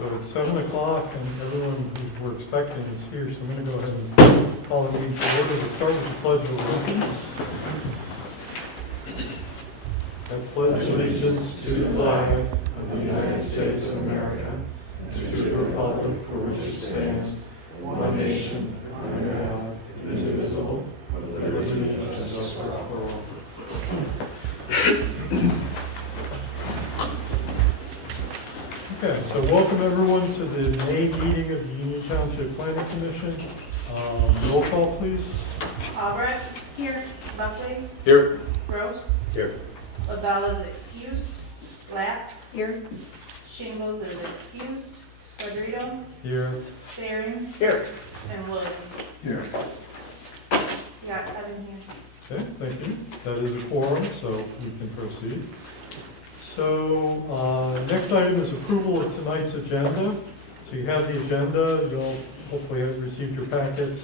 So it's 7 o'clock and everyone who we're expecting is here, so I'm going to go ahead and call the meeting to order. We'll start with the Pledge of Allegiance. I pledge allegiance to the flag of the United States of America and to the republic for which it stands, one nation, under God, indivisible, with liberty and justice for all. Okay, so welcome everyone to the May meeting of the Union Township Planning Commission. Roll call, please. Albrecht. Here. Buckley. Here. Gross. Here. LaBelle is excused. Black. Here. Shingles is excused. Squadrito. Here. Theron. Here. And Williams. Here. You got 7 here. Okay, thank you. That is a quorum, so we can proceed. So, next item is approval of tonight's agenda. So you have the agenda, you'll hopefully have received your packets.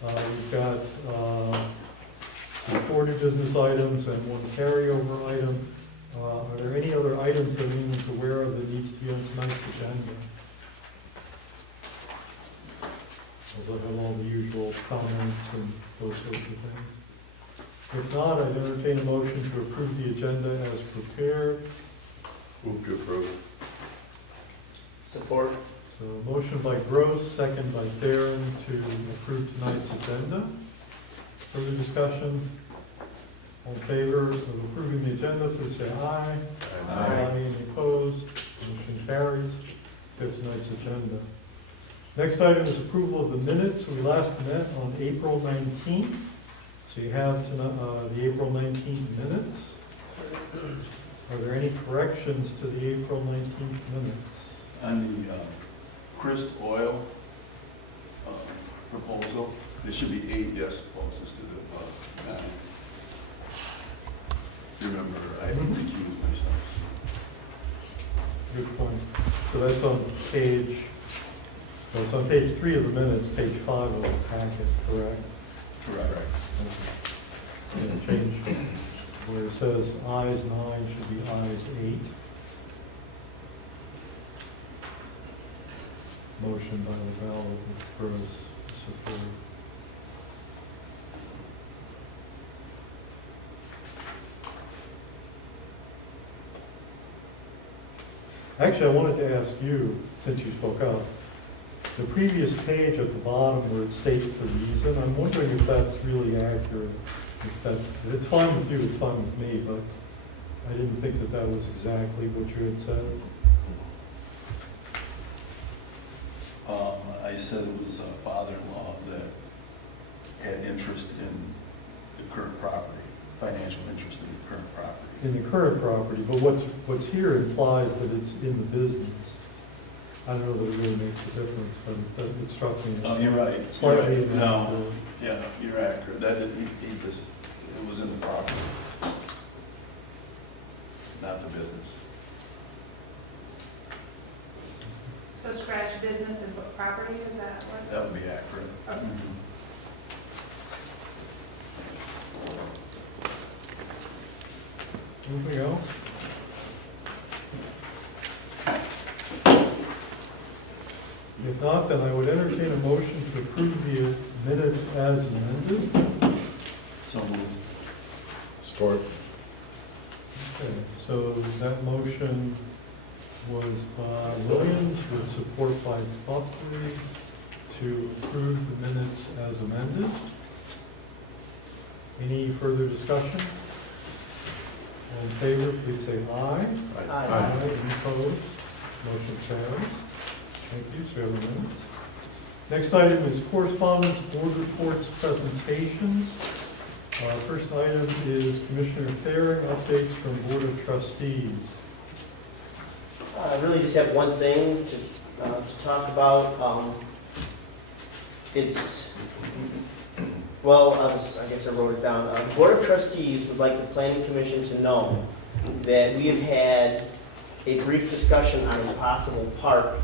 We've got some 4 new business items and 1 carryover item. Are there any other items that anyone's aware of that needs to be on tonight's agenda? We'll have all the usual comments and those sorts of things. If not, I'd entertain a motion to approve the agenda as prepared. Move to approve. Support. So a motion by Gross, second by Theron to approve tonight's agenda. Further discussion? All in favor of approving the agenda, please say aye. Aye. Any opposed? Motion carries. We have tonight's agenda. Next item is approval of the minutes. We last met on April 19th. So you have tonight, the April 19th minutes. Are there any corrections to the April 19th minutes? On the Christ Oil proposal, there should be 8 yes votes instead of 9. Remember, I recused myself. Good point. So that's on page, well, it's on page 3 of the minutes, page 5 of the packet, correct? Correct. And change where it says ayes 9 should be ayes 8. Motion by LaBelle with Gross support. Actually, I wanted to ask you, since you spoke up, the previous page at the bottom where it states the reason, I'm wondering if that's really accurate. If it's fine with you, it's fine with me, but I didn't think that that was exactly what you had said. I said it was a father-in-law that had interest in the current property, financial interest in the current property. In the current property, but what's here implies that it's in the business. I don't know that it really makes a difference, but it struck me. Oh, you're right. You're Slightly right. No, inaccurate. yeah, you're accurate. That it was in the property, not the business. So scratch business and put property, is that what? That would be accurate. Okay. Anything else? If not, then I would entertain a motion to approve the minutes as amended. So moved. Support. Okay, so that motion was by Williams with support by Buckley to approve the minutes as amended. Any further discussion? All in favor, please say aye. Aye. Any opposed? Motion carries. Thank you, so we have the minutes. Next item is correspondence, board reports, presentations. First item is Commissioner Theron, updates from Board of Trustees. I really just have one thing to talk about. I guess I wrote it down. The Board of Trustees would like the Planning Commission to know that we have had a brief discussion on a possible park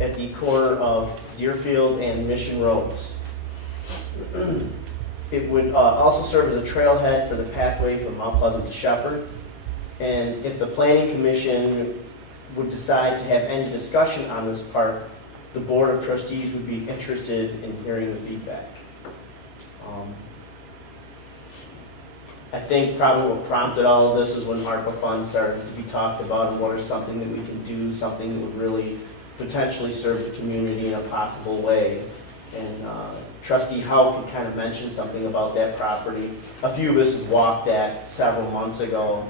at the corner of Deerfield and Mission Roads. It would also serve as a trailhead for the pathway from Mount Pleasant to Shepherd. And if the Planning Commission would decide to have any discussion on this park, the Board of Trustees would be interested in hearing the feedback. I think probably what prompted all of this is when ARPA funds started to be talked about and what is something that we can do, something that would really potentially serve the community in a possible way. And Trustee Howe can kind of mention something about that property. A few of us have walked that several months ago.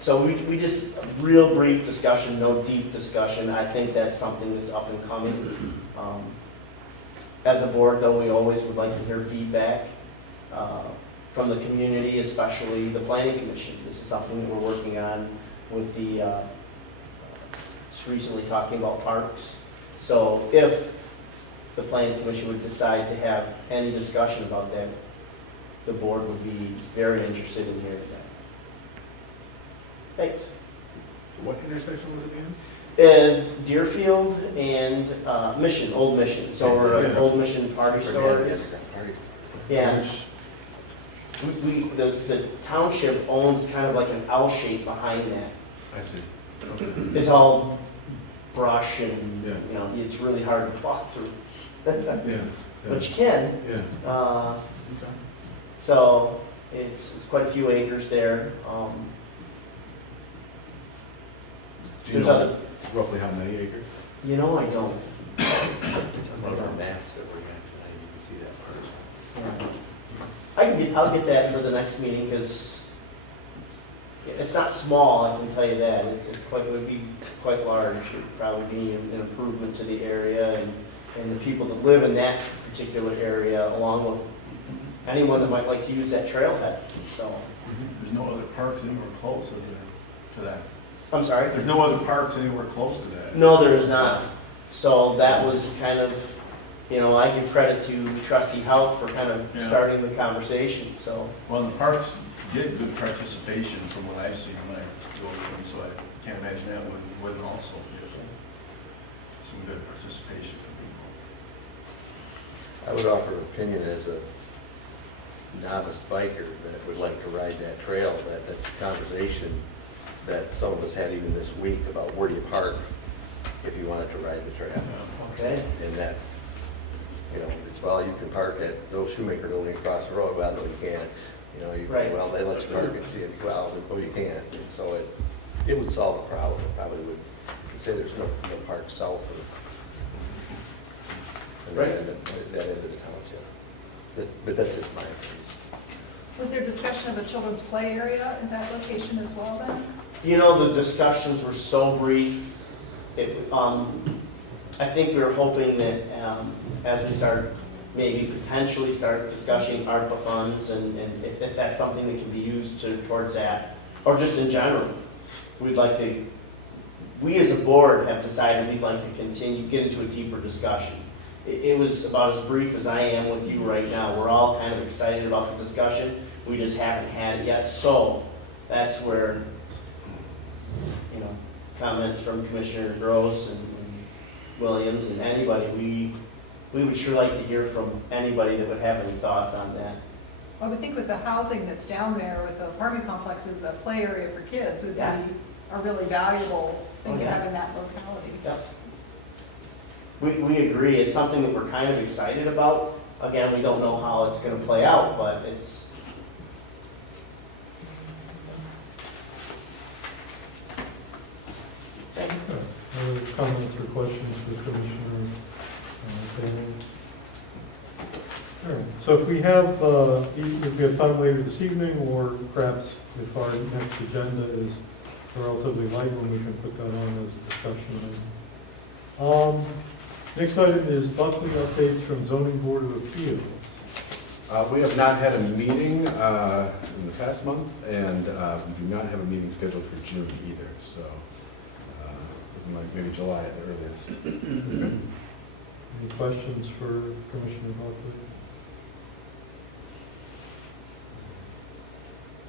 So we just, a real brief discussion, no deep discussion. I think that's something that's up and coming. As a board, though, we always would like to hear feedback from the community, especially the Planning Commission. This is something that we're working on with the, just recently talking about parks. So if the Planning Commission would decide to have any discussion about that, the board would be very interested in hearing that. Thanks. What intersection was it again? Deerfield and Mission, Old Mission. So we're an Old Mission party store. Yeah. The township owns kind of like an L shape behind that. I see. It's all brush and, Yeah. you know, it's really hard to walk through. Yeah. But you can. Yeah. So it's quite a few acres there. Do you There's know other, roughly how many acres? you know, I don't. It's on one of our maps that we're going tonight, you can see that parcel. I'll get that for the next meeting, because it's not small, I can tell you that. It would be quite large. It would probably be an improvement to the area and the people that live in that particular area, along with anyone that might like to use that trailhead, so. There's no other parks anywhere close, is there, to that? I'm sorry? There's no other parks anywhere close to that. No, there is not. So that was kind of, you know, I give credit to Trustee Howe for kind of Yeah. starting the conversation, so. Well, the parks get good participation from what I've seen when I go to them, so I can't imagine that wouldn't also get some good participation from people. I would offer an opinion as a novice biker that would like to ride that trail, that's a conversation that some of us had even this week about where do you park if you wanted to ride the trail. Okay. And that, you know, it's, well, you can park at the old shoemaker building across the road, well, no, you can't. You know, you, Right. well, they let you park and see it, well, no, you can't. And so it would solve the problem. It probably would, you say there's no park south of Right. that end of the township. But that's just my opinion. Was there discussion of a children's play area in that location as well then? You know, the discussions were so brief. I think we were hoping that as we start, maybe potentially start discussing ARPA funds and if that's something that can be used towards that, or just in general, we as a board have decided we'd like to continue, get into a deeper discussion. It was about as brief as I am with you right now. We're all kind of excited about the discussion. We just haven't had it yet. So that's where, you know, comments from Commissioner Gross and Williams and anybody, we would sure like to hear from anybody that would have any thoughts on that. I would think with the housing that's down there, with the apartment complexes, a play area for kids would be Yeah. a really valuable thing to Okay. have in that locality. Yep. We agree. It's something that we're kind of excited about. Again, we don't know how it's going to play out, but it's. Thanks. Other comments or questions for Commissioner Bannon? All right, so if we have time later this evening, or perhaps if our next agenda is relatively light, when we can put that on as a discussion item. Next item is monthly updates from Zoning Board of Appeals. We have not had a meeting in the past month, and we do not have a meeting scheduled for June either, so looking like maybe July at the earliest. Any questions for Commissioner Buckley?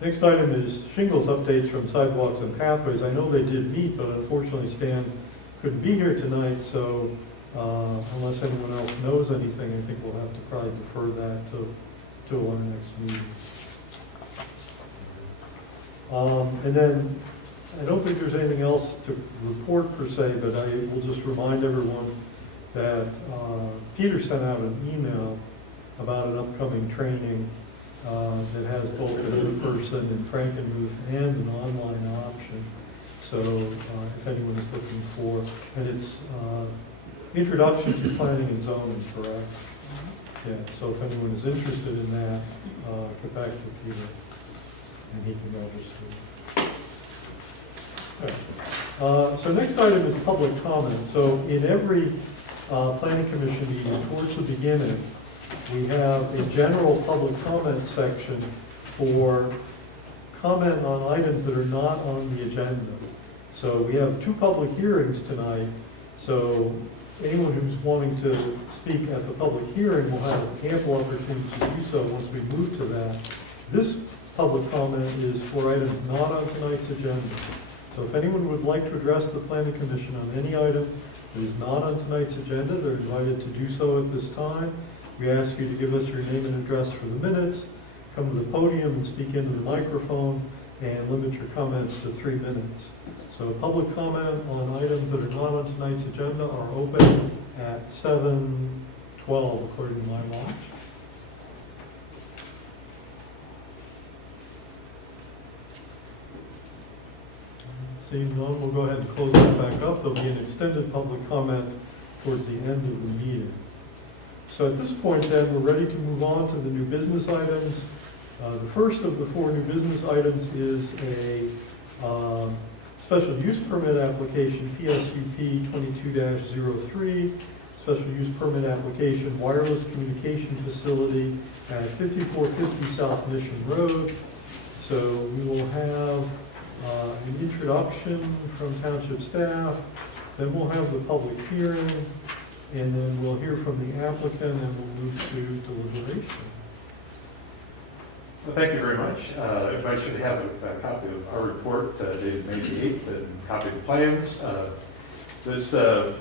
Next item is shingles updates from Sidewalks and Pathways. I know they did meet, but unfortunately Stan couldn't be here tonight, so unless anyone else knows anything, I think we'll have to probably defer that to our next meeting. And then I don't think there's anything else to report per se, but I will just remind everyone that Peter sent out an email about an upcoming training that has both an in-person in Frankenmuth and an online option. So if anyone is looking for, and it's Introduction to Planning and Zoning, correct? Yeah, so if anyone is interested in that, get back to Peter and he can register. Okay. So next item is public comment. So in every planning commission meeting, towards the beginning, we have a general public comment section for comment on items that are not on the agenda. So we have 2 public hearings tonight, so anyone who's wanting to speak at the public hearing will have ample opportunity to do so once we move to that. This public comment is for items not on tonight's agenda. So if anyone would like to address the planning commission on any item that is not on tonight's agenda, they're invited to do so at this time. We ask you to give us your name and address for the minutes, come to the podium and speak into the microphone, and limit your comments to 3 minutes. So public comment on items that are not on tonight's agenda are open at 7:12 according to my watch. Seeing none, we'll go ahead and close that back up. There'll be an extended public comment towards the end of the meeting. So at this point then, we're ready to move on to the new business items. The first of the 4 new business items is a special use permit application, PSUP 22-03, special use permit application, wireless communication facility at 5450 South Mission Road. So we will have an introduction from Township staff, then we'll have the public hearing, and then we'll hear from the applicant, and we'll move to deliberation. Well, thank you very much. Everybody should have a copy of our report dated May the 8th and a copy of the plans. This a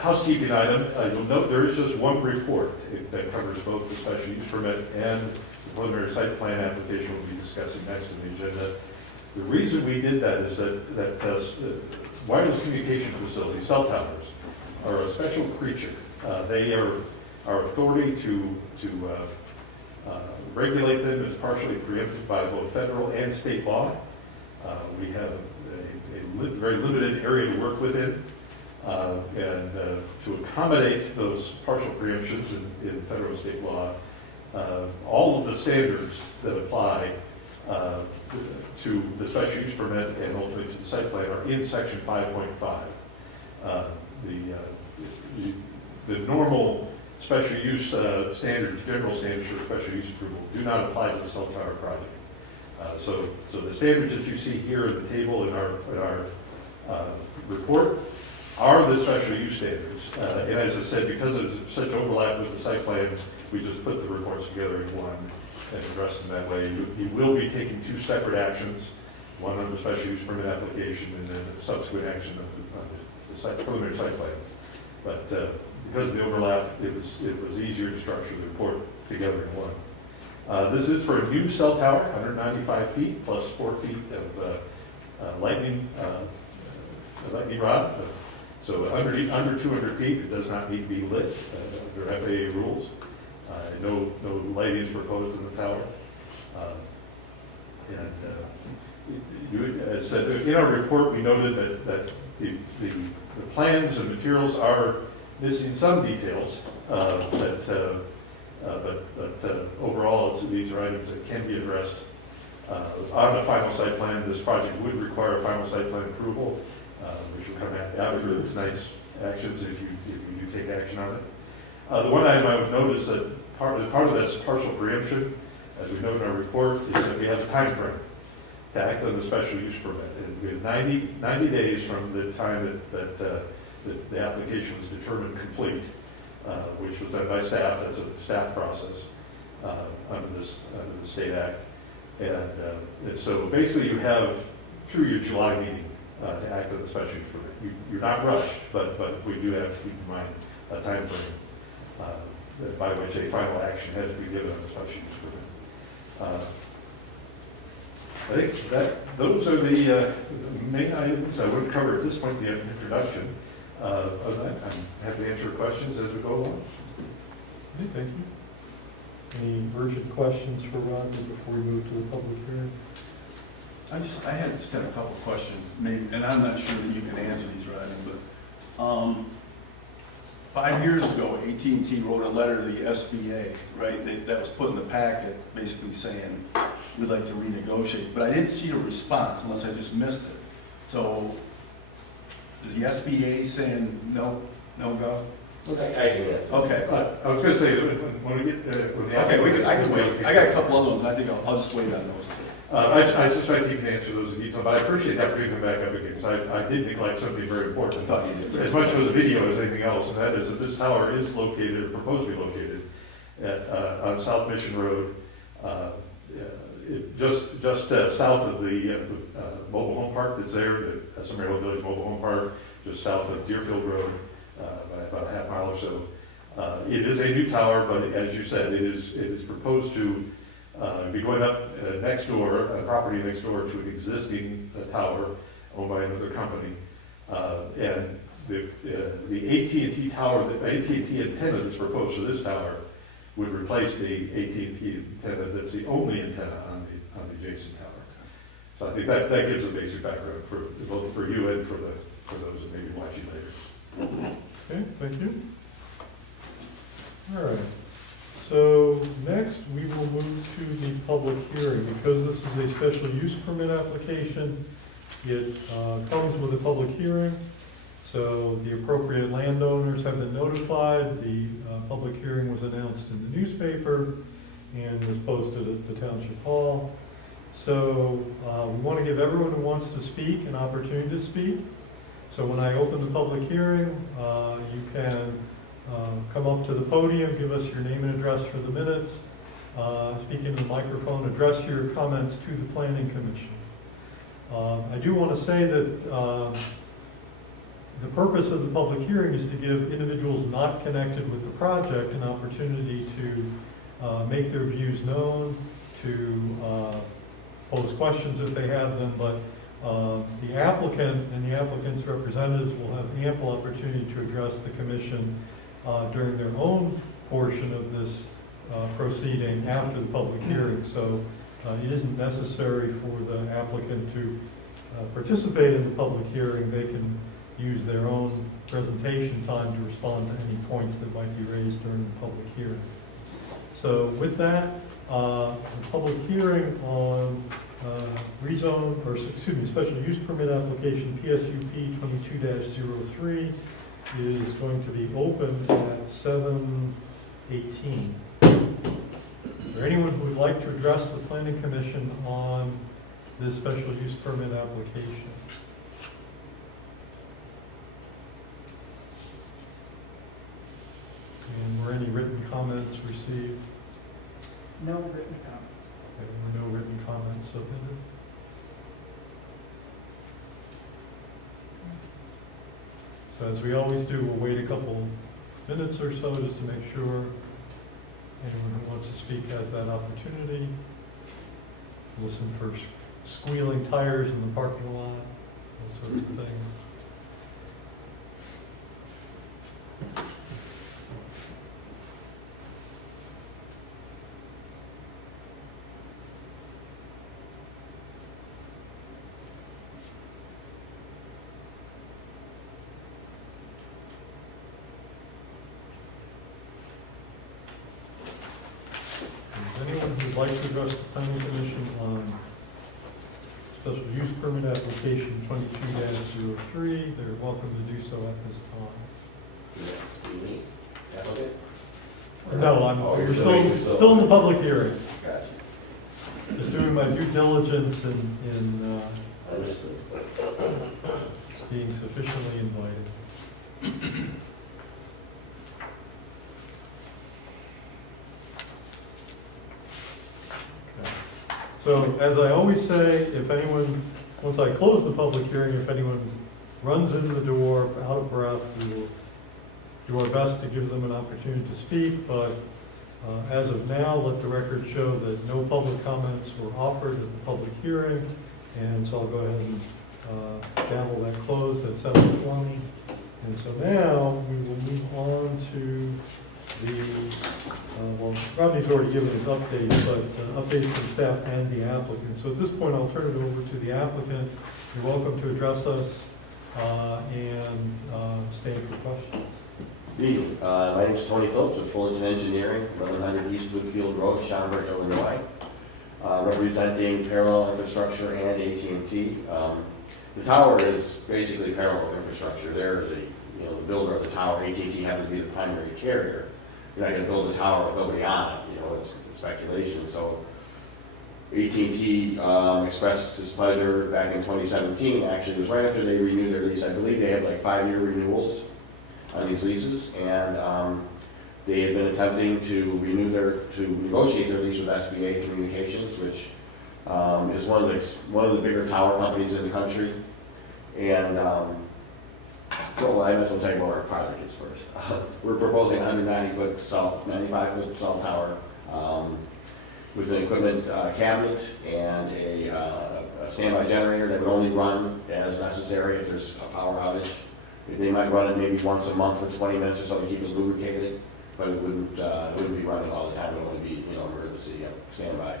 housekeeping item. You'll note there is just one report that covers both the special use permit and the preliminary site plan application we'll be discussing next on the agenda. The reason we did that is that wireless communication facilities, cell towers, are a special creature. They are our authority to regulate them is partially preempted by both federal and state law. We have a very limited area to work within, and to accommodate those partial preemptions in federal and state law, all of the standards that apply to the special use permit and ultimately to the site plan are in section 5.5. The normal special use standards, general standards for special use approval, do not apply to the cell tower project. So the standards that you see here in the table in our report are the special use standards. And as I said, because there's such overlap with the site plan, we just put the reports together in one and address them that way. You will be taking 2 separate actions, one on the special use permit application and then a subsequent action on the preliminary site plan. But because of the overlap, it was easier to structure the report together in one. This is for a new cell tower, 195 feet plus 4 feet of lightning rod. So under 200 feet, it does not need to be lit under FAA rules. No lighting is proposed in the tower. As said, in our report, we noted that the plans and materials are missing some details, but overall, these are items that can be addressed on a final site plan. This project would require a final site plan approval, which will come after tonight's actions if you do take action on it. The one item I would note is that part of this partial preemption, as we note in our report, is that we have a time frame to act on the special use permit. And we have 90 days from the time that the application was determined complete, which was done by staff. That's a staff process under the state act. And so basically you have through your July meeting to act on the special use permit. You're not rushed, but we do have to keep in mind a time frame by which a final action has to be given on the special use permit. I think those are the main items I would cover at this point, the introduction. Other than that, I'm happy to answer questions as we go along. Okay, thank you. Any urgent questions for Rodney before we move to the public hearing? I just had a couple of questions, maybe, and I'm not sure that you can answer these, Rodney, but 5 years ago, AT&T wrote a letter to the SBA, right? That was put in the packet, basically saying, we'd like to renegotiate, but I didn't see a response unless I just missed it. So is the SBA saying no go? Okay, I agree, yes. Okay. I was going to say, when we get, when the Okay, I can wait. okay. I got a couple of those, and I think I'll just wait on those two. I suspect you can answer those in detail, but I appreciate the opportunity to come back up again, because I did neglect something very important. I thought you did. As much as a video as anything else, and that is that this tower is located, or proposed to be located, on South Mission Road, just south of the mobile home park that's there, the Summer Hill Village Mobile Home Park, just south of Deerfield Road, by about a half mile or so. It is a new tower, but as you said, it is proposed to be going up next door, property next door to an existing tower owned by another company. And the AT&T tower, the AT&T antenna that's proposed for this tower would replace the AT&T antenna that's the only antenna on the adjacent tower. So I think that gives a basic background for both for you and for those that may be watching later. Okay, thank you. All right. So next, we will move to the public hearing. Because this is a special use permit application, it comes with a public hearing. So the appropriate landowners have been notified. The public hearing was announced in the newspaper and was posted at the Township Hall. So we want to give everyone who wants to speak an opportunity to speak. So when I open the public hearing, you can come up to the podium, give us your name and address for the minutes, speak into the microphone, address your comments to the Planning Commission. I do want to say that the purpose of the public hearing is to give individuals not connected with the project an opportunity to make their views known, to pose questions if they have them, but the applicant and the applicant's representatives will have ample opportunity to address the commission during their own portion of this proceeding after the public hearing. So it isn't necessary for the applicant to participate in the public hearing. They can use their own presentation time to respond to any points that might be raised during the public hearing. So with that, the public hearing on special use permit application PSUP 22-03 is going to be open at 7:18. Is there anyone who would like to address the Planning Commission on this special use permit application? And were any written comments received? No written comments. There were no written comments submitted. So as we always do, we'll wait a couple minutes or so just to make sure anyone who wants to speak has that opportunity. Listen for squealing tires in the parking lot, those sorts of things. Anyone who'd like to address the Planning Commission on special use permit application 22-03, they're welcome to do so at this time. No, you're still in the public hearing. Just doing my due diligence in being sufficiently invited. So, as I always say, if anyone, once I close the public hearing, if anyone runs in the door out of breath, we will do our best to give them an opportunity to speak, but As of now, let the record show that no public comments were offered at the public hearing, and so I'll go ahead and gavel that closed at 7:20. And so now we will move on to the, well, Rodney's already given his update, but updates from staff and the applicant. So at this point, I'll turn it over to the applicant. You're welcome to address us and stand for questions. Good evening. My name is Tony Phillips with Fullerton Engineering, 1100 East Woodfield Road, Schaumburg, Illinois, representing Parallel Infrastructure and AT&T. The tower is basically parallel infrastructure. There's the builder of the tower. AT&T happens to be the primary carrier. You're not going to build a tower with nobody on it. It's speculation. So AT&T expressed displeasure back in 2017. Actually, it was right after they renewed their lease. I believe they have like 5-year renewals on these leases, and they had been attempting to negotiate their lease with SBA Communications, which is one of the bigger tower companies in the country. And so I might as well tell you what our project is first. We're proposing a 195-foot cell tower with an equipment cabinet and a standby generator that would only run as necessary if there's a power outage. They might run it maybe once a month for 20 minutes or so to keep it lubricated, but it wouldn't be running all the time. It would only be emergency standby.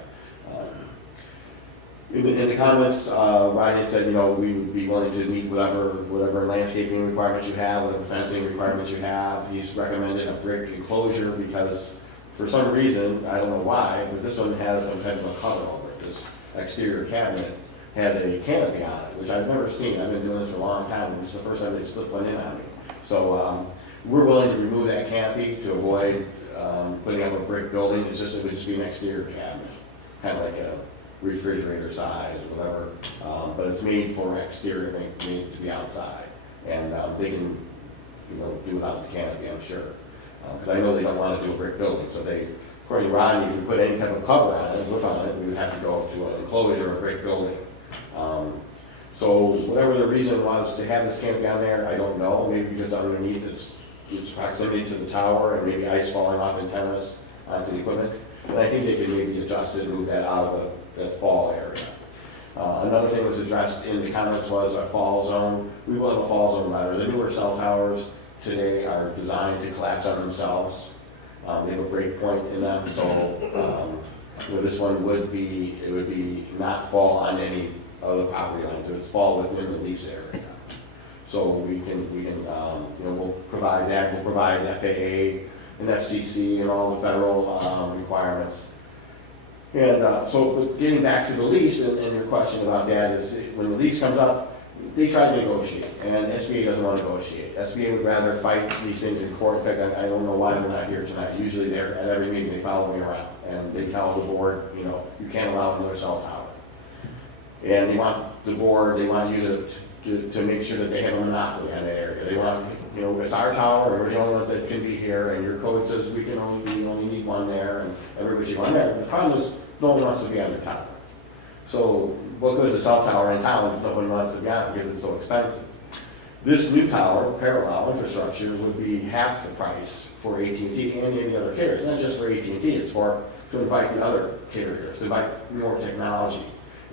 In the comments, Ryan said, we would be willing to meet whatever landscaping requirements you have, whatever fencing requirements you have. He's recommended a brick enclosure because, for some reason, I don't know why, but this one has some type of a cover over it. This exterior cabinet has a canopy on it, which I've never seen. I've been doing this for a long time, and this is the first time they slipped one in on me. So we're willing to remove that canopy to avoid putting up a brick building. It would just be an exterior cabinet, kind of like a refrigerator size, whatever, but it's made for exterior, made to be outside, and they can, do without the canopy, I'm sure, because I know they don't want to do a brick building. So they, according to Rodney, if we put any type of cover on it, roof on it, we would have to go to an enclosure or a brick building. So whatever the reason was to have this canopy on there, I don't know. Maybe because underneath its proximity to the tower and maybe ice falling off antennas onto the equipment. And I think they could maybe adjust it and move that out of the fall area. Another thing that was addressed in the comments was a fall zone. We will have a fall zone ladder. The newer cell towers today are designed to collapse on themselves. They have a break point in them, so this one would be not fall on any other property lines. It would fall within the lease area. So we can we'll provide that. We'll provide FAA and FCC and all the federal requirements. And so getting back to the lease and your question about that is when the lease comes up, they try to negotiate, and SBA doesn't want to negotiate. SBA would rather fight these things in court. In fact, I don't know why they're not here tonight. Usually they're at every meeting, they follow me around, and they tell the board, you can't allow another cell tower. And they want the board, they want you to make sure that they have a monopoly on that area. They want, it's our tower, and we're the only ones that can be here, and your code says we only need one there, and everybody should go in there. The problem is, no one wants to be on the tower. So what good is a cell tower in town if no one wants to be on it because it's so expensive? This new tower, parallel infrastructure, would be half the price for AT&T and any other carriers. It's not just for AT&T, it's to invite the other carriers, to invite more technology.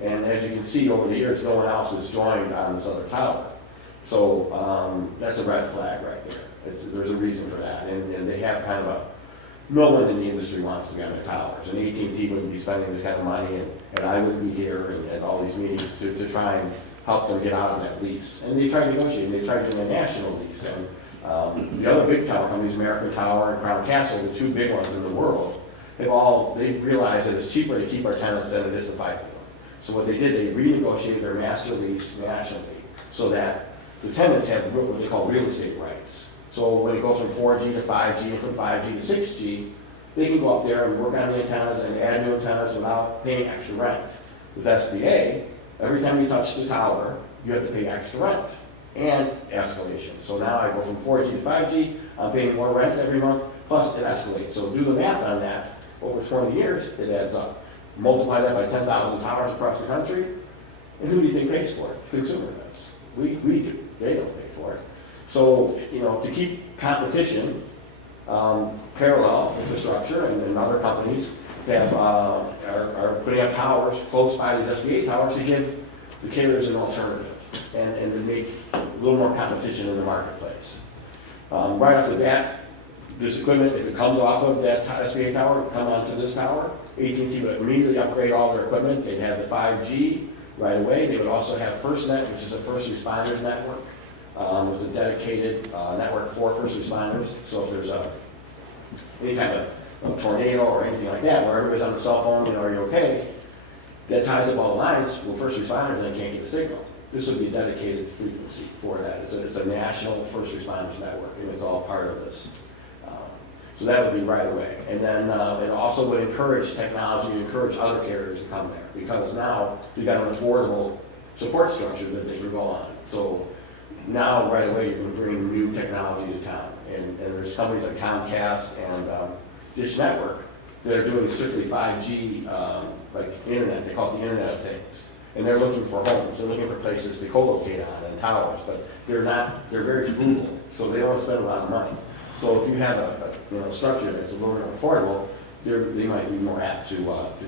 And as you can see over the years, no one else has joined on this other tower. So that's a red flag right there. There's a reason for that. And they have kind of no one in the industry wants to be on their towers. And AT&T wouldn't be spending this kind of money, and I wouldn't be here and all these meetings to try and help them get out of that lease. And they tried negotiating. They tried doing a national lease. And the other big tower companies, American Tower and Crown Castle, the two big ones in the world, they've realized that it's cheaper to keep our tenants than it is to fight with them. So what they did, they renegotiated their master lease nationally so that the tenants have what they call real estate rights. So when it goes from 4G to 5G and from 5G to 6G, they can go up there and work on the antennas and add new antennas without paying extra rent. With SBA, every time you touch the tower, you have to pay extra rent and escalation. So now I go from 4G to 5G, I'm paying more rent every month, plus it escalates. So do the math on that. Over 20 years, it adds up. Multiply that by 10,000 towers across the country, and who do you think pays for it? Consumer does. We do. They don't pay for it. So, to keep competition, parallel infrastructure and other companies have, are putting up towers close by these SBA towers to give the carriers an alternative and to make a little more competition in the marketplace. Right off the bat, this equipment, if it comes off of that SBA tower, come onto this tower, AT&T would immediately upgrade all their equipment. They'd have the 5G right away. They would also have FirstNet, which is a first responders network. It's a dedicated network for first responders. So if there's any kind of tornado or anything like that, where everybody's on the cell phone, are you okay? That ties up all the lines. Well, first responders then can't get a signal. This would be a dedicated frequency for that. It's a national first responders network, and it's all part of this. So that would be right away. And then it also would encourage technology, encourage other carriers to come there, because now you've got an affordable support structure that they can go on. So now, right away, you can bring new technology to town. And there's companies like Comcast and Dish Network that are doing strictly 5G, like internet. They call it the Internet of Things. And they're looking for homes. They're looking for places to co-locate on and towers, but they're very frugal, so they don't want to spend a lot of money. So if you have a structure that's a little more affordable, they might be more apt to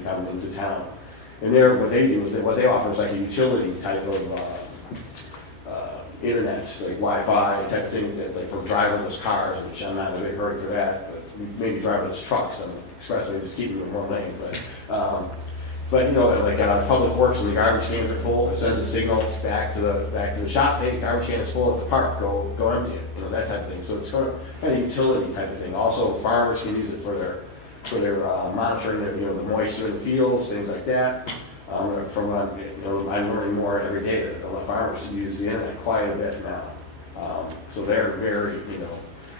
come into town. And what they do is what they offer is like a utility type of internet, like Wi-Fi type thing, that, like for driverless cars, which I'm not in a big hurry for that, but maybe driverless trucks on the expressway, just keeping them one lane. But like Public Works, when the garbage cans are full, it sends a signal back to the shop. Hey, garbage can is full at the park. Go empty it. That type of thing. So it's kind of utility type of thing. Also, farmers can use it for their monitoring the moisture in the fields, things like that. I'm learning more every day that the farmers use the internet quite a bit now. So they're very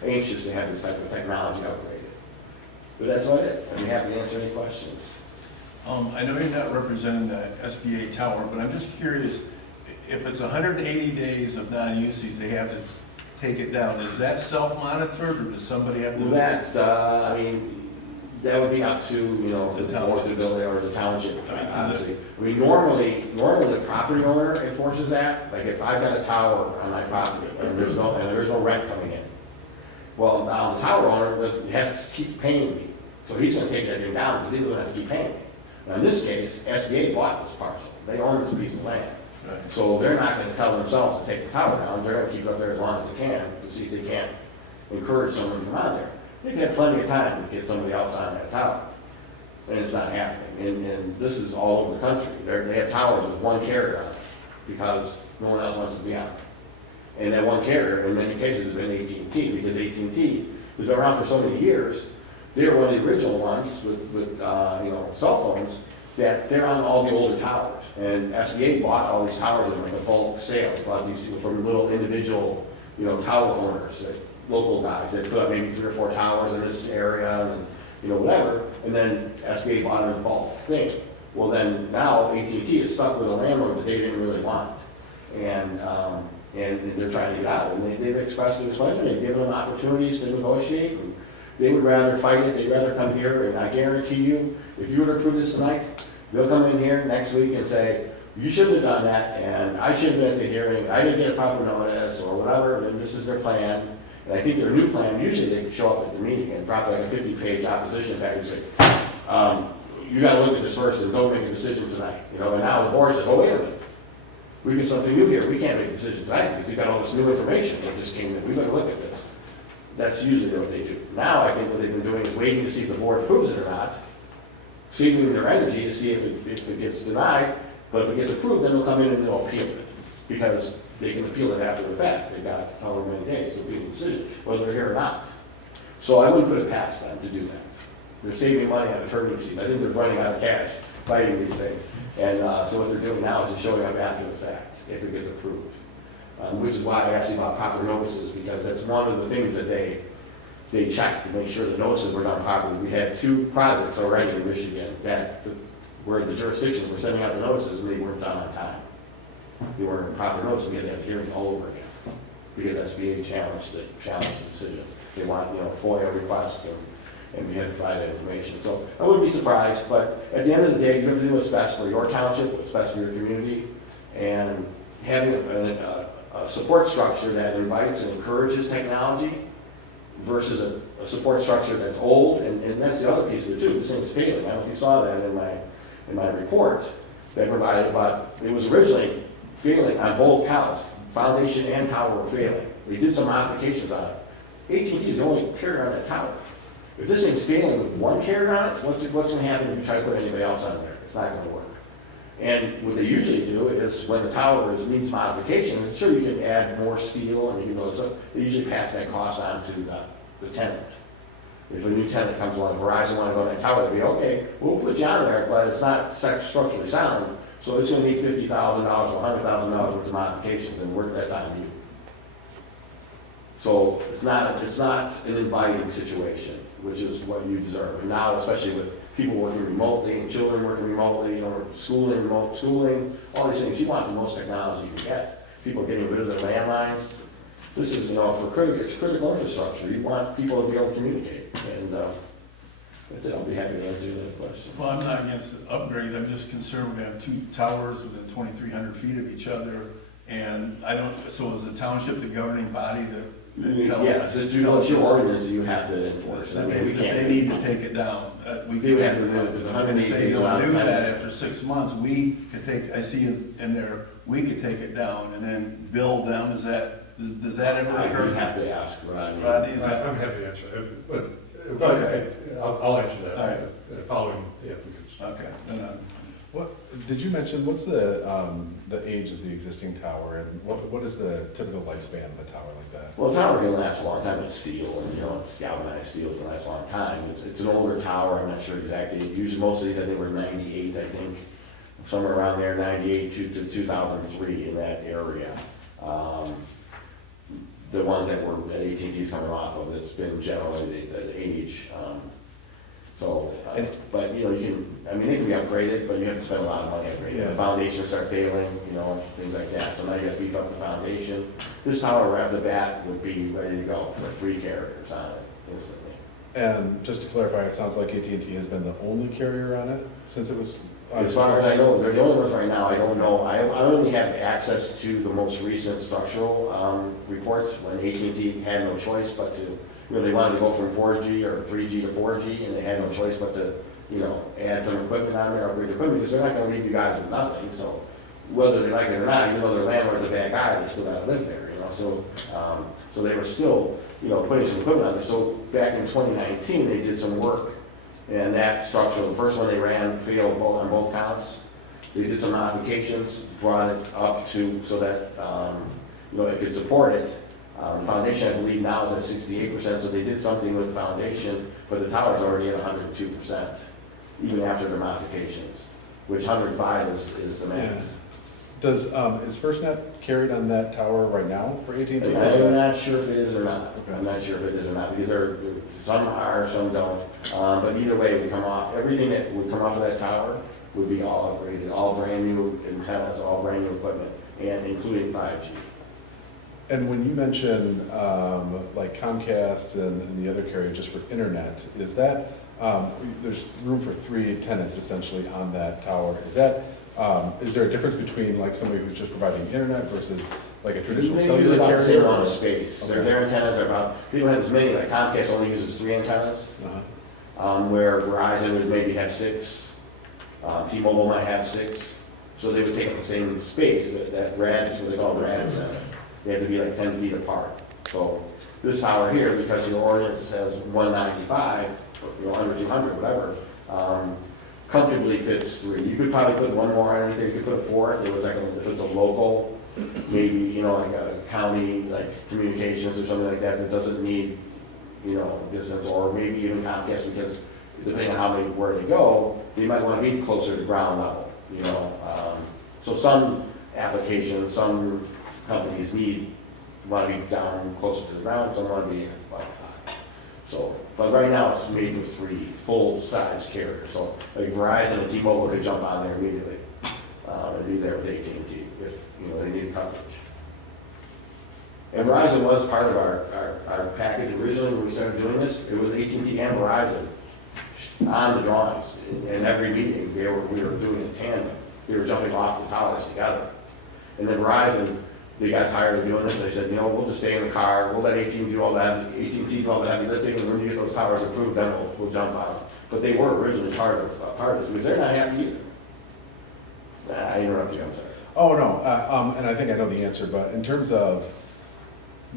anxious to have this type of technology upgraded. But that's about it. I'd be happy to answer any questions. I know you're not representing the SBA tower, but I'm just curious, if it's 180 days of non-usage, they have to take it down. Is that self-monitored, or does somebody have to? That would be up to, The the township. building or the township, I mean, honestly. Normally the property owner enforces that. Like if I've got a tower on my property and there's no rent coming in, well, now the tower owner has to keep paying me. So he's gonna take that thing down because he doesn't have to keep paying me. Now in this case, SBA bought this parcel. They own this piece of land. Right. So they're not gonna tell themselves to take the tower down. They're gonna keep it up there as long as they can to see if they can't encourage someone to come on there. They've had plenty of time to get somebody else on that tower, and it's not happening. And this is all over the country. They have towers with one carrier on it because no one else wants to be on it. And that one carrier, in many cases, has been AT&T, because AT&T has been around for so many years. They were one of the original ones with cell phones that they're on all the older towers. And SBA bought all these towers in like a bulk sale, bought these from little individual tower owners. Local guys that put up maybe 3 or 4 towers in this area and whatever, and then SBA bought them in bulk thing. Well then now AT&T is stuck with a landlord that they didn't really want, and they're trying to get out. And they've expressed their displeasure. They've given them opportunities to negotiate, and they would rather fight it. They'd rather come here, and I guarantee you, if you were to approve this tonight, they'll come in here next week and say, you shouldn't have done that, and I shouldn't have been at the hearing. I didn't get a proper notice or whatever, and this is their plan. And I think their new plan, usually they show up at the meeting and drop like a 50-page opposition package and say, you gotta look at this first and don't make a decision tonight. And now the board says, oh, wait a minute. We got something new here. We can't make a decision tonight because we've got all this new information that just came in. We better look at this. That's usually what they do. Now I think what they've been doing is waiting to see if the board approves it or not, saving their energy to see if it gets denied. But if it gets approved, then they'll come in and they'll appeal it, because they can appeal it after the fact. They've got however many days to appeal the decision, whether they're here or not. So I wouldn't put it past them to do that. They're saving money on attorney fees. I think they're running out of cash fighting these things. And so what they're doing now is just showing up after the fact, if it gets approved. Which is why I asked you about proper notices, because that's one of the things that they checked to make sure the notices were done properly. We had 2 projects already in Michigan where the jurisdictions were sending out the notices and they weren't done on time. They weren't in proper notice. We had to have a hearing all over again because SBA challenged the decision. They want FOIA requests and we had to provide that information. So I wouldn't be surprised, but at the end of the day, you have to do what's best for your township, what's best for your community, and having a support structure that invites and encourages technology versus a support structure that's old, and that's the other piece of it too, this thing's failing. I don't know if you saw that in my report that provided, but it was originally failing on both counts. Foundation and tower were failing. We did some modifications on it. AT&T is the only carrier on that tower. If this thing's failing with one carrier on it, what's going to happen if you try to put anybody else on there? It's not going to work. And what they usually do is when the tower needs modification, sure you can add more steel and you know, they usually pass that cost on to the tenant. If a new tenant comes along, Verizon want to go on that tower, they'll be, okay, we'll put you on there, but it's not structurally sound, so it's going to need $50,000 or $100,000 worth of modifications, and that's on you. So it's not an inviting situation, which is what you deserve. And now, especially with people working remotely and children working remotely, schooling, remote schooling, all these things, you want the most technology you can get. People are getting rid of their landlines. This is, it's critical infrastructure. You want people to be able to communicate. And that's it. I'll be happy to answer that question. Well, I'm not against the upgrades, I'm just concerned we have two towers within 2,300 feet of each other, and so is the township the governing body that tells? Yes, it's your ordinance you have to enforce. I mean, we can't. They need to take it down. We They would have to can- do it for the If 180 they days don't without do that tenant. after 6 months, we could take, I see in there, we could take it down and then bill them, does that ever I occur? would have to ask Rodney. Rodney, is that? I'm happy to answer it, but Okay. I'll answer that All right. following the applicants. Okay, then, What, did you mention, what's the age of the existing tower, and what is the typical lifespan of a tower like that? Well, a tower can last a long time. It's steel, and it's galvanized steel. It can last a long time. It's an older tower. I'm not sure exactly. Usually, most of these, I think, were 98. I think somewhere around there, 98 to 2003 in that area. The ones that were at AT&T's coming off of, it's been generally the age. But you can. I mean, they can be upgraded, but you have to spend a lot of money upgrading. Yeah. The foundations start failing, things like that. So now you have to beef up the foundation. This tower right off the bat would be ready to go for 3 carriers on it instantly. And just to clarify, it sounds like AT&T has been the only carrier on it since it was. As far as I know, they're the only ones right now. I don't know. I only have access to the most recent structural reports when AT&T had no choice but to, they wanted to go from 4G or 3G to 4G, and they had no choice but to, add some equipment on there, upgrade equipment, because they're not going to leave you guys with nothing. So whether they like it or not, even though their landlord's a bad guy, they still got to live there, So they were still, putting some equipment on there. So back in 2019, they did some work. And that structure, the first one they ran, failed on both counts. They did some modifications, brought it up so that it could support it. The foundation, I believe, now is at 68%, so they did something with the foundation, but the tower's already at 102%, even after the modifications, which 105 is the max. Is FirstNet carried on that tower right now for AT&T? I'm not sure if it is or not. I'm not sure if it is or not, because some are, some don't. But either way, it would come off. Everything that would come off of that tower would be all upgraded, all brand new antennas, all brand new equipment, and including 5G. And when you mention like Comcast and the other carrier just for internet, is that, there's room for 3 tenants essentially on that tower. Is there a difference between like somebody who's just providing internet versus like a traditional They use cellular about the carrier? same amount of space. Okay. Their antennas are about, they don't have as many, like Comcast only uses 3 antennas, where Verizon would maybe have 6, T-Mobile might have 6. So they would take up the same space, that RAD, what they call RAD center. They have to be like 10 feet apart. So this tower here, because your ordinance says 195, under 200, whatever, comfortably fits 3. You could probably put one more underneath it. You could put a 4th. If it's a local, maybe, like a county, like communications or something like that that doesn't need, distance, or maybe even Comcast, because depending on where they go, they might want to be closer to ground level, So some applications, some companies want to be down closer to the ground, some want to be up high. So, but right now it's made for 3 full-size carriers. So like Verizon and T-Mobile could jump on there immediately and be there with AT&T if they need coverage. And Verizon was part of our package originally when we started doing this. It was AT&T and Verizon on the drawings. In every meeting, we were doing a tandem. We were jumping off the towers together. And then Verizon they got tired of doing this, they said, you know, we'll just stay in the car, we'll let AT&T do all that, AT&T do all the heavy lifting, and when you get those towers approved, then we'll jump on it. But they were originally part of this, because they're not happy either. I interrupted you, I'm sorry. Oh, no, and I think I know the answer, but in terms of,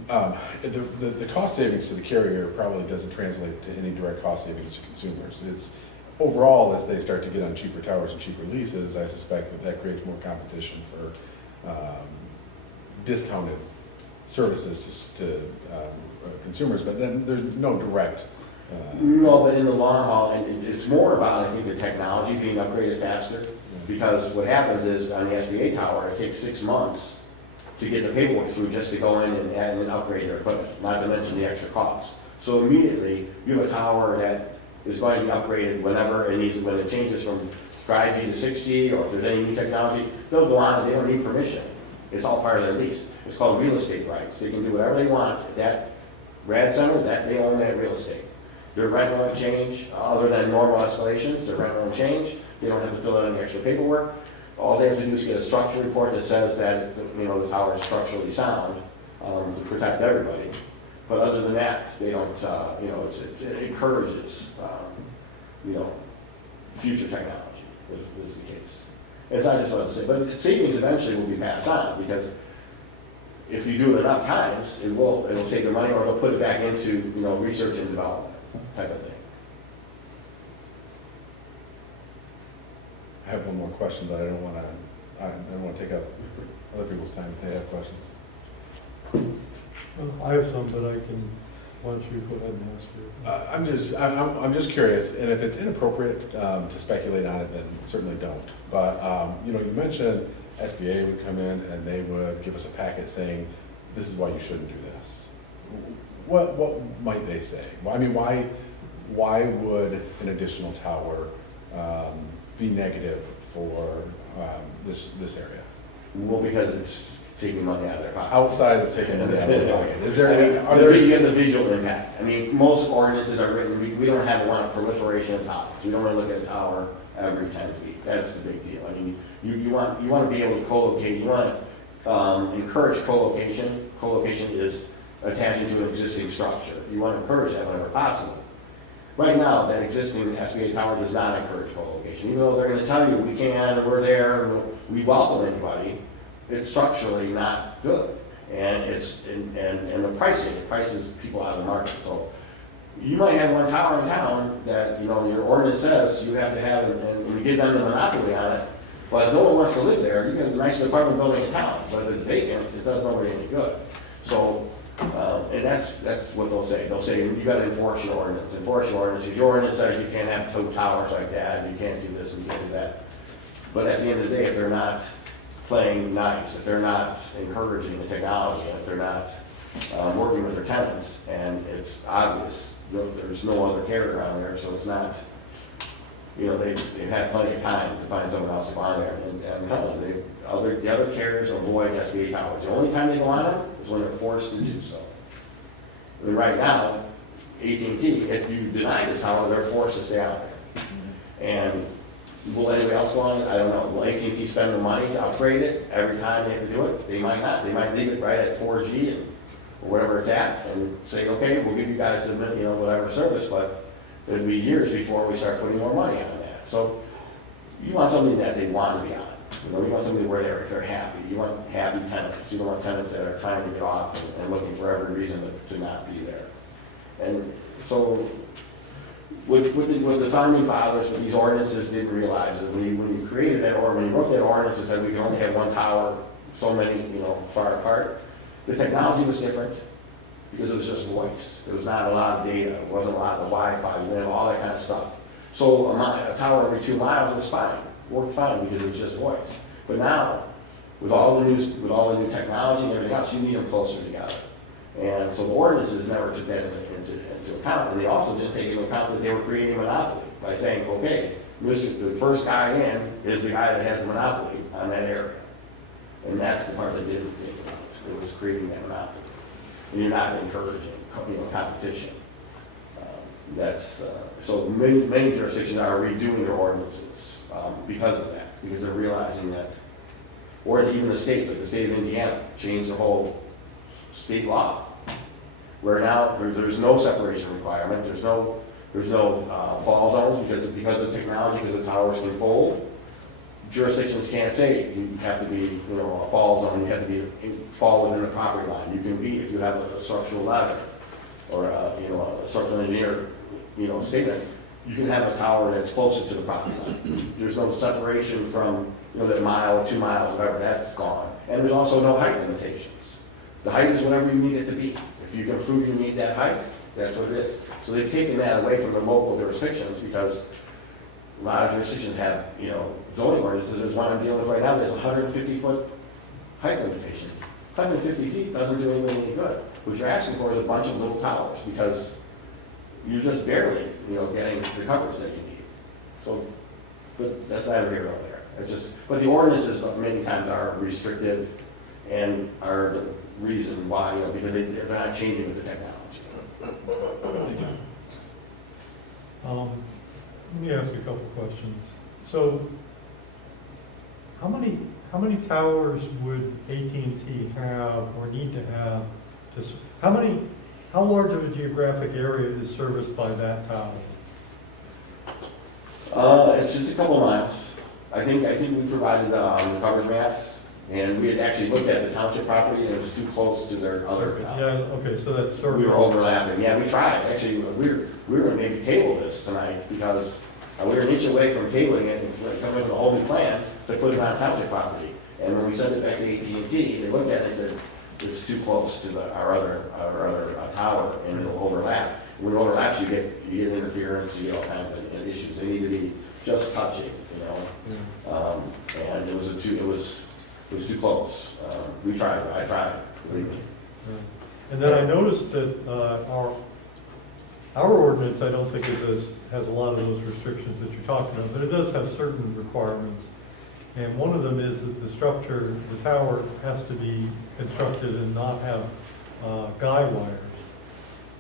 the cost savings to the carrier probably doesn't translate to any direct cost savings to consumers. It's, overall, as they start to get on cheaper towers and cheaper leases, I suspect that that creates more competition for discounted services to consumers, but then there's no direct. No, but in the long haul, and it's more about, I think, the technology being upgraded faster. Because what happens is, on the SBA tower, it takes 6 months to get the paperwork through just to go in and add and upgrade their equipment, not to mention the extra costs. So immediately, you have a tower that is going to be upgraded whenever it needs, when it changes from 5G to 6G, or if there's any new technology, they'll go on and they don't need permission. It's all part of their lease. It's called real estate rights. They can do whatever they want at that rad center, that they own that real estate. Their rent won't change, other than normal escalations, their rent won't change. They don't have to fill out any extra paperwork. All they have to do is get a structure report that says that, you know, the tower is structurally sound, to protect everybody. But other than that, they don't, you know, it encourages, you know, future technology is the case. It's not just what I say, but savings eventually will be passed on, because if you do it enough times, it'll save the money, or it'll put it back into, you know, research and development type of thing. I have one more question, but I don't want to take up other people's time if they have questions. I have some, but why don't you go ahead and ask you? I'm just curious, and if it's inappropriate to speculate on it, then certainly don't. But you know, you mentioned SBA would come in and they would give us a packet saying, this is why you shouldn't do this. What might they say? I mean, why would an additional tower be negative for this area? Well, because it's taking money out of their pocket. Outside of taking money out of their pocket, is there? You get the visual impact. I mean, most ordinances are written, we don't have a lot of proliferation of towers. We don't want to look at a tower every 10 feet. That's the big deal. I mean, you want to be able to co-locate. You want to encourage co-location. Co-location is attaching to an existing structure. You want to encourage that whenever possible. Right now, that existing SBA tower does not encourage co-location. Even though they're going to tell you we can, we're there, and we welcome anybody, it's structurally not good. And and the pricing, it prices people out of the market. So you might have one tower in town that, you know, your ordinance says you have to have, and you give them the monopoly on it. But if no one wants to live there, you get a nice apartment building in town. But if it's vacant, it does nobody any good. So, and that's what they'll say. They'll say, you got to enforce your ordinance. Enforce your ordinance. Your ordinance says you can't have two towers like that, and you can't do this, and you can't do that. But at the end of the day, if they're not playing nice, if they're not encouraging the technology, if they're not working with their tenants, and it's obvious there's no other carrier around there, so it's not, you know, they've had plenty of time to find someone else to go on there. And hell, the other carriers avoid SBA towers. The only time they go on them is when they're forced to do so. I mean, right now, AT&T, if you deny this tower, they're forced to stay out there. And will anybody else go on it? I don't know. Will AT&T spend the money to upgrade it every time they have to do it? They might not. They might leave it right at 4G or whatever it's at, and say, okay, we'll give you guys a minute, you know, whatever service, but it'll be years before we start putting more money on that. So you want something that they want to be on. You know, you want somebody where they're happy. You want happy tenants. You don't want tenants that are trying to get off and looking for every reason to not be there. And so what the founding fathers with these ordinances didn't realize is when you created that, or when you wrote that ordinance and said we can only have one tower so many, you know, far apart, the technology was different because it was just voice. There was not a lot of data. It wasn't a lot of Wi-Fi, you know, all that kind of stuff. So a tower every 2 miles was fine, worked fine because it was just voice. But now, with all the new technology and everything else, you need them closer together. And so the ordinances never took that into account. And they also didn't take into account that they were creating a monopoly by saying, okay, the first guy in is the guy that has the monopoly on that area. And that's the part they didn't think about. It was creating that monopoly. And you're not encouraging, you know, competition. So many jurisdictions are redoing their ordinances because of that, because they're realizing that or even the states, like the state of Indiana, changed the whole state law. Where now there's no separation requirement, there's no fall zones because of technology, because the towers can fold. Jurisdictions can't say you have to be, a fall zone, you have to be fall within the property line. You can be if you have a structural ladder or a structural engineer, statement. You can have a tower that's closer to the property line. There's no separation from that mile, 2 miles, whatever. That's gone. And there's also no height limitations. The height is whatever you need it to be. If you can prove you need that height, that's what it is. So they've taken that away from the local jurisdictions because a lot of jurisdictions have, zoning ordinances. There's one I'm dealing with right now, there's a 150-foot height limitation. 150 feet doesn't do anyone any good. What you're asking for is a bunch of little towers because you're just barely, getting the coverage that you need. So, but that's neither here nor there. It's just, but the ordinances many times are restrictive and are the reason why, because they're not changing with the technology. Let me ask you a couple questions. So, how many towers would AT&T have or need to have how large of a geographic area is serviced by that tower? It's just a couple miles. I think we provided the coverage maps, and we had actually looked at the township property, and it was too close to their other tower. Yeah, okay, so that's sort of. We were overlapping. Yeah, we tried. Actually, we were going to maybe table this tonight because we were an inch away from tabling it and coming up with a whole new plan to put it on township property. And when we sent it back to AT&T, they looked at it and said, it's too close to our other tower, and it'll overlap. When it overlaps, you get interference, you get all kinds of issues. They need to be just touching, and it was too close. We tried. I tried. Believe me. And then I noticed that our ordinance, I don't think has a lot of those restrictions that you're talking about, but it does have certain requirements. And one of them is that the tower has to be constructed and not have guy wires.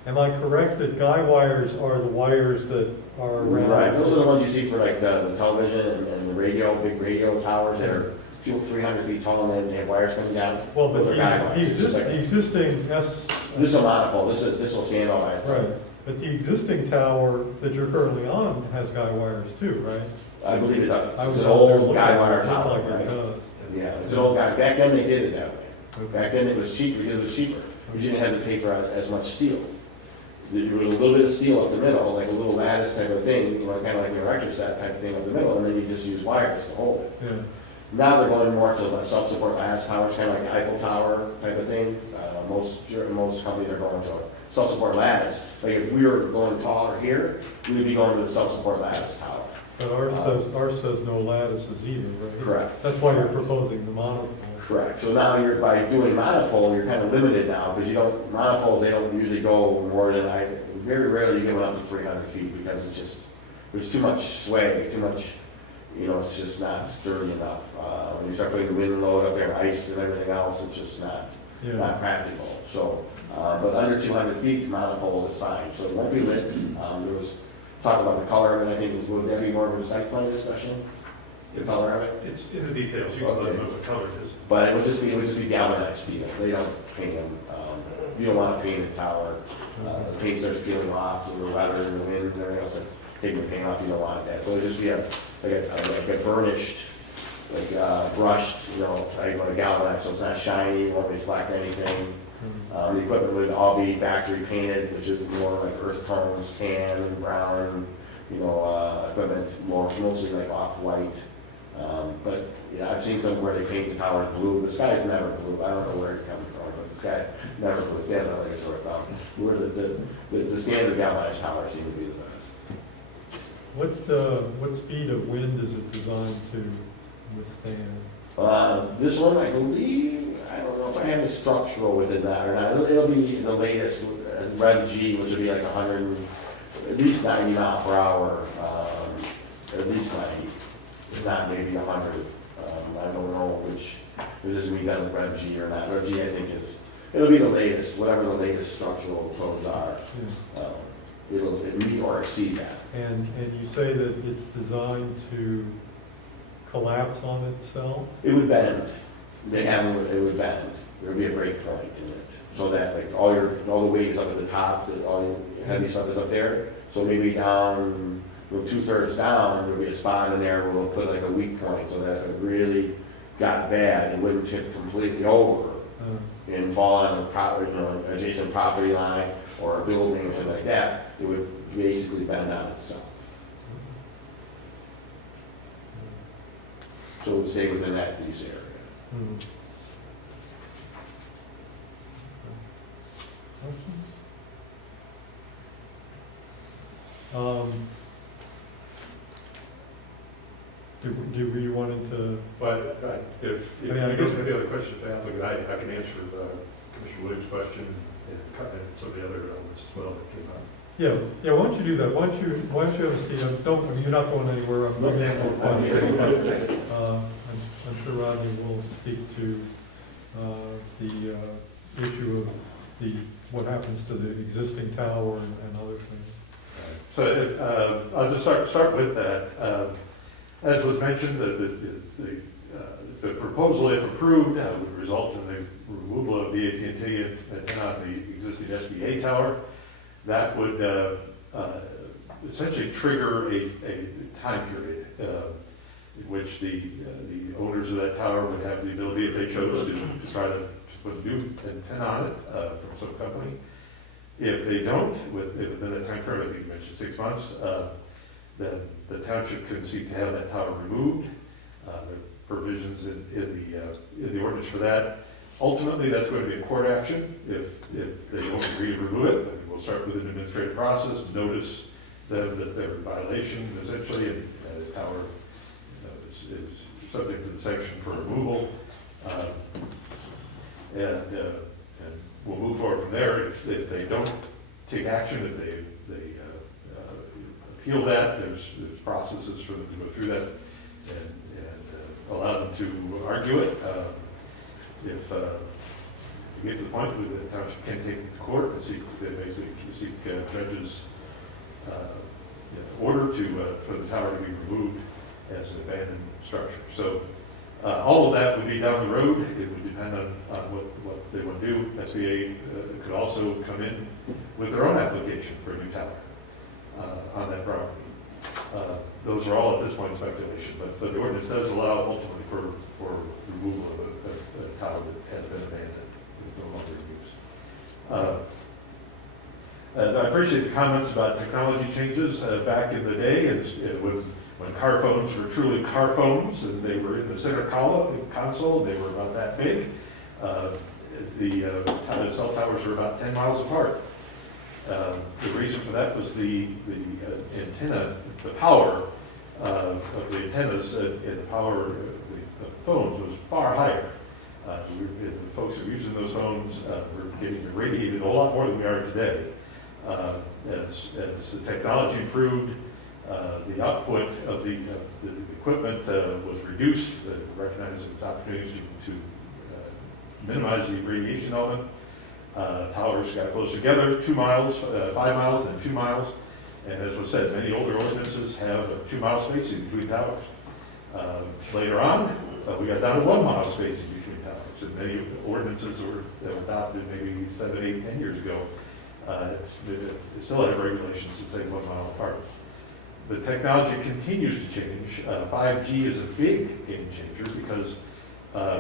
Am I correct that guy wires are the wires that are around? Right, those are the ones you see for like the television and the radio, big radio towers that are 300 feet tall and they have wires coming down. Well, but Those are guy wires. the existing S. This is a monopole, this will stand all by itself. Right, but the existing tower that you're currently on has guy wires too, right? I believe it does. I It's was an out there old looking guy at it, wire it looked tower, like it right? does. Yeah, it's an old guy. Back then they did it that way. Back then it was cheaper, because it was cheaper. You didn't have to pay for as much steel. There was a little bit of steel up the middle, like a little lattice type of thing, kind of like an erector set type of thing up the middle, and then you just use wires to hold it. Yeah, Now they're going more to like self-support lattice towers, kind of like Eiffel Tower type of thing. Most companies are going to a self-support lattice. Like if we were going taller here, we would be going to the self-support lattice tower. but ours says no lattices either, right? Correct. That's why you're proposing the monopole. Correct. So now by doing monopole, you're kind of limited now, because monopoles, they don't usually go more than, very rarely you get one up to 300 feet, because there's too much sway, too much, it's just not sturdy enough. When you start putting the wind load up there, ice and everything else, it's just not practical. So, but under 200 feet, monopole is fine, so it won't be lit. There was talk about the color of it, I think would that be more of a site plan discussion? The color of it? It's in the details, you can let them know what color it is. But it would just be galvanized steel. They don't paint them. You don't want to paint a tower. The paint starts peeling off, the weather and the wind and everything else, taking the paint off, you don't want that. So it would just be like a burnished, brushed, like galvanized, so it's not shiny, it won't reflect anything. The equipment would all be factory painted, which is more like earth tones, tan and brown, equipment, mostly like off-white. But yeah, I've seen some where they paint the towers blue. The sky's never blue. I don't know where it comes from, but the sky never blue. It stands out like a sore thumb. Where the standard galvanized towers seem to be the best. What speed of wind is it designed to withstand? This one, I believe, I don't know if I have the structural within that or not. It'll be the latest Rev G, which would be like 100, at least 90 mile per hour, at least 90. If not, maybe 100. I don't know which, if this is going to be done with Rev G or not. Rev G, I think, it'll be the latest, whatever the latest structural codes are. It'll meet or exceed that. And you say that it's designed to collapse on itself? It would bend. they have, it would bend. There would be a break point in it. So that like all the weight is up at the top, that all your heavy stuff is up there. So maybe down, 2/3 down, there'll be a spot in there where we'll put like a weak point so that if it really got bad, it wouldn't tip completely over and fall on the property, adjacent property line or a building or something like that. It would basically bend on itself. So it would stay within that use area. Hmm. Questions? Do we want to, But if you I mean, I don't guess- have any other questions for the applicant, I can answer Commissioner Williams' question and some of the other elements as well that came up. yeah, why don't you do that? Why don't you have a seat? I mean, you're not going anywhere. I'm looking at more questions. I'm sure Rodney will speak to the issue of what happens to the existing tower and other things. So I'll just start with that. As was mentioned, the proposal, if approved, would result in the removal of the AT&T antenna on the existing SBA tower. That would essentially trigger a time period in which the owners of that tower would have the ability, if they chose, to try to put a new antenna on it from some company. If they don't, within that time frame, I think you mentioned 6 months, then the township can seek to have that tower removed. There are provisions in the ordinance for that. Ultimately, that's going to be a court action. If they don't agree to remove it, then we'll start with an administrative process, notice them that they're in violation essentially, and the tower is subject to the section for removal. And we'll move forward from there. If they don't take action, if they appeal that, there's processes for them to go through that and allow them to argue it. If you get to the point where the township can take it to court and seek judges' order for the tower to be removed as an abandoned structure. So all of that would be down the road. It would depend on what they want to do. SBA could also come in with their own application for a new tower on that property. Those are all at this point speculation, but the ordinance does allow ultimately for removal of a tower that has been abandoned, is no longer in use. I appreciate the comments about technology changes back in the day, and when car phones were truly car phones, and they were in the center console, they were about that big. The cell towers were about 10 miles apart. The reason for that was the antenna, the power of the antennas and the power of the phones was far higher. The folks who were using those phones were getting irradiated a lot more than we are today. As the technology improved, the output of the equipment was reduced, recognizing its opportunities to minimize the radiation element. Towers got closer together, 2 miles, 5 miles, and 2 miles. And as was said, many older ordinances have a 2 mile spacing between towers. Later on, we got down to 1 mile spacing between towers. And many ordinances that were adopted maybe 7, 8, 10 years ago they still have regulations that say 1 mile apart. The technology continues to change. 5G is a big game changer because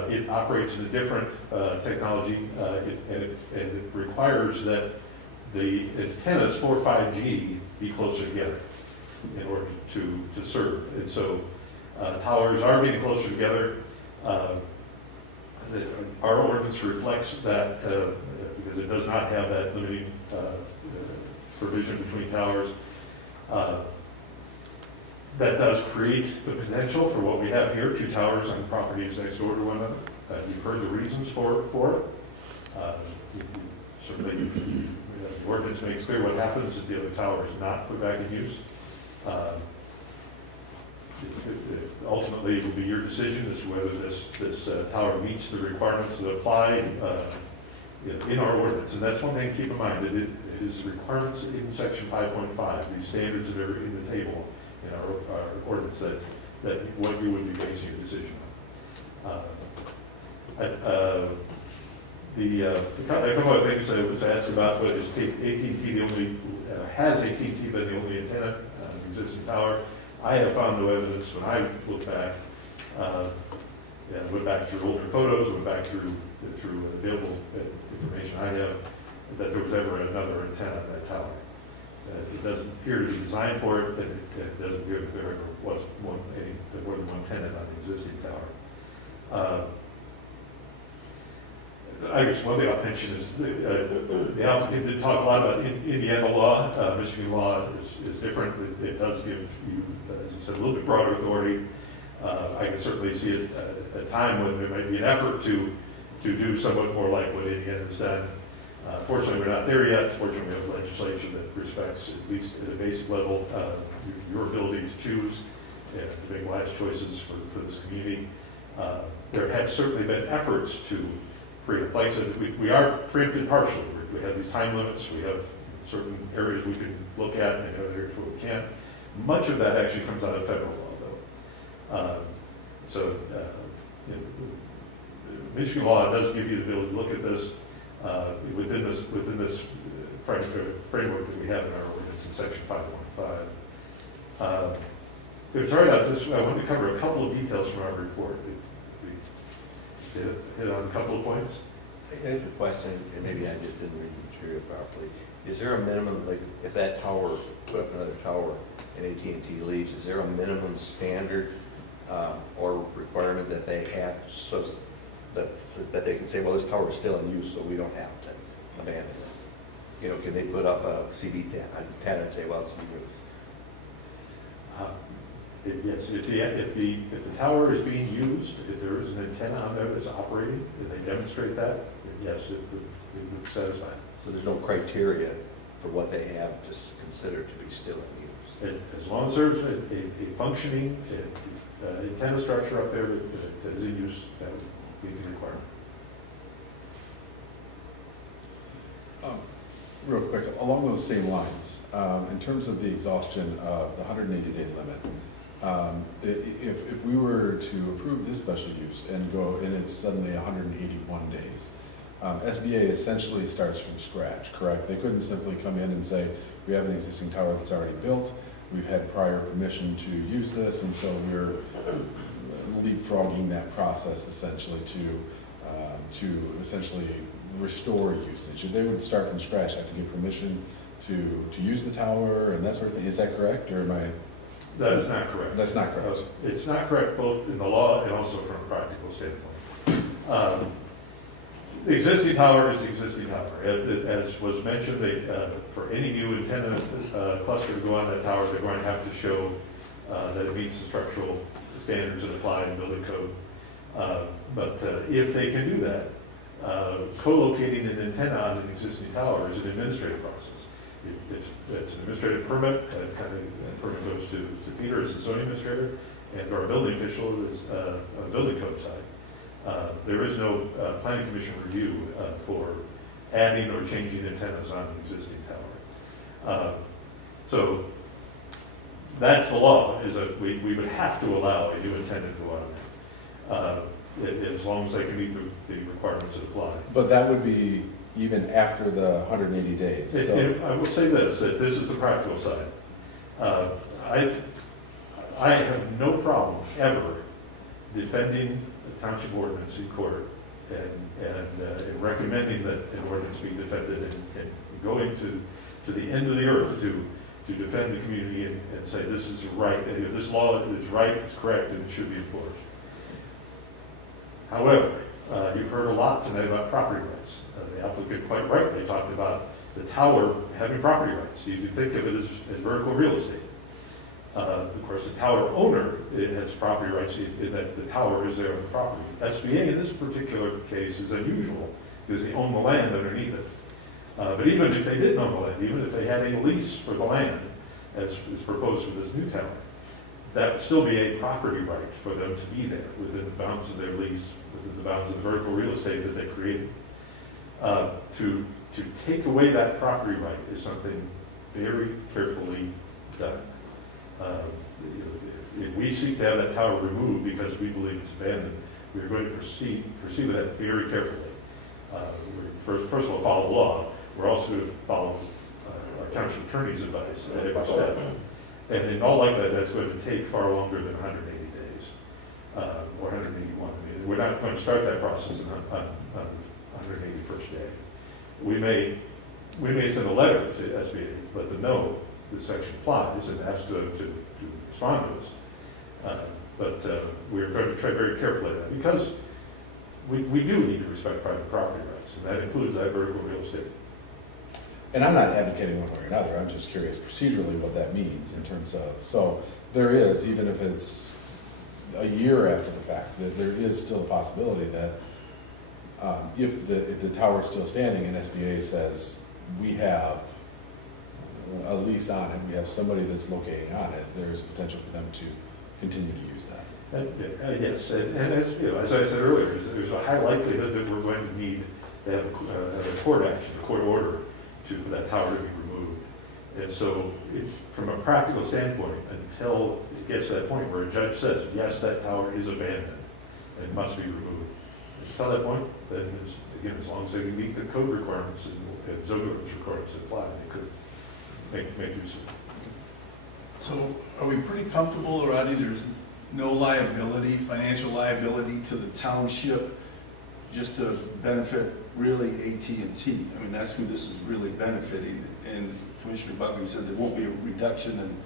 it operates in a different technology, and it requires that the antennas for 5G be closer together in order to serve. And so towers are getting closer together. Our ordinance reflects that because it does not have that limiting provision between towers. That does create the potential for what we have here, 2 towers on properties next door to one another. You've heard the reasons for it. Certainly, the ordinance makes clear what happens if the other tower is not put back in use. Ultimately, it will be your decision as to whether this tower meets the requirements that apply in our ordinance. And that's one thing to keep in mind, that it is requirements in section 5.5, these standards that are in the table in our ordinance, that what you would be basing your decision on. A couple of things I was asked about, but is AT&T the only, has AT&T been the only antenna on the existing tower? I have found no evidence when I look back, went back through older photos, went back through available information I have, that there was ever another antenna on that tower. It doesn't appear to be designed for it, and it doesn't appear that there ever was more than one tenant on the existing tower. I guess one thing I'll mention is the applicant did talk a lot about Indiana law. Michigan law is different. It does give you, as you said, a little bit broader authority. I can certainly see it at a time when there might be an effort to do somewhat more like what Indiana has done. Fortunately, we're not there yet. Fortunately, we have legislation that respects, at least at a basic level, your ability to choose and to make wise choices for this community. There have certainly been efforts to create a place that we are preempted partially. We have these time limits. We have certain areas we can look at and other areas where we can't. Much of that actually comes out of federal law, though. Michigan law does give you the ability to look at this within this framework that we have in our ordinance in section 515. It started out this way. I wanted to cover a couple of details from our report. We hit on a couple of points. I have a question, and maybe I just didn't read the material properly. Is there a minimum, like if that tower, put up another tower and AT&T leaves, is there a minimum standard or requirement that they have so that they can say, well, this tower is still in use, so we don't have to abandon it? You know, can they put up a CD antenna and say, well, it's in use? Yes, if the tower is being used, if there is an antenna on there that's operating, and they demonstrate that, then yes, it would satisfy. So there's no criteria for what they have to consider to be still in use? As long as there's a functioning antenna structure up there that is in use, that would be the requirement. Real quick, along those same lines, in terms of the exhaustion of the 180-day limit, if we were to approve this special use and it's suddenly 181 days, SBA essentially starts from scratch, correct? They couldn't simply come in and say, we have an existing tower that's already built, we've had prior permission to use this, and so we're leapfrogging that process essentially to essentially restore usage. They would start from scratch, have to get permission to use the tower and that sort of thing. Is that correct, or am I? That is not correct. That's not correct. It's not correct both in the law and also from a practical standpoint. The existing tower is the existing tower. As was mentioned, for any new antenna cluster to go on that tower, they're going to have to show that it meets the structural standards that apply in building code. But if they can do that, co-locating an antenna on an existing tower is an administrative process. It's an administrative permit, and permit goes to Peter as the zoning administrator, and our building official is on the building code side. There is no planning commission review for adding or changing antennas on an existing tower. So that's the law, is that we would have to allow a new antenna to go on there, as long as they can meet the requirements that apply. But that would be even after the 180 days. So. I will say this, that this is the practical side. I have no problem ever defending the township ordinance in court and recommending that an ordinance be defended and going to the end of the earth to defend the community and say this is right, this law is right, it's correct, and it should be enforced. However, you've heard a lot tonight about property rights. The applicant quite rightly talked about the tower having property rights. You can think of it as vertical real estate. Of course, the tower owner has property rights in that the tower is there on the property. SBA in this particular case is unusual because they own the land underneath it. But even if they didn't own the land, even if they had a lease for the land, as is proposed for this new tower, that would still be a property right for them to be there within the bounds of their lease, within the bounds of the vertical real estate that they created. To take away that property right is something very carefully done. If we seek to have that tower removed because we believe it's abandoned, we're going to proceed with that very carefully. First of all, follow the law. We're also going to follow our township attorney's advice at every step. And in all likelihood, that's going to take far longer than 180 days, or 181. I mean, we're not going to start that process on 181st day. We may send a letter to SBA, let them know this section applies and ask to respond to us. But we're going to tread very carefully on that because we do need to respect private property rights, and that includes that vertical real estate. And I'm not advocating one way or another, I'm just curious procedurally what that means in terms of, so there is, even if it's a year after the fact, that there is still a possibility that if the tower is still standing and SBA says, we have a lease on it, we have somebody that's locating on it, there is a potential for them to continue to use that. Yes, and as, you know, as I said earlier, there's a high likelihood that we're going to need to have a court action, a court order for that tower to be removed. And so from a practical standpoint, until it gets to that point where a judge says, yes, that tower is abandoned and must be removed, until that point, then again, as long as they meet the code requirements and zoning ordinance requirements that apply, they could make use of it. So are we pretty comfortable, Rodney, there's no liability, financial liability to the township just to benefit really AT&T? I mean, that's who this is really benefiting. And Commissioner Buckley said there won't be a reduction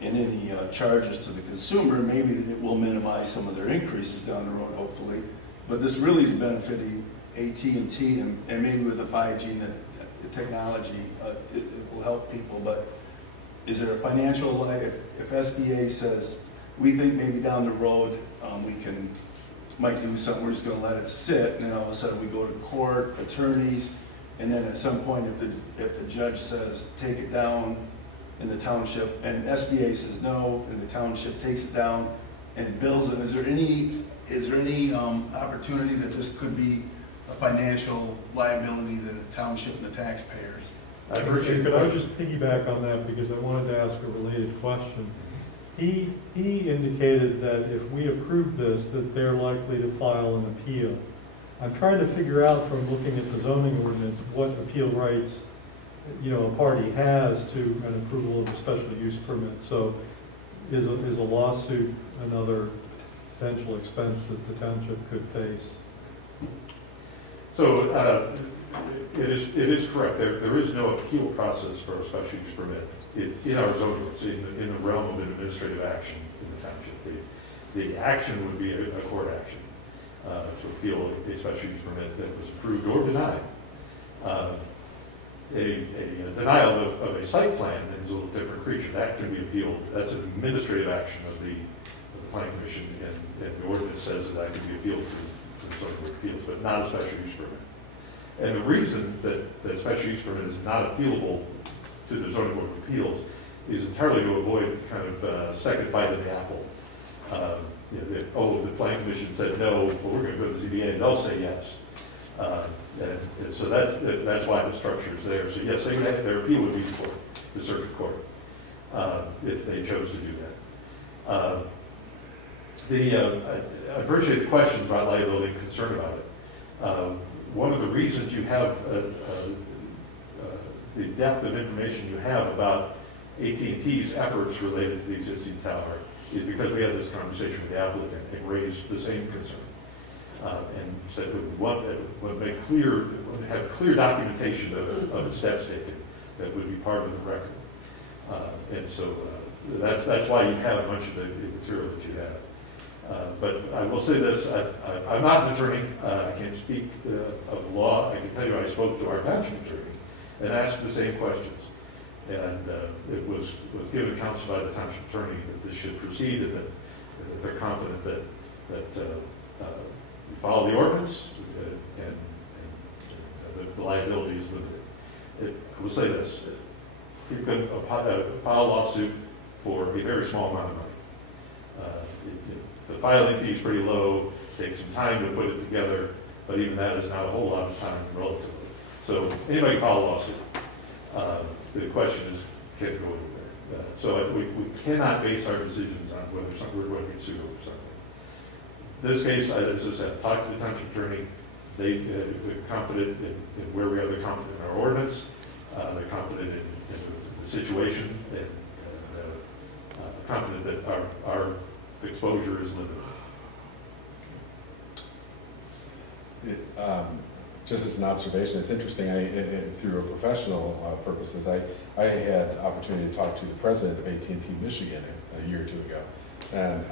in any charges to the consumer. Maybe it will minimize some of their increases down the road, hopefully. But this really is benefiting AT&T, and maybe with the 5G technology, it will help people. But is there a financial, if SBA says, we think maybe down the road might do something, we're just going to let it sit, and then all of a sudden we go to court, attorneys, and then at some point if the judge says take it down in the township, and SBA says no, and the township takes it down and bills it, is there any opportunity that this could be a financial liability to the township and the taxpayers? I appreciate Could I just piggyback on that because I wanted to ask a related question. He indicated that if we approve this, that they're likely to file an appeal. I'm trying to figure out from looking at the zoning ordinance what appeal rights, a party has to an approval of a special use permit. So is a lawsuit another potential expense that the township could face? So it is correct. There is no appeal process for a special use permit in our zoning ordinance, in the realm of an administrative action in the township. The action would be a court action to appeal a special use permit that was approved or denied. A denial of a site plan is a little different creature. That can be appealed. That's an administrative action of the planning commission, and the ordinance says that can be appealed to the zoning board of appeals, but not a special use permit. And the reason that special use permit is not appealable to the zoning board of appeals is entirely to avoid kind of second bite of the apple. The planning commission said no, but we're going to go to the ZBA and they'll say yes. And so that's why the structure is there. So yes, their appeal would be before the circuit court if they chose to do that. I appreciate the questions about liability and concern about it. One of the reasons you have the depth of information you have about AT&T's efforts related to the existing tower is because we had this conversation with the applicant and raised the same concern. And said we want to make clear, have clear documentation of the steps taken that would be part of the record. And so that's why you have a bunch of the material that you have. But I will say this, I'm not an attorney, I can't speak of the law. I can tell you I spoke to our township attorney and asked the same questions. And it was given counsel by the township attorney that this should proceed and that they're confident that we follow the ordinance and the liability is limited. I will say this, you can file a lawsuit for a very small amount of money. The filing fee is pretty low, takes some time to put it together, but even that is not a whole lot of time relatively. So anybody file a lawsuit. The question is, can it go anywhere? So we cannot base our decisions on whether we're going to get sued over something. This case, as I said, talked to the township attorney. They're confident in where we are. They're confident in our ordinance. They're confident in the situation, and confident that our exposure is limited. Just as an observation, it's interesting, through a professional purposes, I had opportunity to talk to the president of AT&T Michigan a year or two ago. And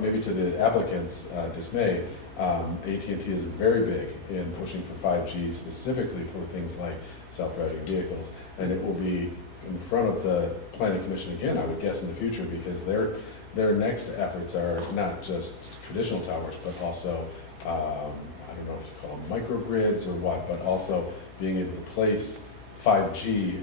maybe to the applicant's dismay, AT&T is very big in pushing for 5G, specifically for things like self-driving vehicles. And it will be in front of the Planning Commission again, I would guess, in the future, because their next efforts are not just traditional towers, but also I don't know if you call them microgrids or what, but also being able to place 5G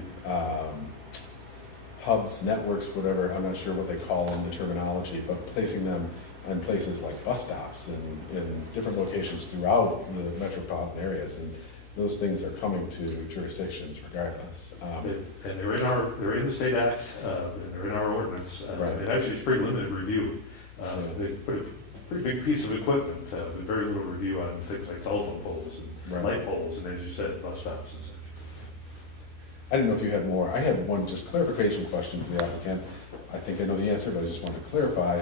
hubs, networks, whatever, I'm not sure what they call them, the terminology, but placing them in places like bus stops and in different locations throughout the metropolitan areas. And those things are coming to jurisdictions regardless. And they're in the state act, they're in our ordinance. Right. And actually, it's pretty limited review. They put a pretty big piece of equipment, with very little review on things like telephone poles and Right. light poles, and as you said, bus stops and such. I didn't know if you had more. I had one just clarification question for the applicant. I think I know the answer, but I just wanted to clarify.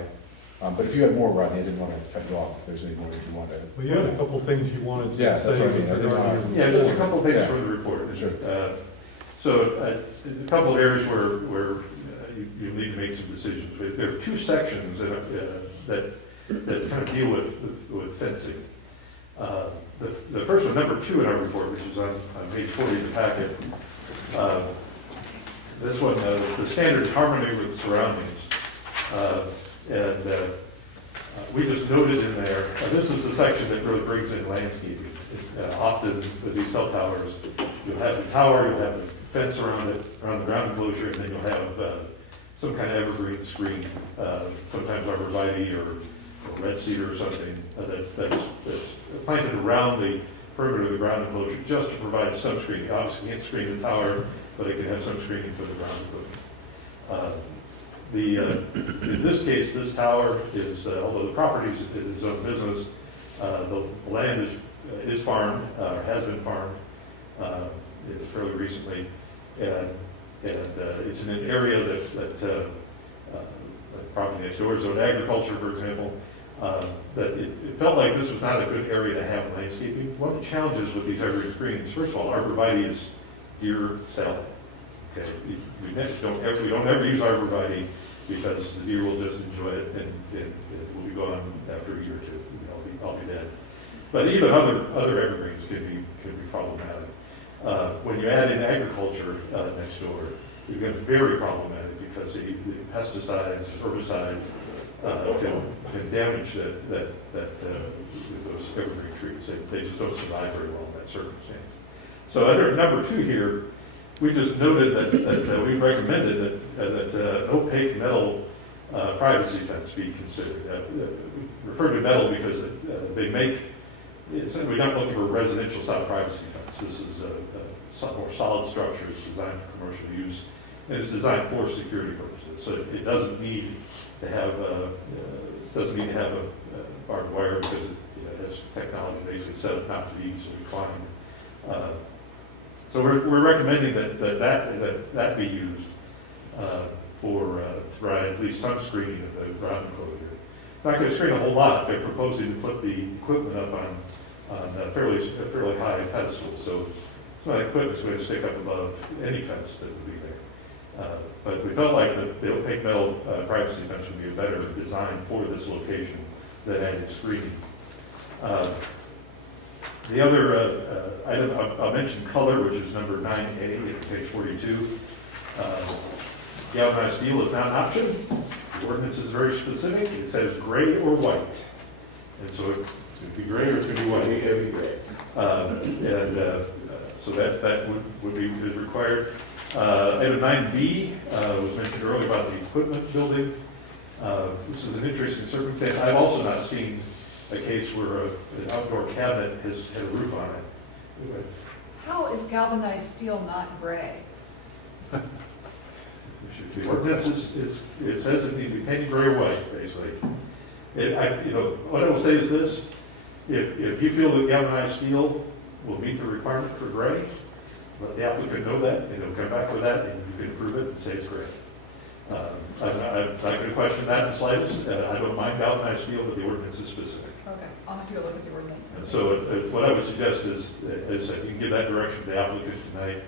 But if you had more, Rodney, I didn't want to cut you off if there's any more that you wanted. Well, you had a couple things you wanted to Yeah, say. that's what I mean. I didn't regarding want Yeah, there's a couple of things Yeah. from the report. Sure. So a couple of areas where you need to make some decisions. There are two sections that kind of deal with fencing. The first one, number 2 in our report, which is on page 40 of the packet. This one, the standard harmony with surroundings. We just noted in there, this is the section that really brings in landscaping. Often with these cell towers, you'll have the tower, you'll have a fence around it, around the ground enclosure, and then you'll have some kind of evergreen screen, sometimes arborvitae or red cedar or something that's planted around the perimeter of the ground enclosure just to provide some screening. Obviously, you can't screen the tower, but it can have some screening for the ground enclosure. In this case, this tower is, although the property is its own business, the land is farmed, or has been farmed fairly recently, and it's in an area that property next door is zoned agriculture, for example, that it felt like this was not a good area to have landscaping. One of the challenges with these evergreen screens, first of all, arborvitae is deer salad. Okay, we don't ever use arborvitae because the deer will just enjoy it and it will be gone after a year or two. I'll be dead. But even other evergreens can be problematic. When you add in agriculture next door, it becomes very problematic because the pesticides, herbicides can damage those evergreen trees. They just don't survive very well in that circumstance. So under number 2 here, we just noted that we recommended that an opaque metal privacy fence be considered. We refer to metal because they make, we're not looking for a residential style privacy fence. This is a more solid structure. It's designed for commercial use, and it's designed for security purposes. So it doesn't need to have a barbed wire because it has technology basically set up not to be easily climbed. So we're recommending that be used for provide at least some screening of the ground enclosure. Not going to screen a whole lot. They're proposing to put the equipment up on a fairly high pedestal. So some of that equipment's going to stick up above any fence that would be there. But we felt like the opaque metal privacy fence would be a better design for this location than added screening. The other item, I'll mention color, which is number 9A, page 42. Galvanized steel is not an option. The ordinance is very specific. It says gray or white. And so it's going to be gray or it's going to be white. It'd be great. So that would be required. Item 9B was mentioned earlier about the equipment building. This is an interesting circumstance. I've also not seen a case where an outdoor cabinet has had a roof on it. How is galvanized steel not gray? The ordinance it says it needs to be painted gray or white, basically. What I will say is this, if you feel that galvanized steel will meet the requirement for gray, let the applicant know that, and he'll come back with that, and you can approve it and say it's gray. I'm not going to question that in the slightest. I don't mind galvanized steel, but the ordinance is specific. Okay, I'll have to go look at the ordinance. And so what I would suggest is that you can give that direction to the applicant tonight,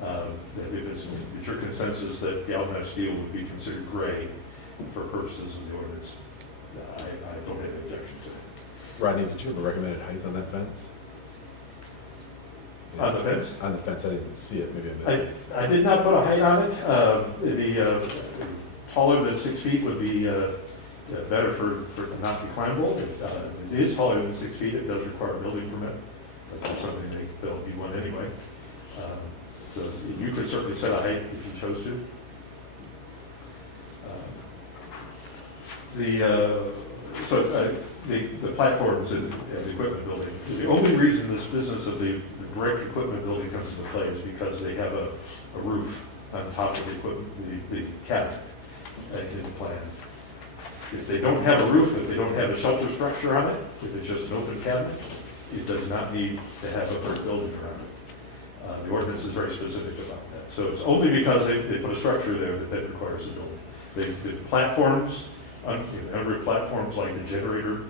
that if it's your consensus that galvanized steel would be considered gray for purposes of the ordinance, I don't have any objection to it. Rodney, did you have a recommended height on that fence? On the fence? On the fence, I didn't see it, maybe I missed it. I did not put a height on it. The taller than 6 feet would be better for it not be climbable. It is taller than 6 feet. It does require a building permit. But that's something they'll be one anyway. So you could certainly set a height if you chose to. The platforms in the equipment building, the only reason this business of the brick equipment building comes into play is because they have a roof on top of the equipment, the cabinet in the plan. If they don't have a roof, if they don't have a shelter structure on it, if it's just an open cabinet, it does not need to have a brick building around it. The ordinance is very specific about that. So it's only because they put a structure there that requires a building. The platforms, a number of platforms like the generator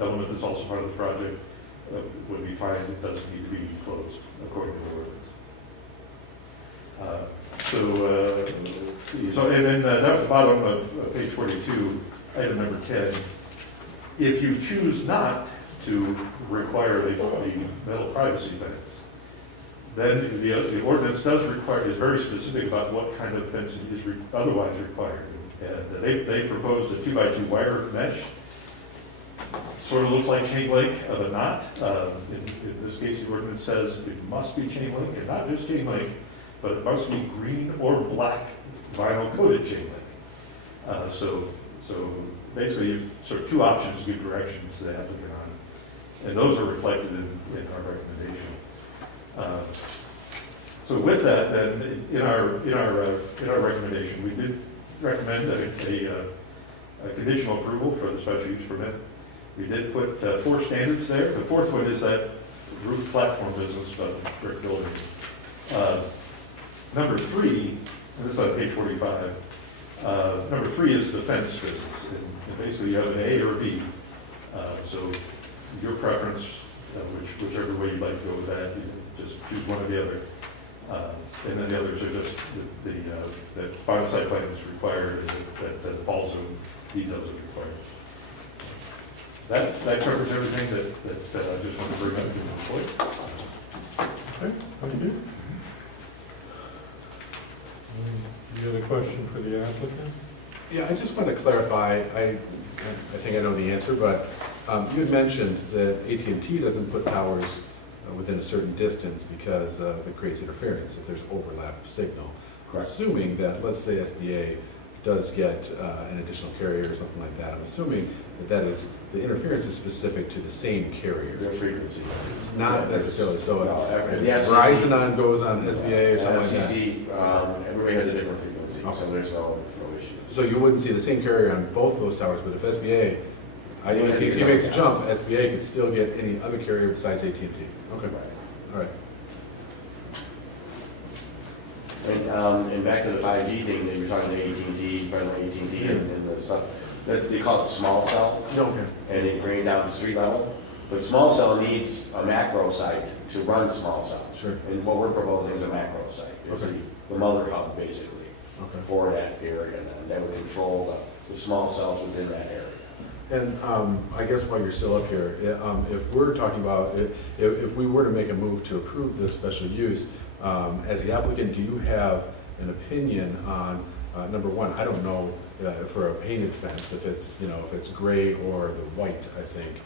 element that's also part of the project would be fine. It doesn't need to be closed according to the ordinance. And then down at the bottom of page 42, item number 10, if you choose not to require the metal privacy fence, then the ordinance is very specific about what kind of fence is otherwise required. And they proposed a 2x2 wire mesh. Sort of looks like chain link, but not. In this case, the ordinance says it must be chain link, and not just chain link, but it must be green or black vinyl coated chain link. So basically, sort of two options to give directions to the applicant on, and those are reflected in our recommendation. So with that, then in our recommendation, we did recommend a conditional approval for the special use permit. We did put 4 standards there. The fourth one is that roof platform business, brick building. Number 3, and this is on page 45. Number 3 is the fence business, and basically you have an A or a B. So your preference, whichever way you'd like to go with that, you just choose one or the other. And then the others are just that final site plan is required, and that fall zone details are required. That covers everything that I just want to bring up to the point. Okay, thank you. Any other question for the applicant? Yeah, I just want to clarify, I think I know the answer, but you had mentioned that AT&T doesn't put towers within a certain distance because it creates interference if there's overlap of signal. Correct. Assuming that, let's say SBA does get an additional carrier or something like that, I'm assuming that is, the interference is specific to the same carrier. Their frequency. It's not necessarily, so No, if the FCC Verizon goes on SBA or something like that. FCC, everybody has a different frequency, so there's no issue. So you wouldn't see the same carrier on both those towers, but if SBA, Yeah, AT&T makes a jump, SBA could still get any other carrier besides AT&T. Okay, all right. And back to the 5G thing, that you're talking to AT&T, probably AT&T and the stuff, that they call it small cell, Okay. and they bring it down to street level. But small cell needs a macro site to run small cell. Sure. And what we're proposing is a macro site. It's Okay. the mother hub, basically, Okay. for that area, and that would control the small cells within that area. And I guess while you're still up here, if we're talking about, if we were to make a move to approve this special use, as the applicant, do you have an opinion on, number one, I don't know, for a painted fence, if it's, if it's gray or the white, I think.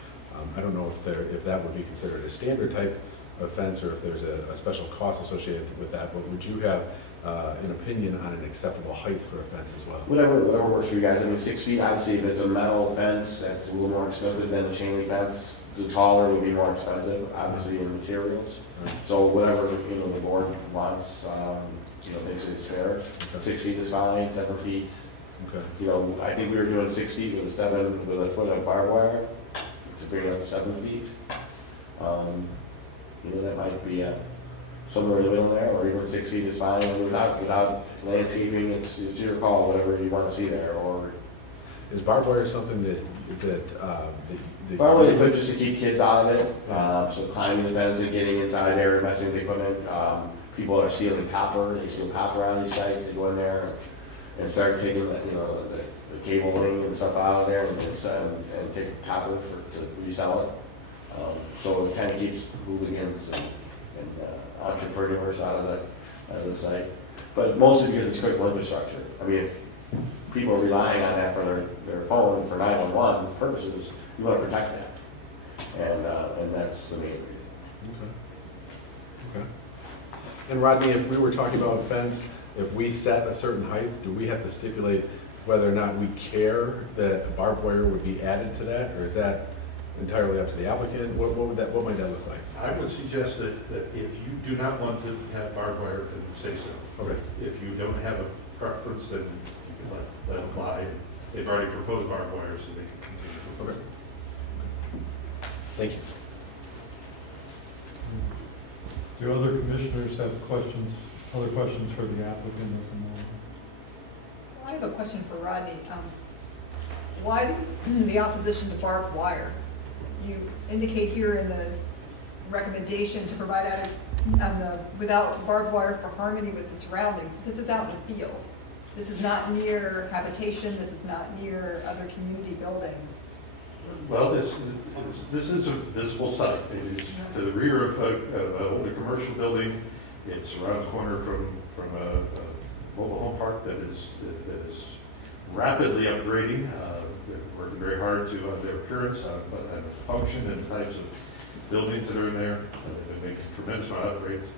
I don't know if that would be considered a standard type of fence or if there's a special cost associated with that, but would you have an opinion on an acceptable height for a fence as well? Whatever works for you guys. I mean, 6 feet, obviously, if it's a metal fence, that's a little more expensive than a chain link fence. The taller would be more expensive, obviously, in materials. So whatever, the board wants, thinks it's fair. 6 feet is fine, 7 feet. Okay. You know, I think we were doing 60 with a foot of barbed wire to bring it up to 7 feet. You know, that might be somewhere in the middle there, or even 6 feet is fine, without landscaping, it's your call, whatever you want to see there, or. Is barbed wire something that Barbed wire, but just to keep kids out of it, so climbing the fence and getting inside there, messing with the equipment. People are stealing copper, they steal copper on these sites, they go in there and start taking, you know, the cabling and stuff out of there and take copper to resell it. So it kind of keeps hooligans and entrepreneurs out of the site. But mostly because it's critical infrastructure. I mean, if people are relying on that for their phone for 911 purposes, you want to protect that. And that's the main reason. Okay. And Rodney, if we were talking about a fence, if we set a certain height, do we have to stipulate whether or not we care that barbed wire would be added to that, or is that entirely up to the applicant? What might that look like? I would suggest that if you do not want to have barbed wire, then say so. Okay. If you don't have a preference, then you can let them fly. They've already proposed barbed wire, so they can continue. Okay. Thank you. Do other commissioners have other questions for the applicant at the moment? I have a question for Rodney. Why the opposition to barbed wire? You indicate here in the recommendation to provide without barbed wire for harmony with the surroundings. This is out in the field. This is not near habitation. This is not near other community buildings. Well, this is a visible site. It is to the rear of an older commercial building. It's around the corner from a mobile home park that is rapidly upgrading. They're working very hard to their appearance and the function and types of buildings that are in there. They're making tremendous amount of upgrades.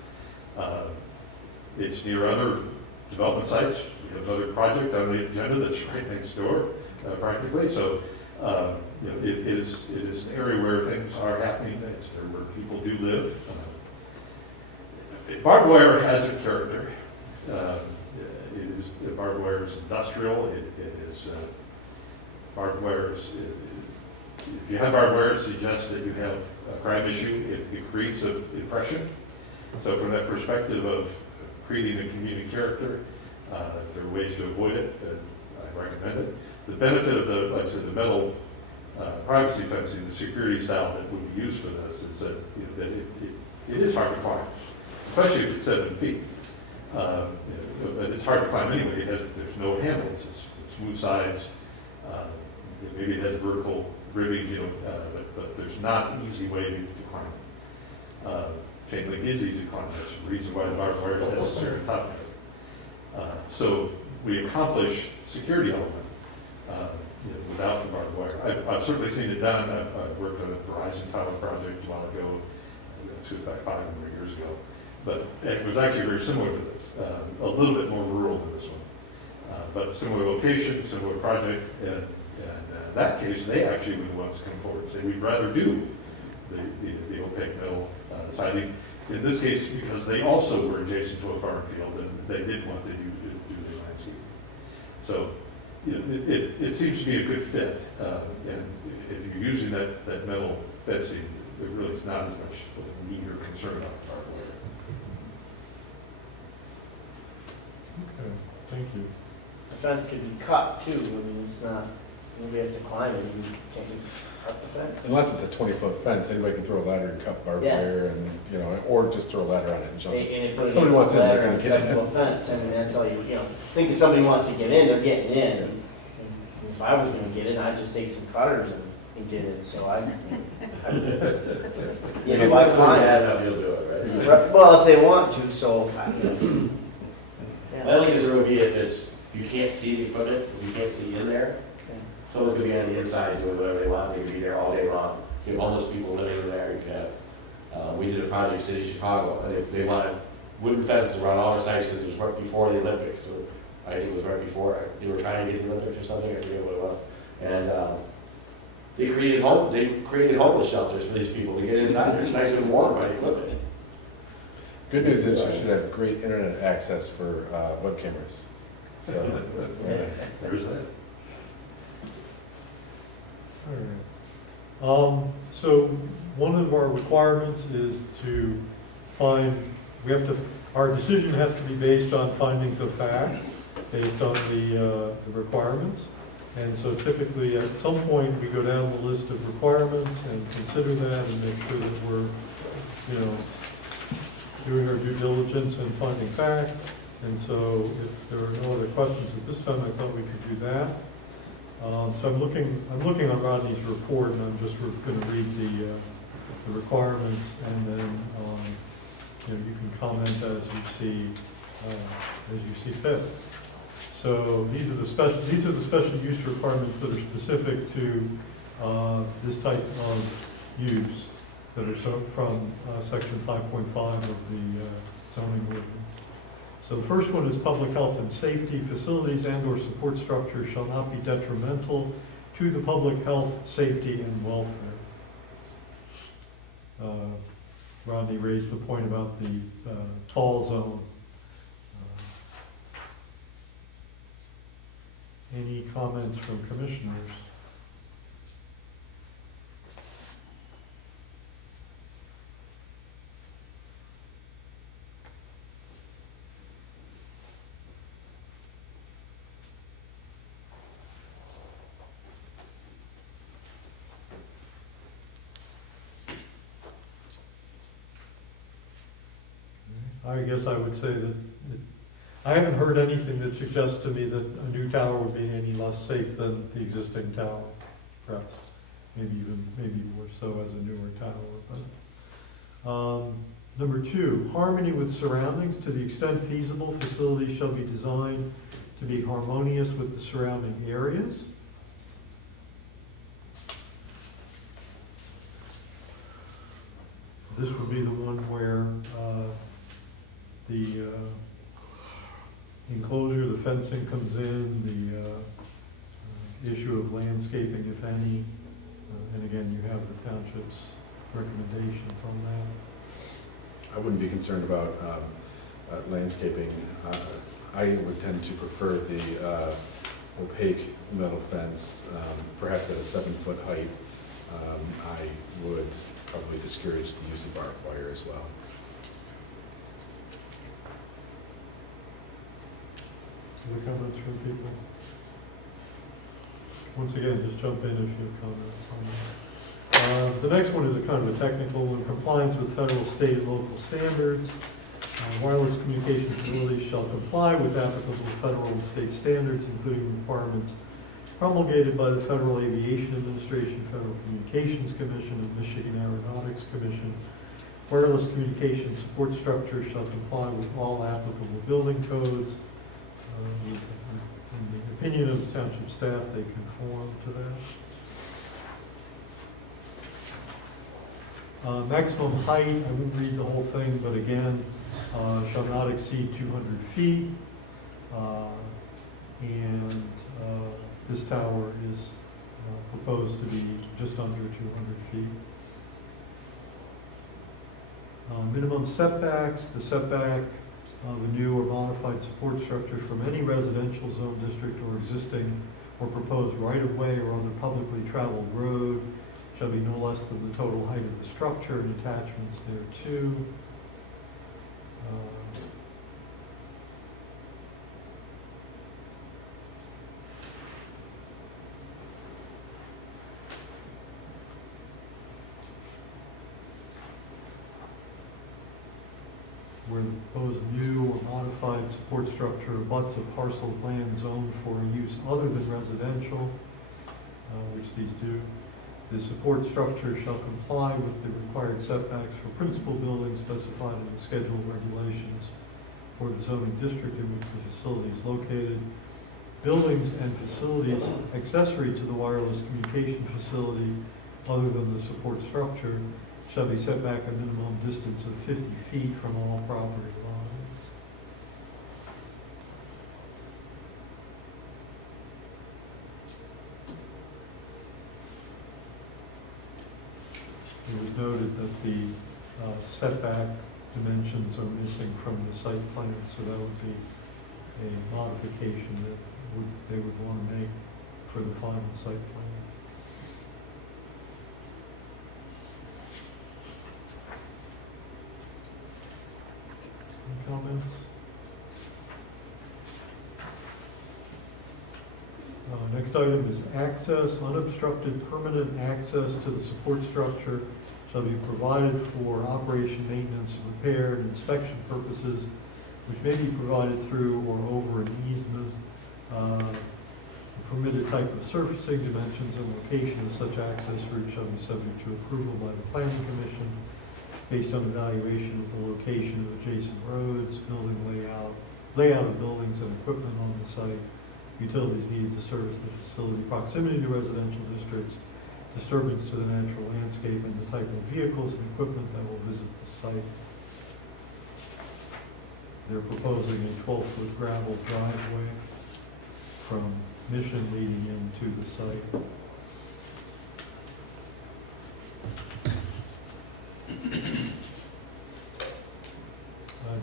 It's near other development sites. We have another project on the agenda that's right next door, practically. So. It is an area where things are happening. It's where people do live. Barbed wire has a character. Barbed wire is industrial. It is barbed wire is. If you have barbed wire, it suggests that you have a crime issue. It creates an impression. So from that perspective of creating a community character, if there are ways to avoid it, I recommend it. The benefit of like I said, the metal privacy fencing, the security style that would be used for this is that, that it is hard to climb, especially if it's 7 feet. But it's hard to climb anyway. There's no handles. It's smooth sides. Maybe it has vertical ribbing, but there's not an easy way to climb. Chain link is easy to climb. That's the reason why the barbed wire is necessary on top of it. So we accomplish security element. Without the barbed wire. I've certainly seen it done. I've worked on a Verizon Tower project a while ago. This was about 5 years ago. But it was actually very similar to this. A little bit more rural than this one. But similar location, similar project. And in that case, they actually were the ones to come forward and say, we'd rather do the opaque metal siding. In this case, because they also were adjacent to a farm field and they didn't want to do the landscape. So, it seems to be a good fit, and if you're using that metal fencing, there really is not as much need or concern about barbed wire. Okay, thank you. The fence could be cut too. I mean, it's not, nobody has to climb it. You can't cut the fence. Unless it's a 20-foot fence, anybody can throw a ladder and cut barbed Yeah. wire, and or just throw a ladder on it and jump. And they put Somebody wants in, they're ladder gonna and get in. 7-foot fence. I mean, that's all you think if somebody wants to get in, they're getting in. And if I was going to get in, I'd just take some cutters and get in. So I why climb? Bad enough, you'll do it, right? Well, if they want to. So. My only concern would be if you can't see the equipment, you can't see in there. Someone could be on the inside doing whatever they want, they could be there all day long. You have homeless people living in there, you could have, we did a project in City of Chicago, and they wanted wooden fences around all their sites because it was right before the Olympics. So I think it was right before, they were trying to get the Olympics or something, I forget what it was. And they created homeless shelters for these people to get inside, it's nice and warm by the equipment. Good news is you should have great internet access for web cameras. So, There's that. All right. So one of our requirements is to find, our decision has to be based on findings of fact, based on the requirements. And so typically, at some point, we go down the list of requirements and consider that and make sure that we're, doing our due diligence and finding fact. And so if there are no other questions at this time, I thought we could do that. So I'm looking on Rodney's report, and I'm just going to read the requirements, and then you can comment as you see fit. So these are the special use requirements that are specific to this type of use that are from section 5.5 of the zoning ordinance. So the first one is public health and safety. Facilities and/or support structures shall not be detrimental to the public health, safety, and welfare. Rodney raised the point about the fall zone. Any comments from commissioners? I guess I would say that I haven't heard anything that suggests to me that a new tower would be any less safe than the existing tower, perhaps. Maybe more so as a newer tower. But number 2, harmony with surroundings. To the extent feasible, facilities shall be designed to be harmonious with the surrounding areas. This would be the one where the enclosure, the fencing comes in, the issue of landscaping, if any, and again, you have the township's recommendations on that. I wouldn't be concerned about landscaping. I would tend to prefer the opaque metal fence, perhaps at a 7-foot height. I would probably discourage the use of barbed wire as well. Other comments from people? Once again, just jump in if you have comments on that. The next one is a kind of a technical. In compliance with federal, state, and local standards, wireless communication facilities shall comply with applicable federal and state standards, including requirements promulgated by the Federal Aviation Administration, Federal Communications Commission, and Michigan Aeronautics Commission. Wireless communication support structures shall comply with all applicable building codes. In the opinion of the township staff, they conform to that. Maximum height, I won't read the whole thing, but again, shall not exceed 200 feet. And this tower is proposed to be just under 200 feet. Minimum setbacks, the setback of a new or modified support structure from any residential zone district or existing or proposed right-of-way or other publicly traveled road shall be no less than the total height of the structure and attachments thereto. Where the proposed new or modified support structure abuts a parcel of land zoned for a use other than residential, which these do, the support structure shall comply with the required setbacks for principal buildings specified in the schedule of regulations for the zoning district in which the facility is located. Buildings and facilities accessory to the wireless communication facility other than the support structure shall be set back a minimum distance of 50 feet from all property lines. It was noted that the setback dimensions are missing from the site plan, so that would be a modification that they would want to make for the final site plan. Any comments? Next item is access. Unobstructed permanent access to the support structure shall be provided for operation, maintenance, repair, and inspection purposes, which may be provided through or over an easement. The permitted type of surfacing, dimensions, and location of such access route shall be subject to approval by the planning commission based on evaluation of the location of adjacent roads, building layout of buildings and equipment on the site, utilities needed to service the facility, proximity to residential districts, disturbance to the natural landscape, and the type of vehicles and equipment that will visit the site. They're proposing a 12-foot gravel driveway from Mission leading into the site.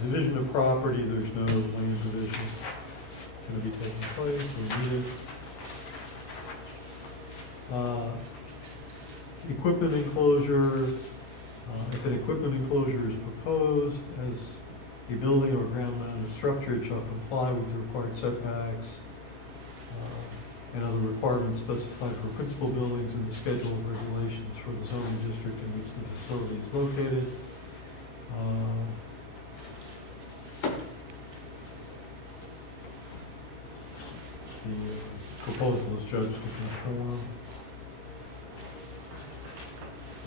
Division of property, there's no land division going to be taking place or needed. Equipment enclosure, if an equipment enclosure is proposed as a building or ground-mounted structure, it shall comply with the required setbacks and other requirements specified for principal buildings in the schedule of regulations for the zoning district in which the facility is located. The proposal is judged to conform.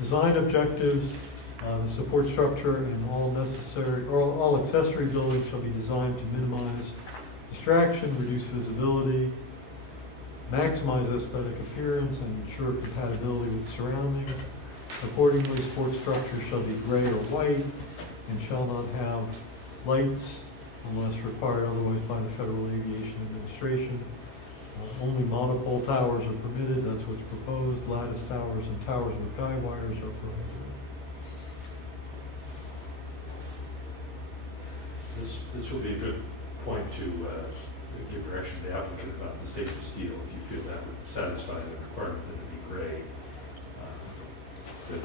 Design objectives, the support structure and all necessary, or all accessory buildings shall be designed to minimize distraction, reduce visibility, maximize aesthetic appearance, and ensure compatibility with surroundings. Accordingly, support structure shall be gray or white and shall not have lights unless required otherwise by the Federal Aviation Administration. Only monopole towers are permitted, that's what's proposed. Lattice towers and towers with guy wires are prohibited. This will be a good point to give direction to the applicant about the stainless steel, if you feel that would satisfy the requirement that it be gray. But if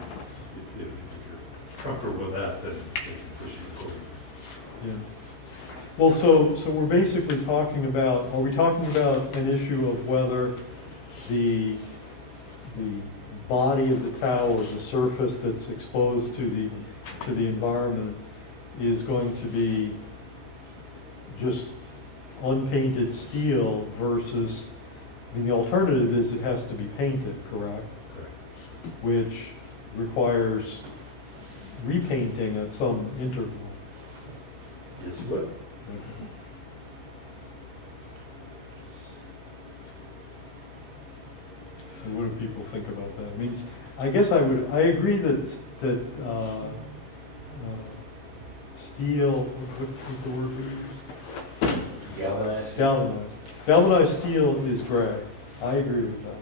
you're comfortable with that, then we can proceed forward. Yeah. Well, so we're basically talking about, are we talking about an issue of whether the body of the tower, the surface that's exposed to the environment, is going to be just unpainted steel versus, I mean, the alternative is it has to be painted, correct? Correct. Which requires repainting at some interval. Yes, it would. And what do people think about that? I mean, I guess I agree that steel, what's the word we use? Galvanized. Galvanized steel is gray. I agree with that.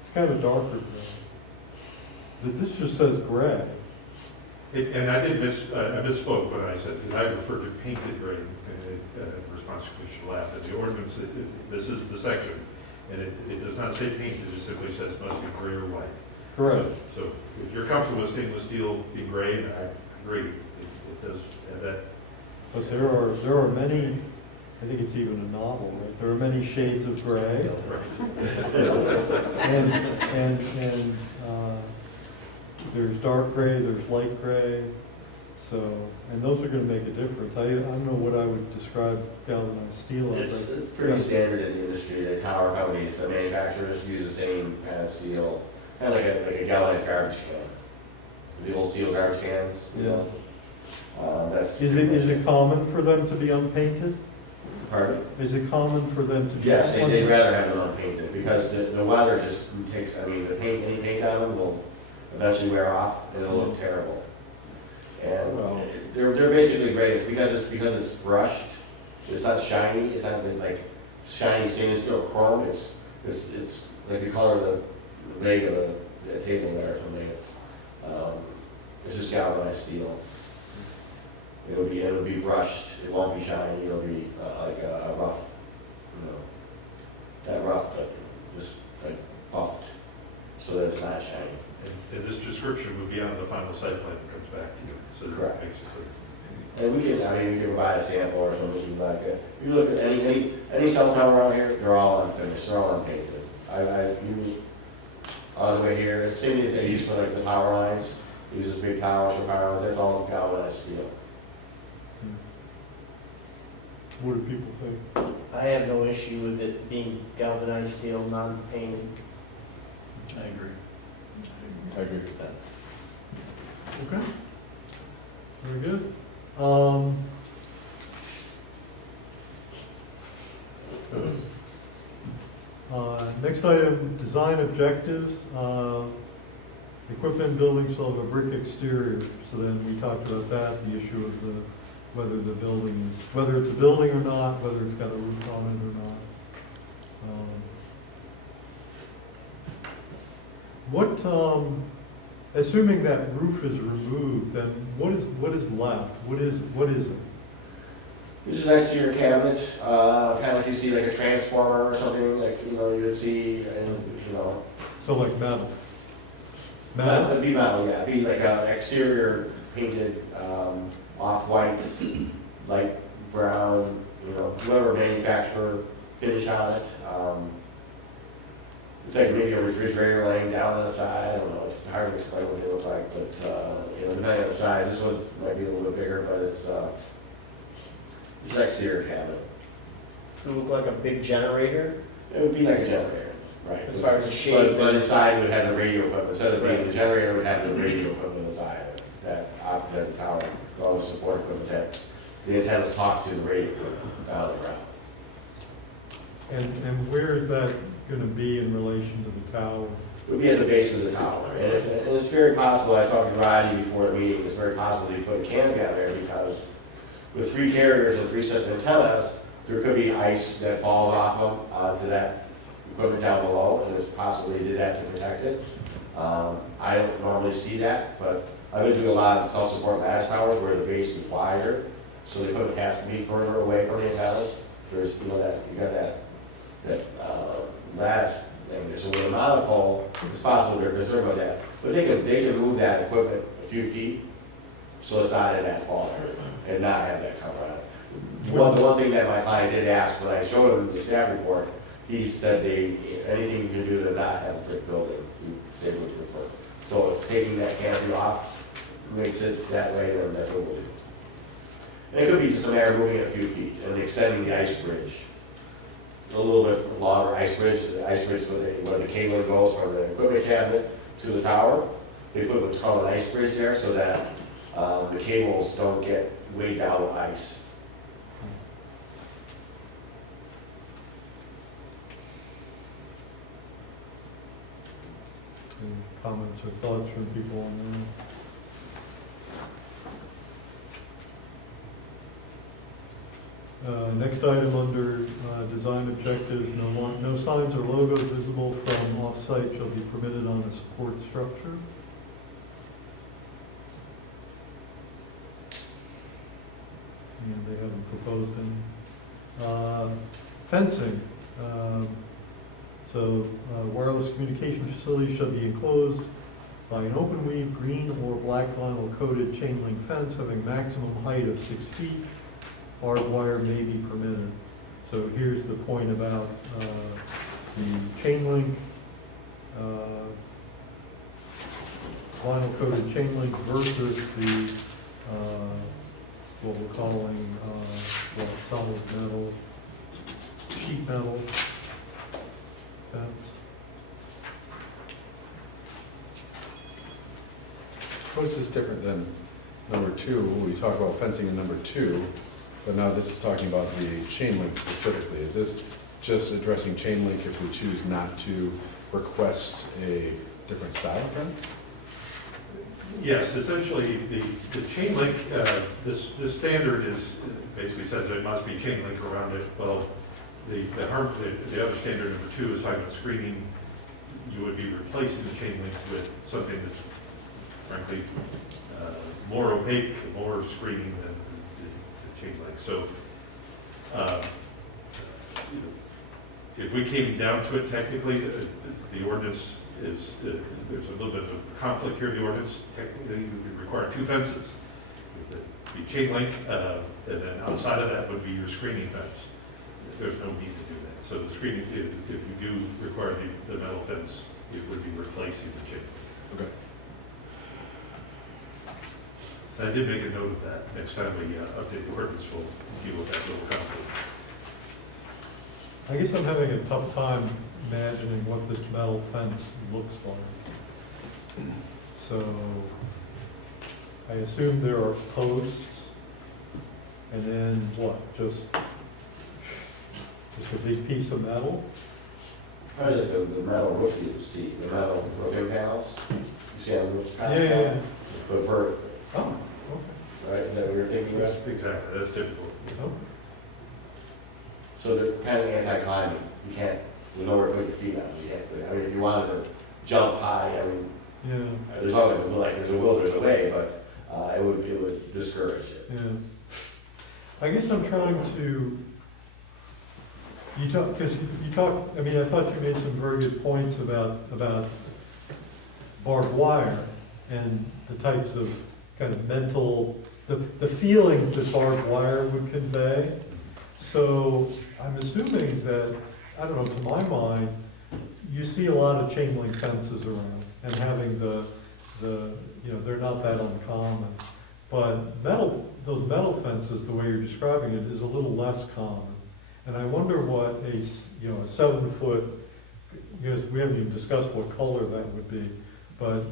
It's kind of a darker gray. But this just says gray. And I did I misspoke when I said, because I referred to painted gray in response to Commissioner Lapp. But the ordinance, this is the section, and it does not say painted, it simply says it must be gray or white. Correct. So if you're comfortable with stainless steel being gray, and I agree, it does have that. But there are many, I think it's even a novel, right? There are many shades of gray. And there's dark gray, there's light gray. So, and those are going to make a difference. I don't know what I would describe galvanized steel as. It's pretty standard in the industry. The tower companies, the manufacturers use the same kind of steel, kind of like a galvanized garbage can. The old steel garbage cans, you know. Is it common for them to be unpainted? Pardon? Is it common for them to be? Yes, they'd rather have them unpainted because the weather just takes, I mean, any paint on them will eventually wear off and it'll look terrible. And they're basically great because it's brushed. It's not shiny. It's not like shiny stainless steel chrome. It's like the color of the leg of the table there or something. It's just galvanized steel. It'll be brushed. It won't be shiny. It'll be like a rough And we can, I mean, we can provide a sample or something like that. You look at any cell tower around here, they're all unfinished, they're all unpainted. I use, on the way here, it's the same that they use for like the power lines, uses big towers for power lines, that's all galvanized steel. What do people think? I have no issue with it being galvanized steel, non-painted. I agree. I agree with that. Okay. Very good. Next item, design objectives. Equipment building shall have a brick exterior. So then we talked about that, the issue of whether the building is, whether it's a building or not, whether it's got a roof on it or not. Assuming that roof is removed, then what is left? What is it? This is an exterior cabinet, kind of like you see like a transformer or something, like, you know, you would see, and, you know. So like metal? It'd be metal, yeah, it'd be like an exterior painted, off-white, light brown, you know, whoever manufacturer finish on it. It's like maybe a refrigerator laying down on the side, I don't know, it's hard to explain what they look like, but, you know, depending on the size, this one might be a little bit bigger, but it's an exterior cabinet. It would look like a big generator, It would be like a generator, right? as far as the shape. But inside it would have the radio equipment, instead of being the generator, it would have the radio equipment inside of it, that operates the tower, all the support equipment that the antennas talk to the radio equipment down the ground. And where is that going to be in relation to the tower? It would be at the base of the tower, and it's very possible, I talked to Rodney before the meeting, it's very possible you put a canopy out there, because with 3 carriers and 3 sets of antennas, there could be ice that falls off them onto that equipment down below, and it's possible they did that to protect it. I don't normally see that, but I've been doing a lot of self-support lattice towers where the base is wider, so the equipment has to be further away from the antennas. There's, you know, you got that lattice thing. So with a monopole, it's possible they're concerned about that, but they can move that equipment a few feet, so it's not in that fault area, and not have that cover on it. The one thing that my client did ask when I showed him the staff report, he said anything you can do to not have a brick building, they would prefer. So if taking that canopy off makes it that way, then that's what we'll do. And it could be just a matter of moving it a few feet and extending the ice bridge. A little bit longer ice bridge, where the cabling goes from the equipment cabinet to the tower. They put what's called an ice bridge there so that the cables don't get weighed down with ice. Any comments or thoughts from people on that? Next item under design objectives, no signs or logos visible from off-site shall be permitted on a support structure. And they haven't proposed any. Fencing. Wireless communication facilities shall be enclosed by an open weave, green or black vinyl coated chain link fence having maximum height of 6 feet. Barbed wire may be permitted. So here's the point about the chain link, vinyl coated chain link versus the what we're calling solid metal, sheet metal fence. How is this different than number 2? We talk about fencing in number 2, but now this is talking about the chain link specifically. Is this just addressing chain link if we choose not to request a different style fence? Yes, essentially, the chain link, this standard basically says it must be chain link around it. Well, the other standard, number 2, is talking about screening. You would be replacing the chain link with something that's frankly more opaque, more screening than the chain link. So if we came down to it technically, the ordinance is, there's a little bit of a conflict here. The ordinance technically would require 2 fences. be chain link, and then outside of that would be your screening fence. There's no need to do that. So the screening, if you do require the metal fence, it would be replacing the chain link. Okay. I did make a note of that. Next time we update the ordinance, we'll deal with that little conflict. I guess I'm having a tough time imagining what this metal fence looks like. So, I assume there are posts, and then what, just a big piece of metal? Probably like the metal roof you see, the metal roofing panels, you see on the roof. Yeah. But for, Oh, right, is that what you're thinking about? Exactly, that's typical. okay. So they're kind of anti-climbing, you can't, there's nowhere to put your feet on, you can't, I mean, if you wanted to jump high, I mean, Yeah, there's always, like, there's a will, there's a way, but it would discourage it. yeah. I guess I'm trying to, I mean, I thought you made some very good points about barbed wire and the types of kind of mental, the feelings that barbed wire would convey. So I'm assuming that, I don't know, to my mind, you see a lot of chain link fences around and having the they're not that uncommon. But those metal fences, the way you're describing it, is a little less common. And I wonder what a 7-foot, because we haven't even discussed what color that would be, but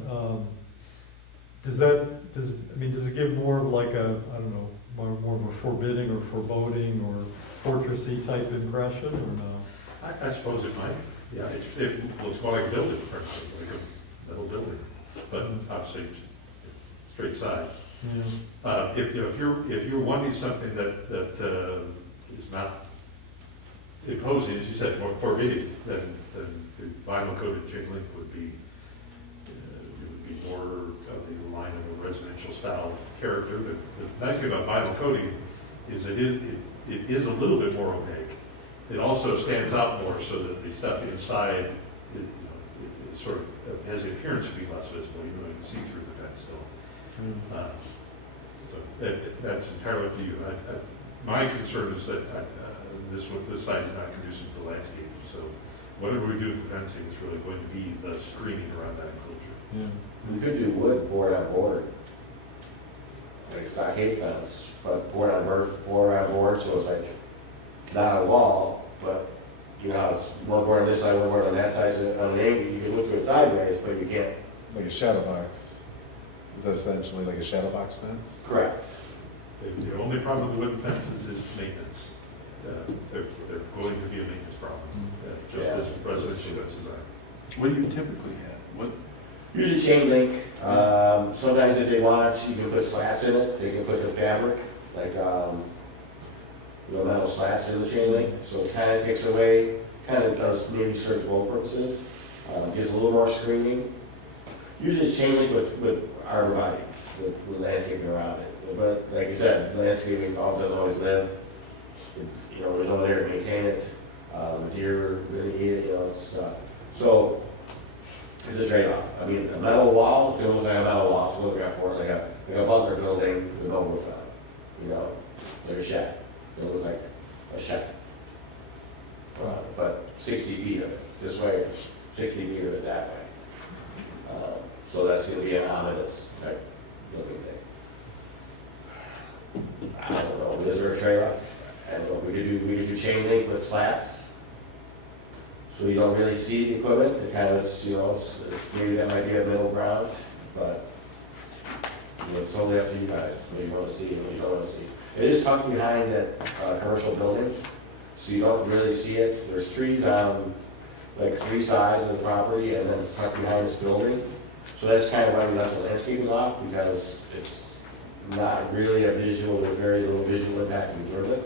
does it give more of like a, I don't know, more of a forbidding or foreboding or fortressy type impression, or no? I suppose it might. Yeah, it looks more like a building, frankly, like a metal building, but obviously it's straight sides. Yeah. If you're wanting something that is not imposing, as you said, more forbidding, then the vinyl coated chain link would be more of the line of a residential style character. The nice thing about vinyl coating is it is a little bit more opaque. It also stands out more so that the stuff inside it sort of has the appearance to be less visible, even though you can see through the fence still. So that's entirely up to you. My concern is that this site is not conducive to landscaping, so whatever we do for fencing is really going to be the screening around that enclosure. Yeah. You could do wood, board on board. Like stockade fence, but board on board, so it's like not a wall, but you know, how it's one board on this side, one board on that side, so on the angle, you can look to it sideways, but you can't. Like a shadow box. Is that essentially like a shadow box fence? Correct. The only problem with wooden fences is maintenance. They're going to be a maintenance problem, just as residential fences are. What do you typically have? What, Usually chain link. Sometimes if they want, you can put slats in it. They can put the fabric, like metal slats in the chain link. So it kind of takes away, kind of does maybe serve both purposes. Gives a little more screening. Usually it's chain link with arborvitae, with landscaping around it. But like you said, landscaping doesn't always live. There's no one there to maintain it. The deer really eat it. So. It's a trade-off. I mean, a metal wall, it's gonna look like a metal wall, so look out for it, like a bunker building with no roof on it, like a shed. It'll look like a shed. But 60 feet of it, this way, 60 feet of it that way. So that's gonna be an ominous type looking thing. I don't know, is there a trade-off? I don't know, we could do chain link with slats. So you don't really see the equipment, it kind of, maybe that might be a middle ground, but it's totally up to you guys, what you want to see and what you don't want to see. It is tucked behind that commercial building, so you don't really see it. There's trees on like 3 sides of the property, and then it's tucked behind this building. So that's kind of why we left the landscaping off, because it's not really a visual, there's very little visual impact to begin with.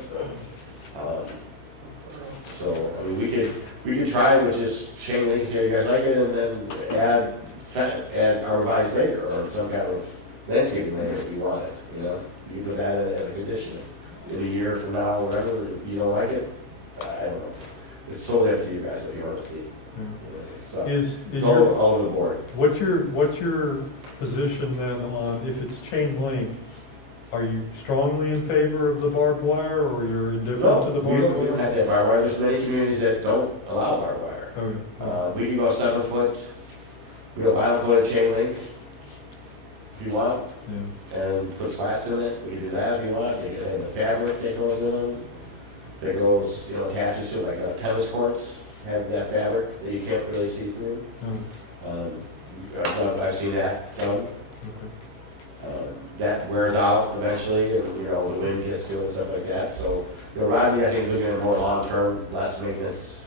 So, I mean, we could try with just chain links here, you guys like it, and then add arborvitae later, or some kind of landscaping layer if you want it, You put that as a condition. In a year from now, whatever, you don't like it, I don't know. It's totally up to you guys what you want to see. So, Is all over the board. what's your position then on, if it's chain link, Are you strongly in favor of the barbed wire, or you're indifferent No, to the we barbed don't wire? have that barbed wire. There's many communities that don't allow barbed wire. Oh, We can go 7 foot, we go 5 foot chain link if you want, yeah. and put slats in it. We can do that if you want. They can have a fabric that goes in them, that goes, you know, attaches to like tennis courts, have that fabric that you can't really see through. I've seen that done. Okay. That wears out eventually, and, you know, the wind gets to it and stuff like that. So, you know, Rodney, I think is looking at more long-term, less maintenance.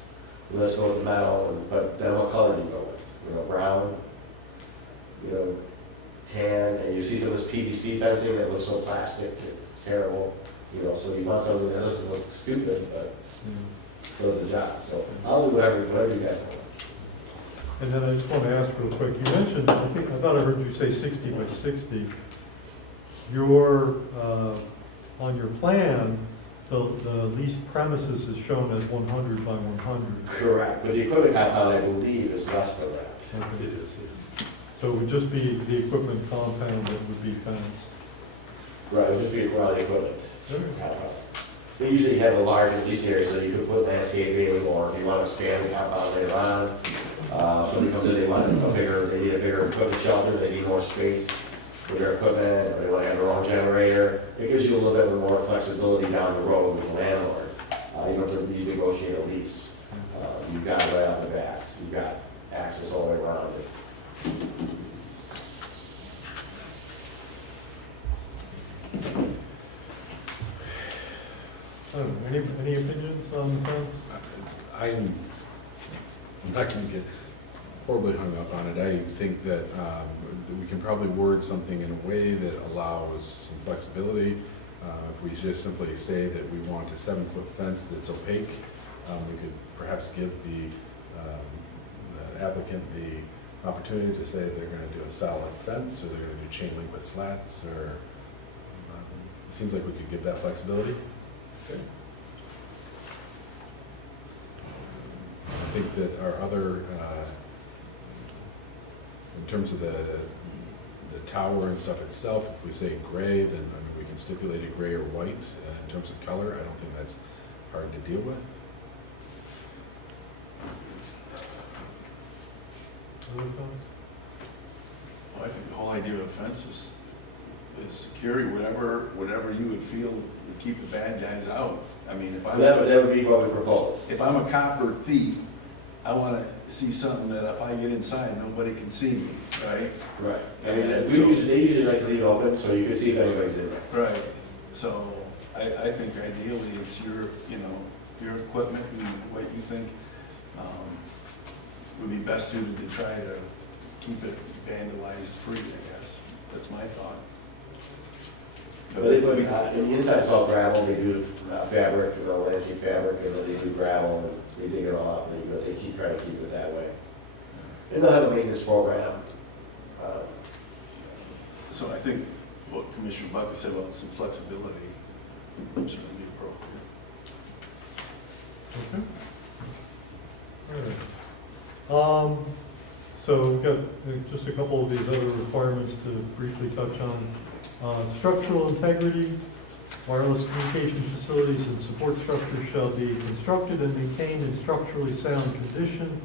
Let's go with the metal, but then what color do you go with? You know, brown, you know, tan, and you see some of this PVC fencing that looks so plastic, it's terrible. You know, so you want something that doesn't look stupid, but Yeah. does the job. So I'll do whatever you guys want. And then I just want to ask real quick, you mentioned, I thought I heard you say 60 by 60. Your, on your plan, the leased premises is shown as 100 by 100. Correct, but the equipment compound, I believe, is less than that. Okay. So it would just be the equipment compound that would be fenced. Right, it would just be around the equipment Okay. compound. They usually have a large lease area, so you could put landscaping, or if you want to expand the compound later on. Somebody comes in, they want they need a bigger equipment shelter, they need more space for their equipment, or they want to have their own generator. It gives you a little bit more flexibility down the road with the landlord. You don't have to renegotiate a lease. You've got it right off the bat. You've got access all the way around it. I don't know, any opinions on the fence? I'm not going to get horribly hung up on it. I think that we can probably word something in a way that allows some flexibility. If we just simply say that we want a 7-foot fence that's opaque, we could perhaps give the applicant the opportunity to say they're going to do a solid fence, or they're going to do chain link with slats, or it seems like we could give that flexibility. Okay. I think that our other, in terms of the tower and stuff itself, if we say gray, then we can stipulate a gray or white. In terms of color, I don't think that's hard to deal with. Other thoughts? Well, I think the whole idea of a fence is security, whatever you would feel would keep the bad guys out. I mean, That would be what we propose. if I'm a cop or thief, I want to see something that if I get inside, nobody can see me, right? Right. I mean, they usually like to leave it open, so you can see if anybody's in there. Right. So I think ideally it's your equipment and what you think would be best suited to try to keep it vandalized free, I guess. That's my thought. But they put, in the inside it's all gravel, they do fabric, landscape fabric, and then they do gravel, and they dig it all up, and they keep trying to keep it that way. And they'll have a maintenance program. So I think what Commissioner Buckley said about some flexibility would certainly be appropriate. Okay. All right. So we've got just a couple of these other requirements to briefly touch on. Structural integrity, wireless communication facilities and support structures shall be constructed and maintained in structurally sound condition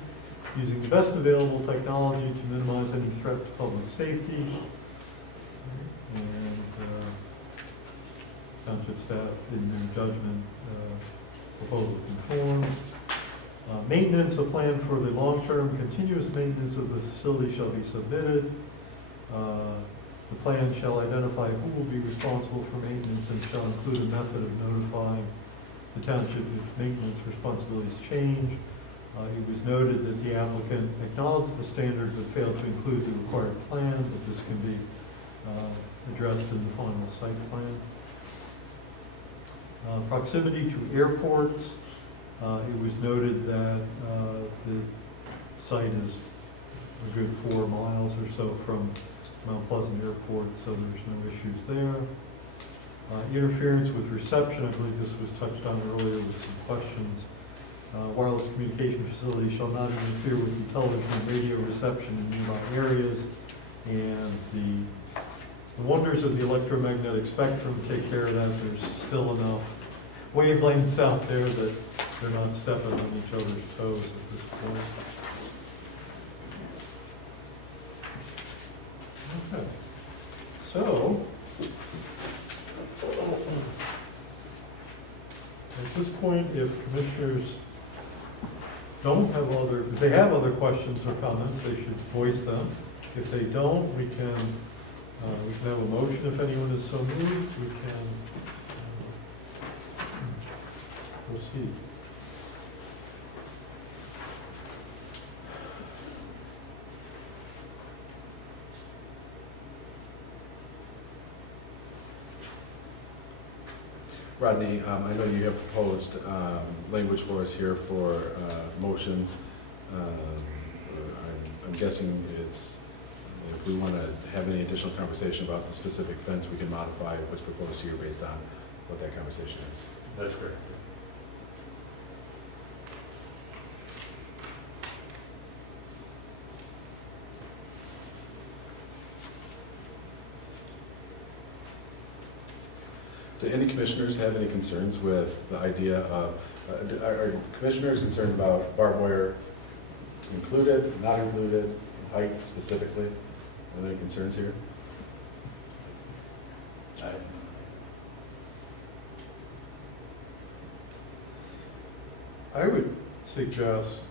using the best available technology to minimize any threat to public safety. And township staff, in their judgment, proposal conforms. Maintenance, a plan for the long-term continuous maintenance of the facility shall be submitted. The plan shall identify who will be responsible for maintenance and shall include a method of notifying the township if maintenance responsibilities change. It was noted that the applicant acknowledged the standard but failed to include the required plan, but this can be addressed in the final site plan. Proximity to airports. It was noted that the site is a good 4 miles or so from Mount Pleasant Airport, so there's no issues there. Interference with reception, I believe this was touched on earlier with some questions. Wireless communication facility shall not interfere with the television and radio reception in nearby areas, and the the wonders of the electromagnetic spectrum take care of that. There's still enough wavelengths out there that they're not stepping on each other's toes at this point. Okay. So, at this point, if commissioners don't have if they have other questions or comments, they should voice them. If they don't, we can have a motion if anyone is so moved. We can proceed. Rodney, I know you have proposed language for us here for motions. I'm guessing it's, if we want to have any additional conversation about the specific fence, we can modify what's proposed here based on what that conversation is. That's correct. Do any commissioners have any concerns with the idea of, are commissioners concerned about barbed wire included, not included, height specifically? Are there any concerns here? I would suggest,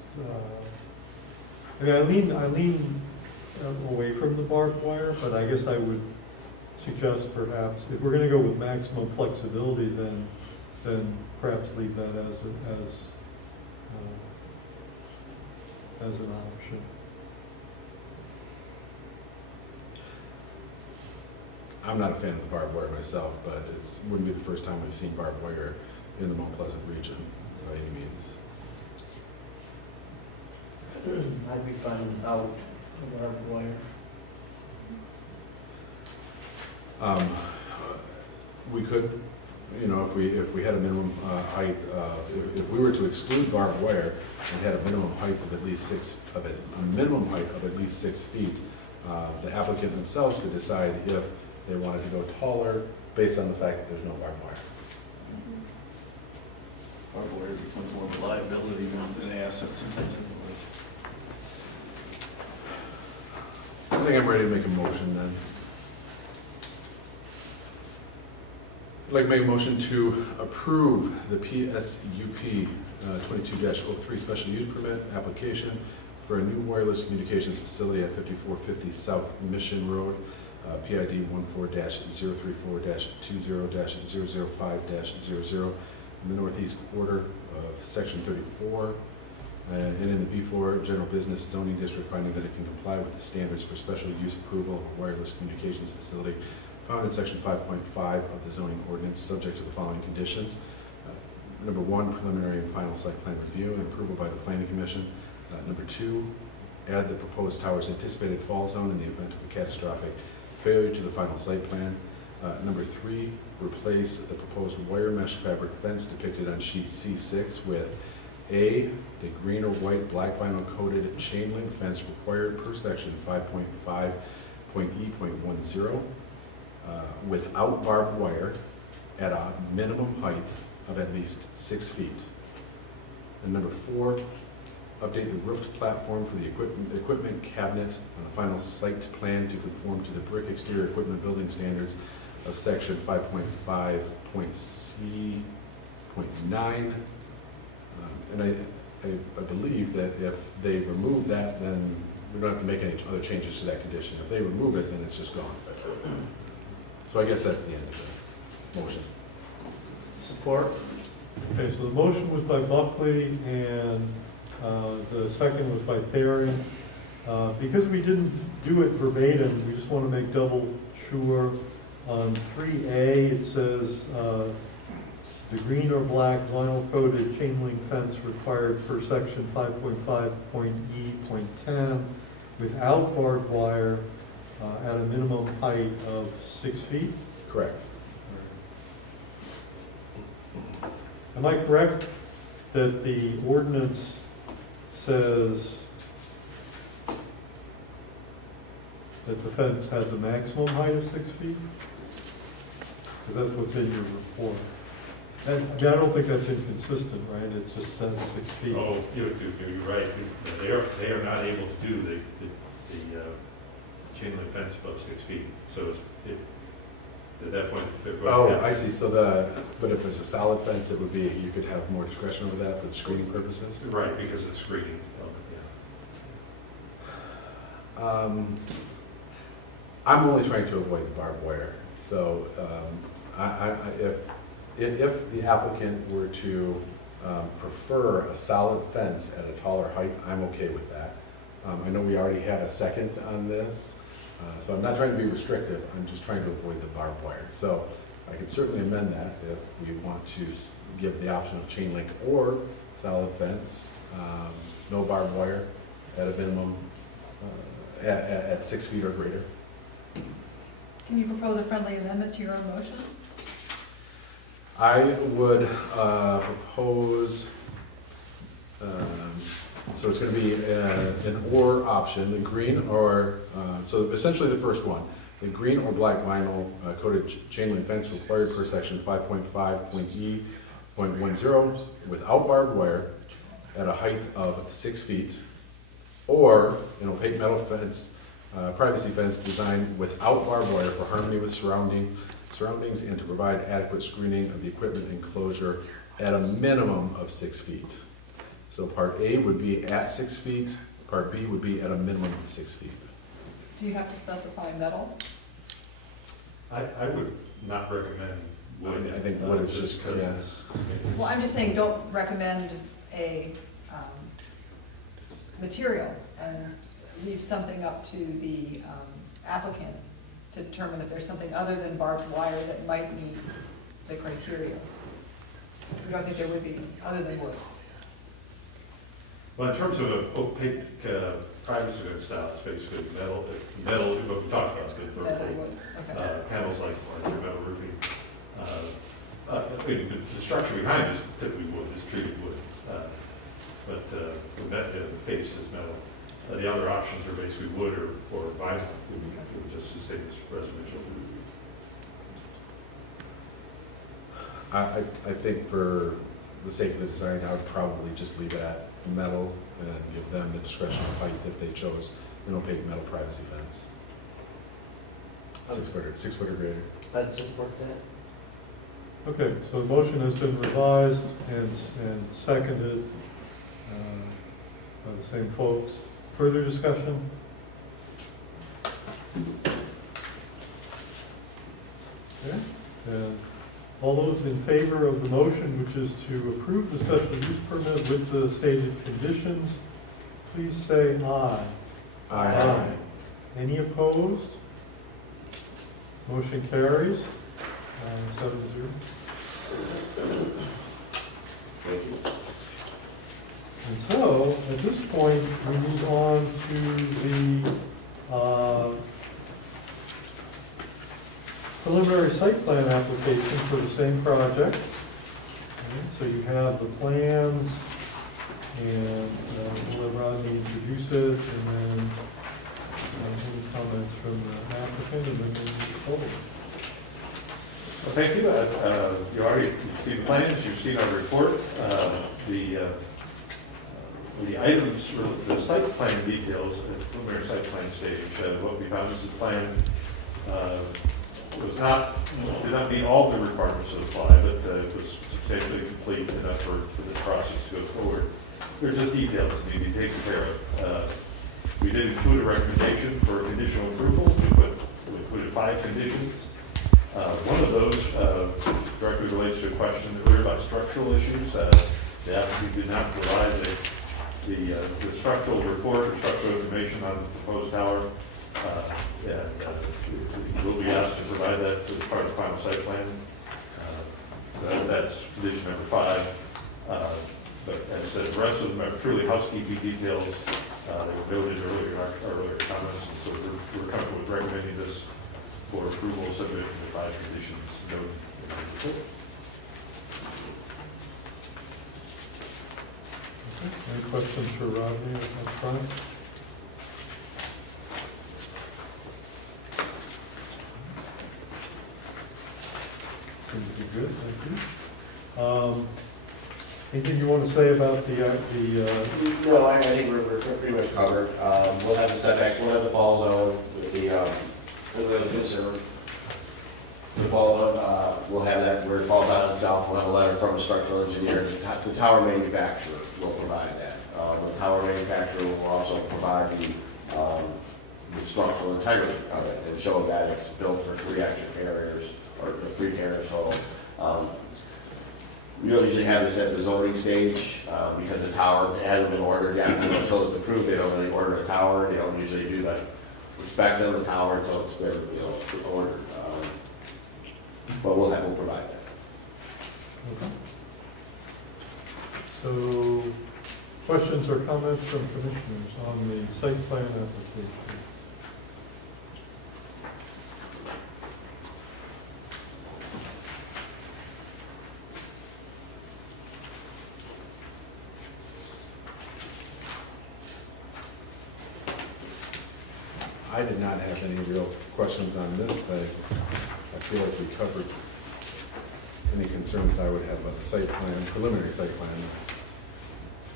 I mean, I lean away from the barbed wire, but I guess I would suggest perhaps, if we're gonna go with maximum flexibility, then perhaps leave that as an option. I'm not a fan of the barbed wire myself, but it wouldn't be the first time we've seen barbed wire in the Mount Pleasant region by any means. I'd be fine out the barbed wire. We could, you know, if we had a minimum height, if we were to exclude barbed wire and had a minimum height of at least 6 feet, the applicant themselves could decide if they wanted to go taller based on the fact that there's no barbed wire. Barbed wire becomes more of a liability than an asset sometimes. I think I'm ready to make a motion then. I'd like to make a motion to approve the PSUP 22-03 special use permit application for a new wireless communications facility at 5450 South Mission Road, PID 14-034-20-0005-00 in the northeast quarter of section 34, and in the B4 general business zoning district, finding that it can comply with the standards for special use approval of wireless communications facility found in section 5.5 of the zoning ordinance, subject to the following conditions. Number 1, preliminary and final site plan review and approval by the planning commission. Number 2, add the proposed tower's anticipated fall zone in the event of a catastrophic failure to the final site plan. Number 3, replace the proposed wire mesh fabric fence depicted on sheet C6 with A, the green or white black vinyl coated chain link fence required per section 5.5.E.10, without barbed wire at a minimum height of at least 6 feet. And number 4, update the roofed platform for the equipment cabinet on the final site plan to conform to the brick exterior equipment building standards of section 5.5.C.9. And I believe that if they remove that, then we don't have to make any other changes to that condition. If they remove it, then it's just gone. So I guess that's the end of the motion. Support? Okay, so the motion was by Buckley and the second was by Therian. Because we didn't do it verbatim, we just want to make double sure. On 3A, it says the green or black vinyl coated chain link fence required per section 5.5.E.10 without barbed wire at a minimum height of 6 feet. Correct. Am I correct that the ordinance says that the fence has a maximum height of 6 feet? Because that's what's in your report. And, I mean, I don't think that's inconsistent, right? It just says 6 feet. Oh, you're right. They are not able to do the chain link fence above 6 feet. So at that point, they're going to Oh, have. I see, so but if it's a solid fence, it would be, you could have more discretion over that for screening purposes? Right, because it's screening element, I'm only trying to avoid the barbed wire, so if the applicant were to prefer a solid fence at a taller height, I'm okay with that. I know we already had a second on this, so I'm not trying to be restrictive, I'm just trying to avoid the barbed wire. So I could certainly amend that if we want to give the option of chain link or solid fence, no barbed wire at a minimum, at 6 feet or greater. Can you propose a friendly amendment to your own motion? I would propose, so it's going to be an or option, the green or, so essentially the first one, the green or black vinyl coated chain link fence required per section 5.5.e.10 without barbed wire at a height of 6 feet, or an opaque metal fence, privacy fence designed without barbed wire for harmony with surroundings and to provide adequate screening of the equipment enclosure at a minimum of 6 feet. So part A would be at 6 feet, part B would be at a minimum of 6 feet. Do you have to specify metal? I would not recommend wood. I think wood is just, because yeah. it's- Well, I'm just saying, don't recommend a material and leave something up to the applicant to determine if there's something other than barbed wire that might meet the criteria. You don't think there would be, other than wood? Well, in terms of an opaque privacy fence style, it's basically metal, what we talked about, good Metal wood, okay. panels like your metal roofing. I mean, the structure behind is typically wood, is treated wood, but the face is metal. The other options are basically wood or vinyl, just to say it's residential. I think for the sake of the design, I would probably just leave it at metal and give them the discretion of height if they chose an opaque metal privacy fence. 6 foot or greater. I'd support that. Okay, so the motion has been revised and seconded by the same folks. Further discussion? Okay, and all those in favor of the motion, which is to approve the special use permit with the stated conditions, please say aye. Aye. Any opposed? Motion carries, 7-0. Thank you. And so, at this point, we move on to the preliminary site plan application for the same project. Okay, so you have the plans, and we'll let Rodney introduce it, and then any comments from the applicant, and then we'll move forward. Well, thank you. You've seen the plans, you've seen our report. The items, the site plan details at the preliminary site plan stage, what we found is the plan did not meet all the requirements of the plan, but it was substantially complete enough for this process to go forward. There's just details that need to be taken care of. We did include a recommendation for conditional approval. We included 5 conditions. One of those directly relates to a question earlier about structural issues. The applicant did not provide the structural report or structural information on the proposed tower. We'll be asked to provide that as part of the final site plan. That's condition number 5. But as I said, the rest of them are truly housekeeping details. They were noted earlier in our earlier comments, and so we're comfortable with recommending this for approval subject to the 5 conditions noted in the report. Any questions for Rodney up front? Anything you want to say about the, No, I think we're pretty much covered. We'll have the setbacks, we'll have the fall zone with the fall zone, we'll have that where it falls out itself. We'll have a letter from a structural engineer. The tower manufacturer will provide that. The tower manufacturer will also provide the structural integrity of it and show that it's built for 3 extra carriers, or 3 carriers total. We don't usually have this at the zoning stage, because the tower hasn't been ordered yet. Until it's approved, they don't really order a tower. They don't usually do the specs on the tower until it's been, ordered. But we'll provide that. okay. So, questions or comments from commissioners on the site plan application? I did not have any real questions on this. I feel like we covered any concerns that I would have about the site plan, preliminary site plan,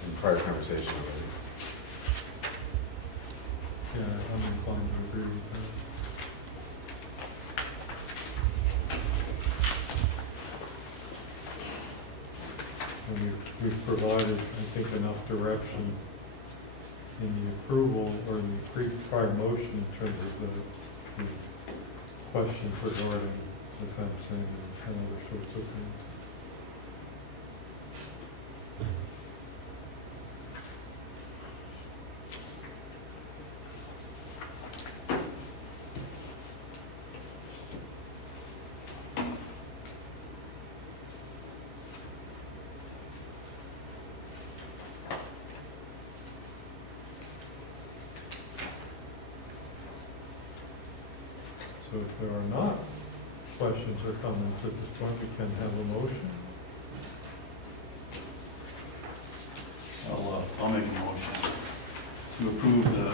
in prior conversation already. Yeah, I'm inclined to agree with that. And we've provided, I think, enough direction in the approval or in the prior motion in terms of the questions regarding the fencing and other sorts of things. So if there are not questions or comments at this point, we can have a motion. I'll make a motion to approve the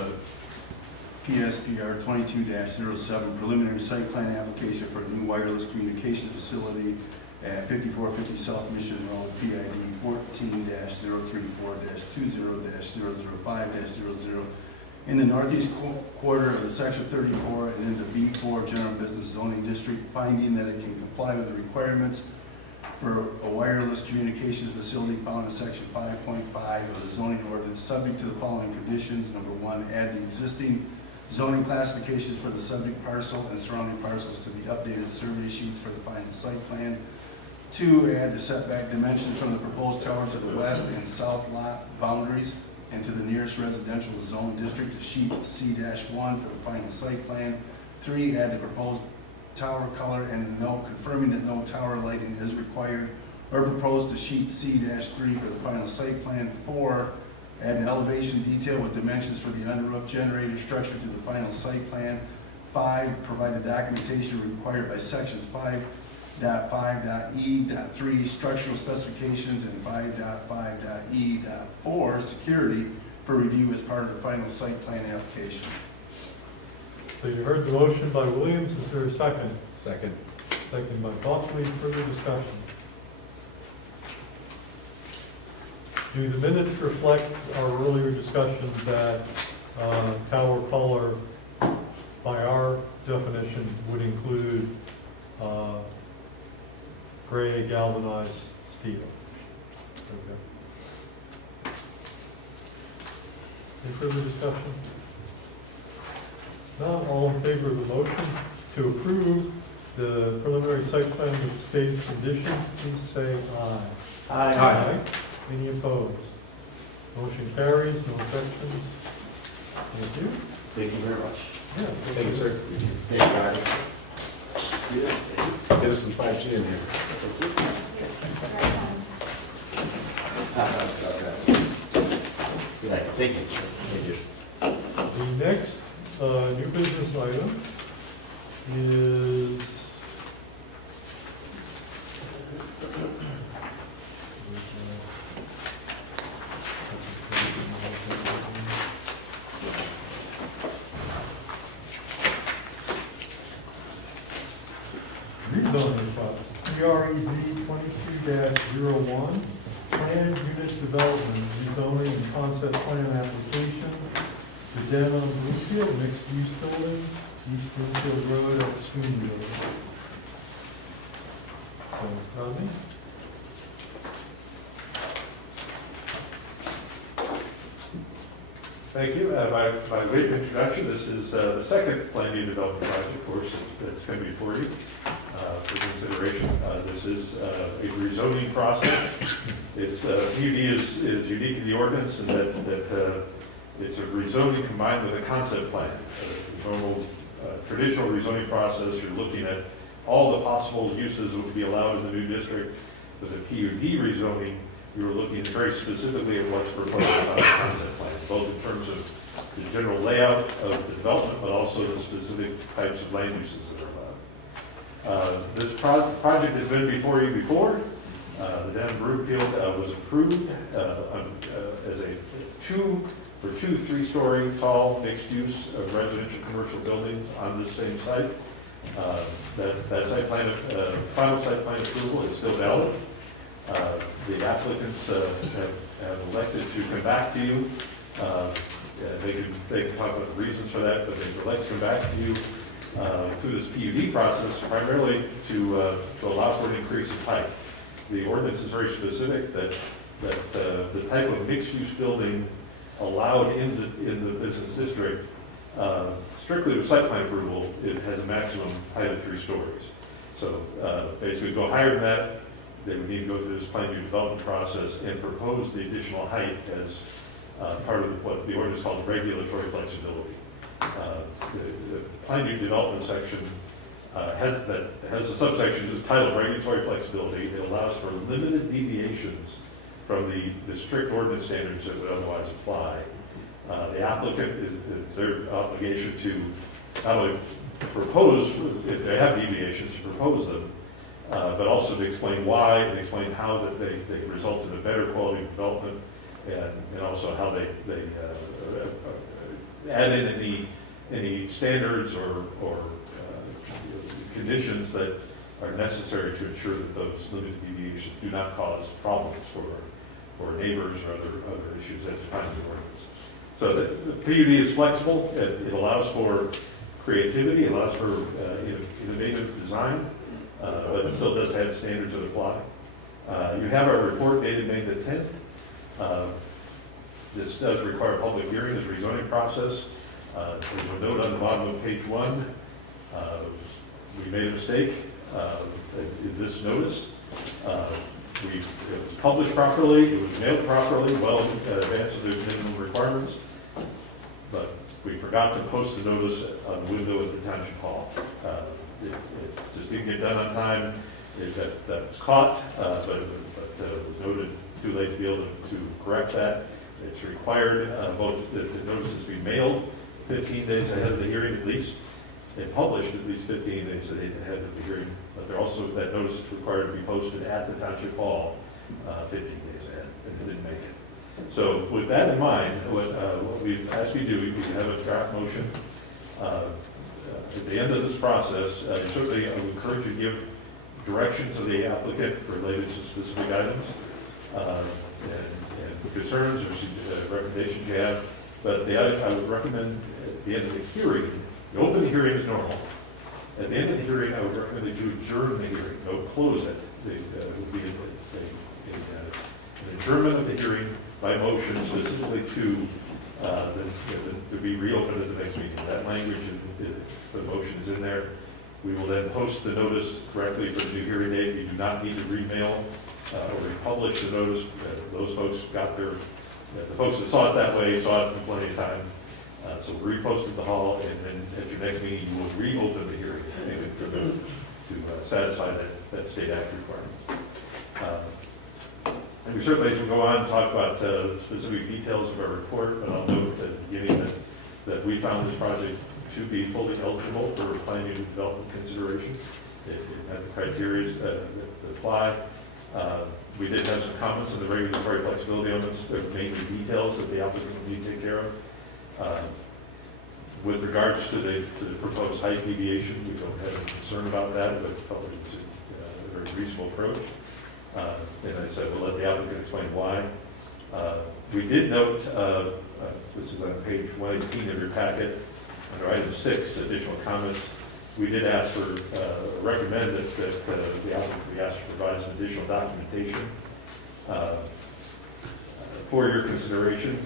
PSPR 22-07 preliminary site plan application for a new wireless communications facility at 5450 South Mission Road, PID 14-034-20-0005-00 in the northeast quarter of the section 34 and in the B4 general business zoning district, finding that it can comply with the requirements for a wireless communications facility found in section 5.5 of the zoning ordinance, subject to the following conditions. Number 1, add the existing zoning classifications for the subject parcel and surrounding parcels to the updated survey sheets for the final site plan. 2, add the setback dimensions from the proposed tower to the west and south lot boundaries and to the nearest residential zone district to sheet C-1 for the final site plan. 3, add the proposed tower color and a note confirming that no tower lighting is required or proposed to sheet C-3 for the final site plan. 4, add an elevation detail with dimensions for the under-roof generator structure to the final site plan. 5, provide the documentation required by sections 5.5.E.3 structural specifications and 5.5.E.4 security for review as part of the final site plan application. So you heard the motion by Williams. Is there a second? Second. Second by Buckley. Further discussion? Do the minutes reflect our earlier discussion that tower color, by our definition, would include gray galvanized steel? Okay. Any further discussion? None. All in favor of the motion to approve the preliminary site plan with stated conditions, please say aye. Aye. Any opposed? Motion carries. No objections. Thank you. Thank you very much. Yeah. Thank you, sir. Thank you, guys. Get us some 5G in here. Yeah, thank you. Thank you. The next new business item is rezoning project, PREZ 22-01, planned Village Development, rezoning and concept plan application, the Den on Brookfield, mixed-use buildings, East Brookfield Road at Sweeney Building. So, Rodney? Thank you. By way of introduction, this is the second plan unit development project, of course, that's going to be for you for consideration. This is a rezoning process. It's PUD is unique in the ordinance in that it's a rezoning combined with a concept plan. The normal traditional rezoning process, you're looking at all the possible uses that would be allowed in the new district. With the PUD rezoning, we were looking very specifically at what's proposed by the concept plan, both in terms of the general layout of the development, but also the specific types of land uses that are allowed. This project has been before you before. The Den Brookfield was approved as a two 3-story tall mixed-use residential commercial buildings on this same site. That site plan, final site plan approval is still valid. The applicants have elected to come back to you. They can talk about the reasons for that, but they've elected to come back to you through this PUD process, primarily to allow for an increase in height. The ordinance is very specific that the type of mixed-use building allowed in the business district, strictly with site plan approval, it has a maximum height of 3 stories. So basically, go higher than that, they would need to go through this plan unit development process and propose the additional height as part of what the ordinance calls regulatory flexibility. The plan unit development section has a subsection that's titled regulatory flexibility. It allows for limited deviations from the strict ordinance standards that would otherwise apply. The applicant, it's their obligation to not only propose, if they have deviations, to propose them, but also to explain why and explain how that they result in a better quality of development, and also how they add in any standards or conditions that are necessary to ensure that those limited deviations do not cause problems for neighbors or other issues as defined in the ordinance. So the PUD is flexible. It allows for creativity. It allows for innovative design. But it still does have standards that apply. You have our report dated May the 10th. This does require a public hearing as a rezoning process. There's a note on the bottom of page 1. We made a mistake in this notice. It was published properly, it was mailed properly, well in advance of the minimum requirements, but we forgot to post the notice on the window at the Township Hall. It just didn't get done on time. That was caught, but it was noted too late to be able to correct that. It's required both that the notices be mailed 15 days ahead of the hearing at least, and published at least 15 days ahead of the hearing. But they're also, that notice is required to be posted at the Township Hall 15 days ahead, and it didn't make it. So with that in mind, what we've asked you to do, we have a draft motion. At the end of this process, certainly I would encourage you to give direction to the applicant related to specific items and concerns or recommendations you have. But I would recommend at the end of the hearing, you open the hearing as normal. At the end of the hearing, I would recommend that you adjourn the hearing, don't close it. It would be an adjournment of the hearing by motion specifically to be reopened at the next meeting. That language, the motion is in there. We will then post the notice correctly for the new hearing date. You do not need to remail or republish the notice. Those folks got the folks that saw it that way saw it in plenty of time. So we reposted the hall, and then at your next meeting, you will reopen the hearing to satisfy that state act requirement. And we certainly, as we go on, talk about specific details of our report, but I'll note at the beginning that we found this project to be fully eligible for plan unit development consideration. It had the criteria that apply. We did have some comments on the regulatory flexibility elements. There were mainly details that the applicant would need to take care of. With regards to the proposed height deviation, we don't have any concern about that, but felt it was a very reasonable approach. And I said, we'll let the applicant explain why. We did note, this is on page 118 of your packet, under item 6, additional comments. We did ask for, recommend that the applicant be asked to provide some additional documentation for your consideration.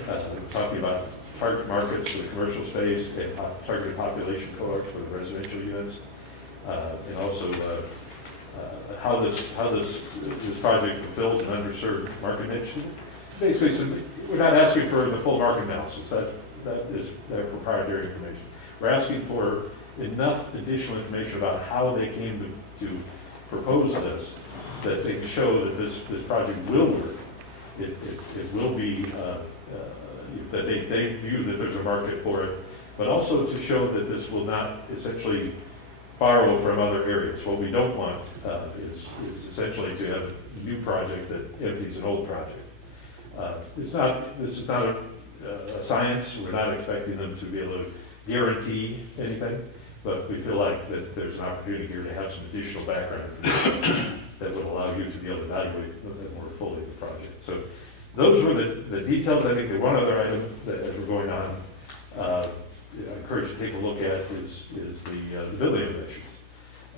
Talking about target markets for the commercial space and targeted population cohorts for the residential units, and also how this project fulfills an underserved market niche. Basically, we're not asking for the full market analysis. That is proprietary information. We're asking for enough additional information about how they came to propose this, that they can show that this project will work. It will be, that they view that there's a market for it, but also to show that this will not essentially borrow from other areas. What we don't want is essentially to have a new project that empties an old project. This is not a science. We're not expecting them to be able to guarantee anything, but we feel like that there's an opportunity here to have some additional background information that would allow you to be able to evaluate more fully the project. So those were the details. I think the one other item that as we're going on, I encourage you to take a look at is the building regulations.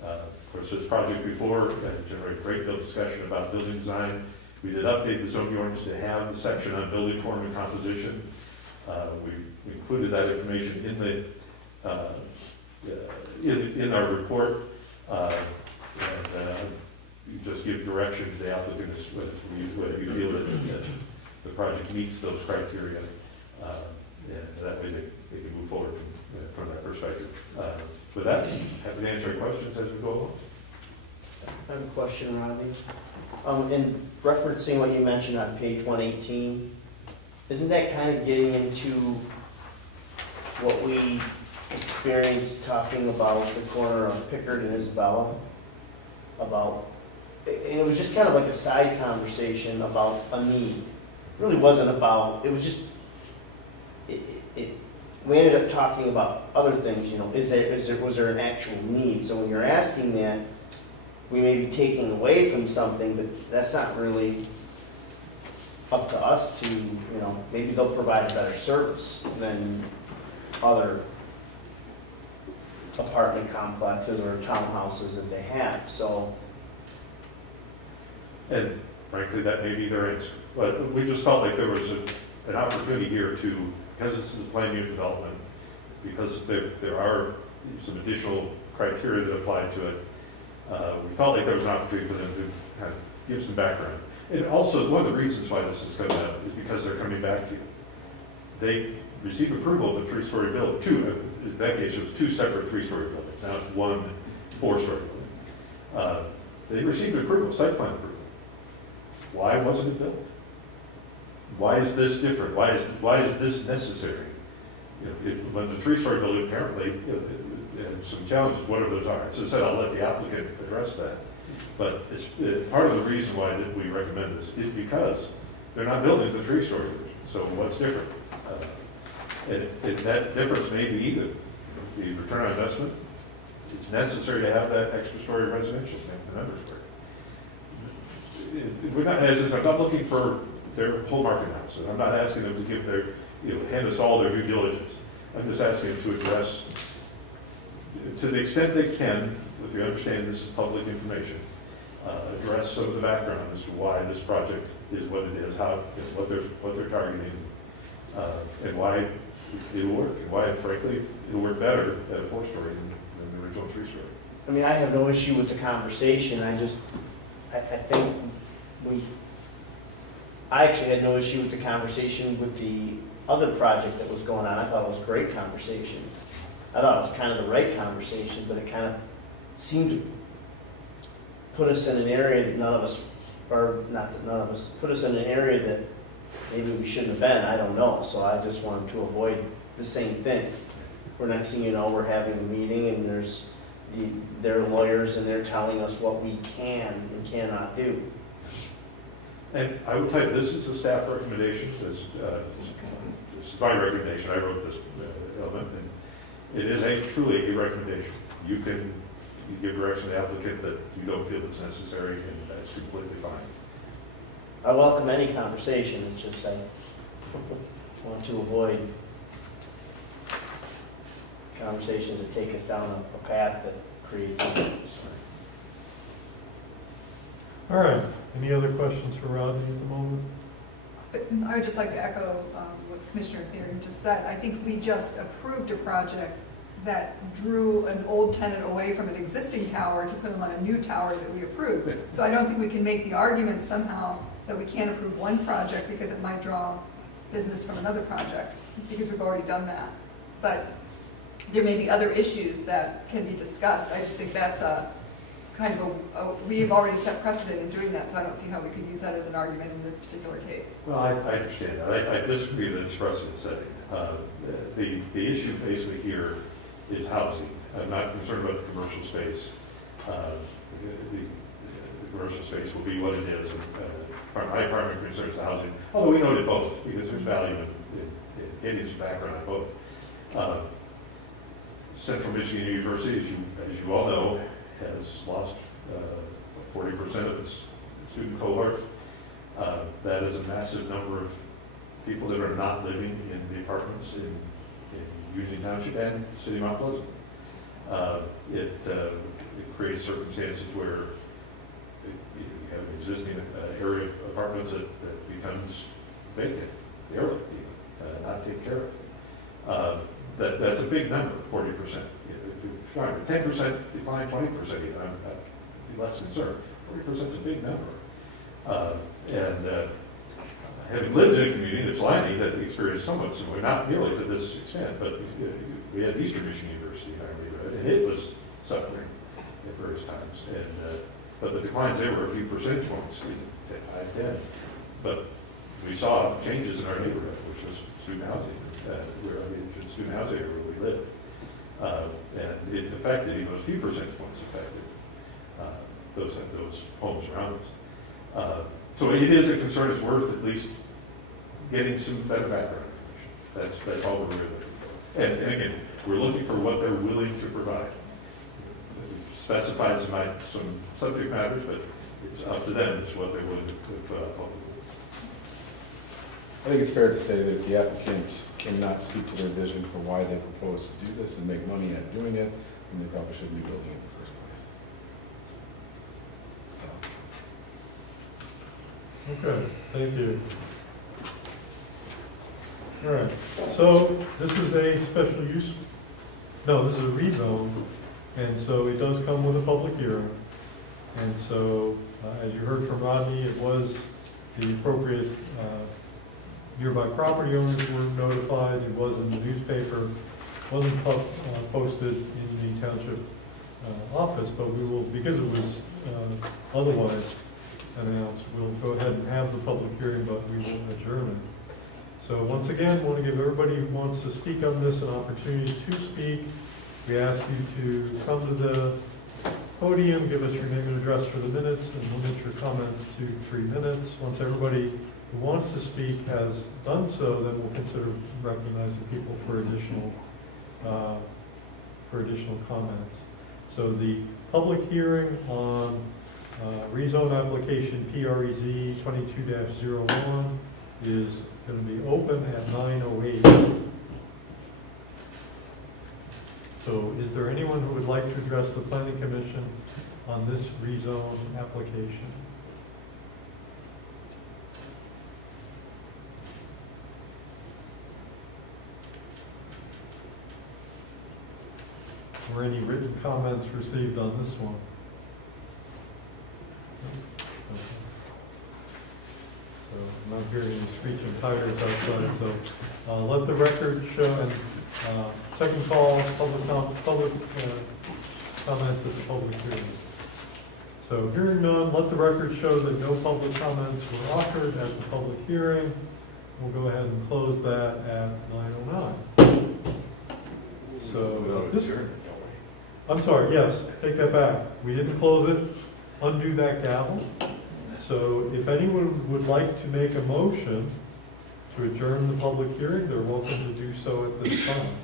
Of course, this project before generated a great deal of discussion about building design. We did update the zoning ordinance to have the section on building form and composition. We included that information in our report, and you just give direction to the applicant as whether you feel that the project meets those criteria, and that way they can move forward from that perspective. With that, happy to answer your questions as we go along. I have a question, Rodney. In referencing what you mentioned on page 118, isn't that kind of getting into what we experienced talking about the corner of Pickard and Isabella? And it was just kind of like a side conversation about a need. It really wasn't about, it was just, we ended up talking about other things, was there an actual need? So when you're asking that, we may be taking away from something, but that's not really up to us to, maybe they'll provide a better service than other apartment complexes or townhouses that they have, so. And frankly, that may be their answer. But we just felt like there was an opportunity here to, because this is a planned unit development, because there are some additional criteria that apply to it, we felt like there was an opportunity for them to kind of give some background. And also, one of the reasons why this is coming up is because they're coming back to you. They received approval of a 3-story building. In that case, it was 2 separate 3-story buildings. Now it's 1 4-story building. They received approval, site plan approval. Why wasn't it built? Why is this different? Why is this necessary? When the 3-story building apparently had some challenges, whatever those are. As I said, I'll let the applicant address that. But it's part of the reason why that we recommend this is because they're not building the 3-story version. So what's different? And that difference may be that the return on investment. It's necessary to have that extra story residential to make the numbers work. We're not, I'm not looking for their whole market analysis. I'm not asking them to give their, hand us all their due diligence. I'm just asking them to address, to the extent they can, with the understanding this is public information, address some of the background as to why this project is what it is, what they're targeting, and why it will work, and why, frankly, it'll work better at a 4-story than the original 3-story. I mean, I have no issue with the conversation. I think I actually had no issue with the conversation with the other project that was going on. I thought it was a great conversation. I thought it was kind of the right conversation, but it kind of seemed to put us in an area that none of us, or not that none of us, put us in an area that maybe we shouldn't have been. I don't know. So I just wanted to avoid the same thing. For next thing you know, we're having a meeting and there's their lawyers and they're telling us what we can and cannot do. And I will tell you, this is the staff recommendation. This is my recommendation. I wrote this element, and it is truly a recommendation. You give direction to the applicant that you don't feel it's necessary, and that's completely fine. I welcome any conversation, it's just I want to avoid conversations that take us down a path that creates issues. All right, any other questions for Rodney at the moment? But I would just like to echo what Commissioner Theory just said. I think we just approved a project that drew an old tenant away from an existing tower to put them on a new tower that we approved. So I don't think we can make the argument somehow that we can't approve one project because it might draw business from another project, because we've already done that. But there may be other issues that can be discussed. I just think that's a kind of we've already set precedent in doing that, so I don't see how we could use that as an argument in this particular case. Well, I understand that. I disagree that it's precedent setting. The issue basically here is housing. I'm not concerned about the commercial space. The commercial space will be what it is. My primary concern is the housing, although we noted both, because there's value in getting some background on both. Central Michigan University, as you all know, has lost 40% of its student cohort. That is a massive number of people that are not living in the apartments in Union Township and City of Mount Pleasant. It creates circumstances where you have an existing area of apartments that becomes vacant, derelict even, not taken care of. That's a big number, 40%. If you're 10% decline, 20%, even, I'd be less concerned. 40% is a big number. Having lived in a community that's Lanny that experienced somewhat similar, not nearly to this extent, but we had Eastern Michigan University in our neighborhood, and it was suffering at various times. But the declines there were a few percentage points, 5, 10. But we saw changes in our neighborhood, which was student housing, student housing area where we lived. And it affected, even a few percentage points affected those homes around us. So it is a concern. It's worth at least getting some better background information. That's all we're really looking for. And again, we're looking for what they're willing to provide. We've specified some subject matters, but it's up to them as what they're willing to put up publicly. I think it's fair to say that the applicant cannot speak to their vision for why they propose to do this and make money at doing it, and they probably shouldn't be building it in the first place. So. Okay, thank you. All right, so this is a special use, no, this is a rezone, and so it does come with a public hearing. And so, as you heard from Rodney, it was the appropriate nearby property owners were notified. It was in the newspaper, wasn't posted in the township office, but we will, because it was otherwise announced, we'll go ahead and have the public hearing, but we will adjourn it. So once again, I want to give everybody who wants to speak on this an opportunity to speak. We ask you to come to the podium, give us your name and address for the minutes, and limit your comments to 3 minutes. Once everybody who wants to speak has done so, then we'll consider recognizing people for additional comments. So the public hearing on rezone application PREZ 22-01 is going to be open at 9:08. So is there anyone who would like to address the Planning Commission on this rezone application? Were any written comments received on this one? Okay. So I'm not hearing any screeching tires outside, so let the record show, and second call, public comments at the public hearing. So hearing none, let the record show that no public comments were offered at the public hearing. We'll go ahead and close that at 9:09. So this, I'm sorry, yes, take that back. We didn't close it. Undo that gavel. So if anyone would like to make a motion to adjourn the public hearing, they're welcome to do so at this time.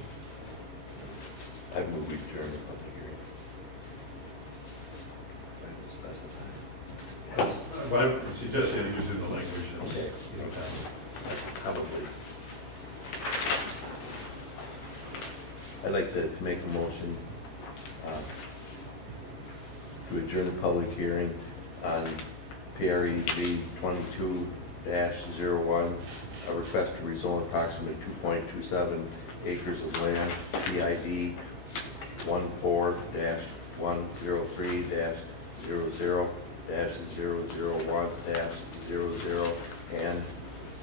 I move we adjourn the public hearing. That's the time. What I would suggest, using the language Okay, probably. I'd like to make a motion to adjourn the public hearing on PREZ 22-01, a request to rezone approximately 2.27 acres of land, PID 14-100-001-00 and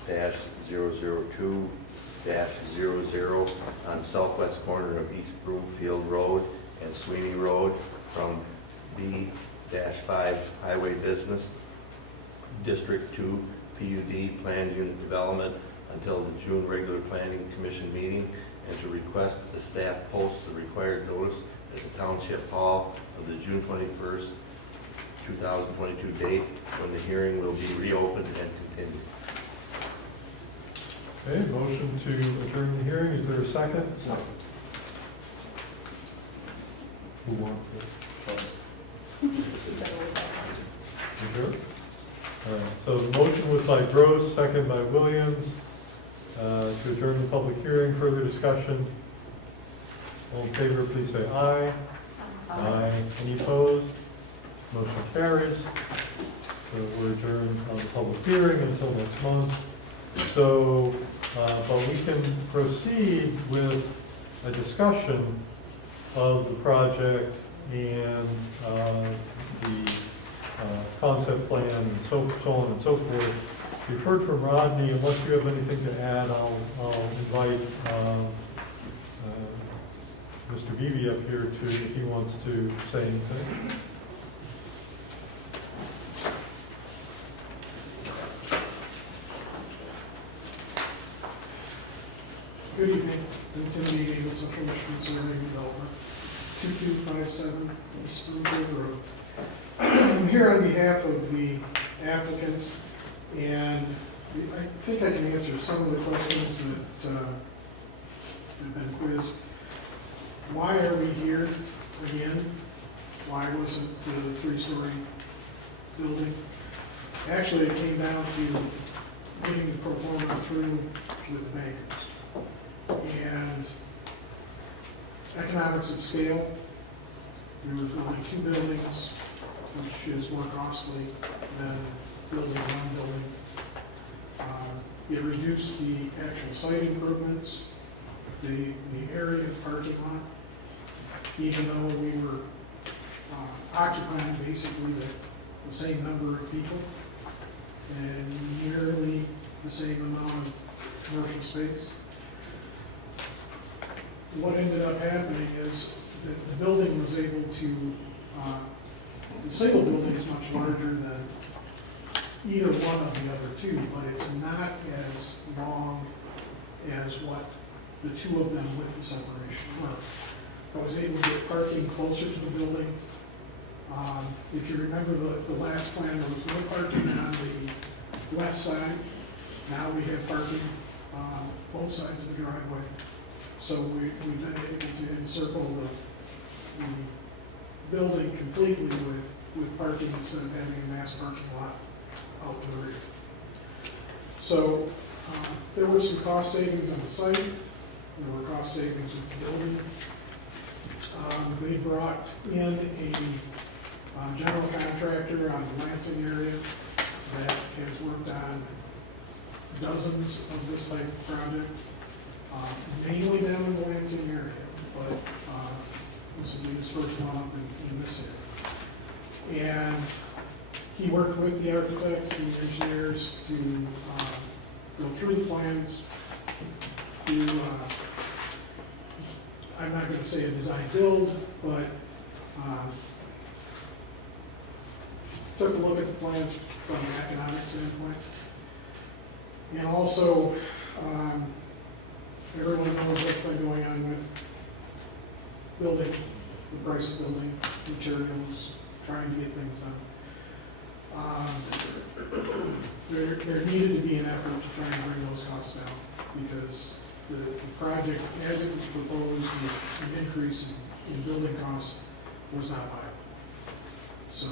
-002-00 on southwest corner of East Broomfield Road and Sweeney Road from B-5 Highway Business District 2 PUD Planned Unit Development until the June regular Planning Commission meeting, and to request that the staff post the required notice at the Township Hall of the June 21st, 2022 date, when the hearing will be reopened and continued. Okay, motion to adjourn the hearing, is there a second? Who wants it? You sure? All right, so the motion was by Gross, second by Williams, to adjourn the public hearing. Further discussion? All in favor, please say aye. Aye. Any opposed? Motion carries. So we're adjourned on the public hearing until next month. So, but we can proceed with a discussion of the project and the concept plan and so on and so forth. We've heard from Rodney. Unless you have anything to add, I'll invite Mr. Beebe up here to, if he wants to say anything. Good evening, I'm Tim Beebe with Central Michigan Surveying Development, 2257 East Broomfield Road. I'm here on behalf of the applicants, and I think I can answer some of the questions that have been quizzed. Why are we here again? Why wasn't the three-story building? Actually, it came down to getting the pro forma through with the bankers. And economics of scale, we were building two buildings, which is more costly than building one building. It reduced the actual site improvements, the area of parking lot, even though we were occupying basically the same number of people and nearly the same amount of commercial space. What ended up happening is that the building was able to, the single building is much larger than either one of the other two, but it's not as long as what the two of them with the separation were. I was able to get parking closer to the building. If you remember the last plan, there was no parking on the west side. Now we have parking on both sides of the driveway. So we've been able to encircle the building completely with parking instead of having a mass parking lot out to the rear. So there were some cost savings on the site. There were cost savings with the building. They brought in a general contractor on the Lansing area that has worked on dozens of this type of project. Mainly down in the Lansing area, but this will be his first one up in this area. And he worked with the architects and the engineers to go through the plans, do, I'm not going to say a design build, but took a look at the plans from an economic standpoint. And also, everyone knows what's been going on with building, the price of building, materials, trying to get things done. There needed to be an effort to try and bring those costs down because the project, as it was proposed, with the increase in building costs was not viable. So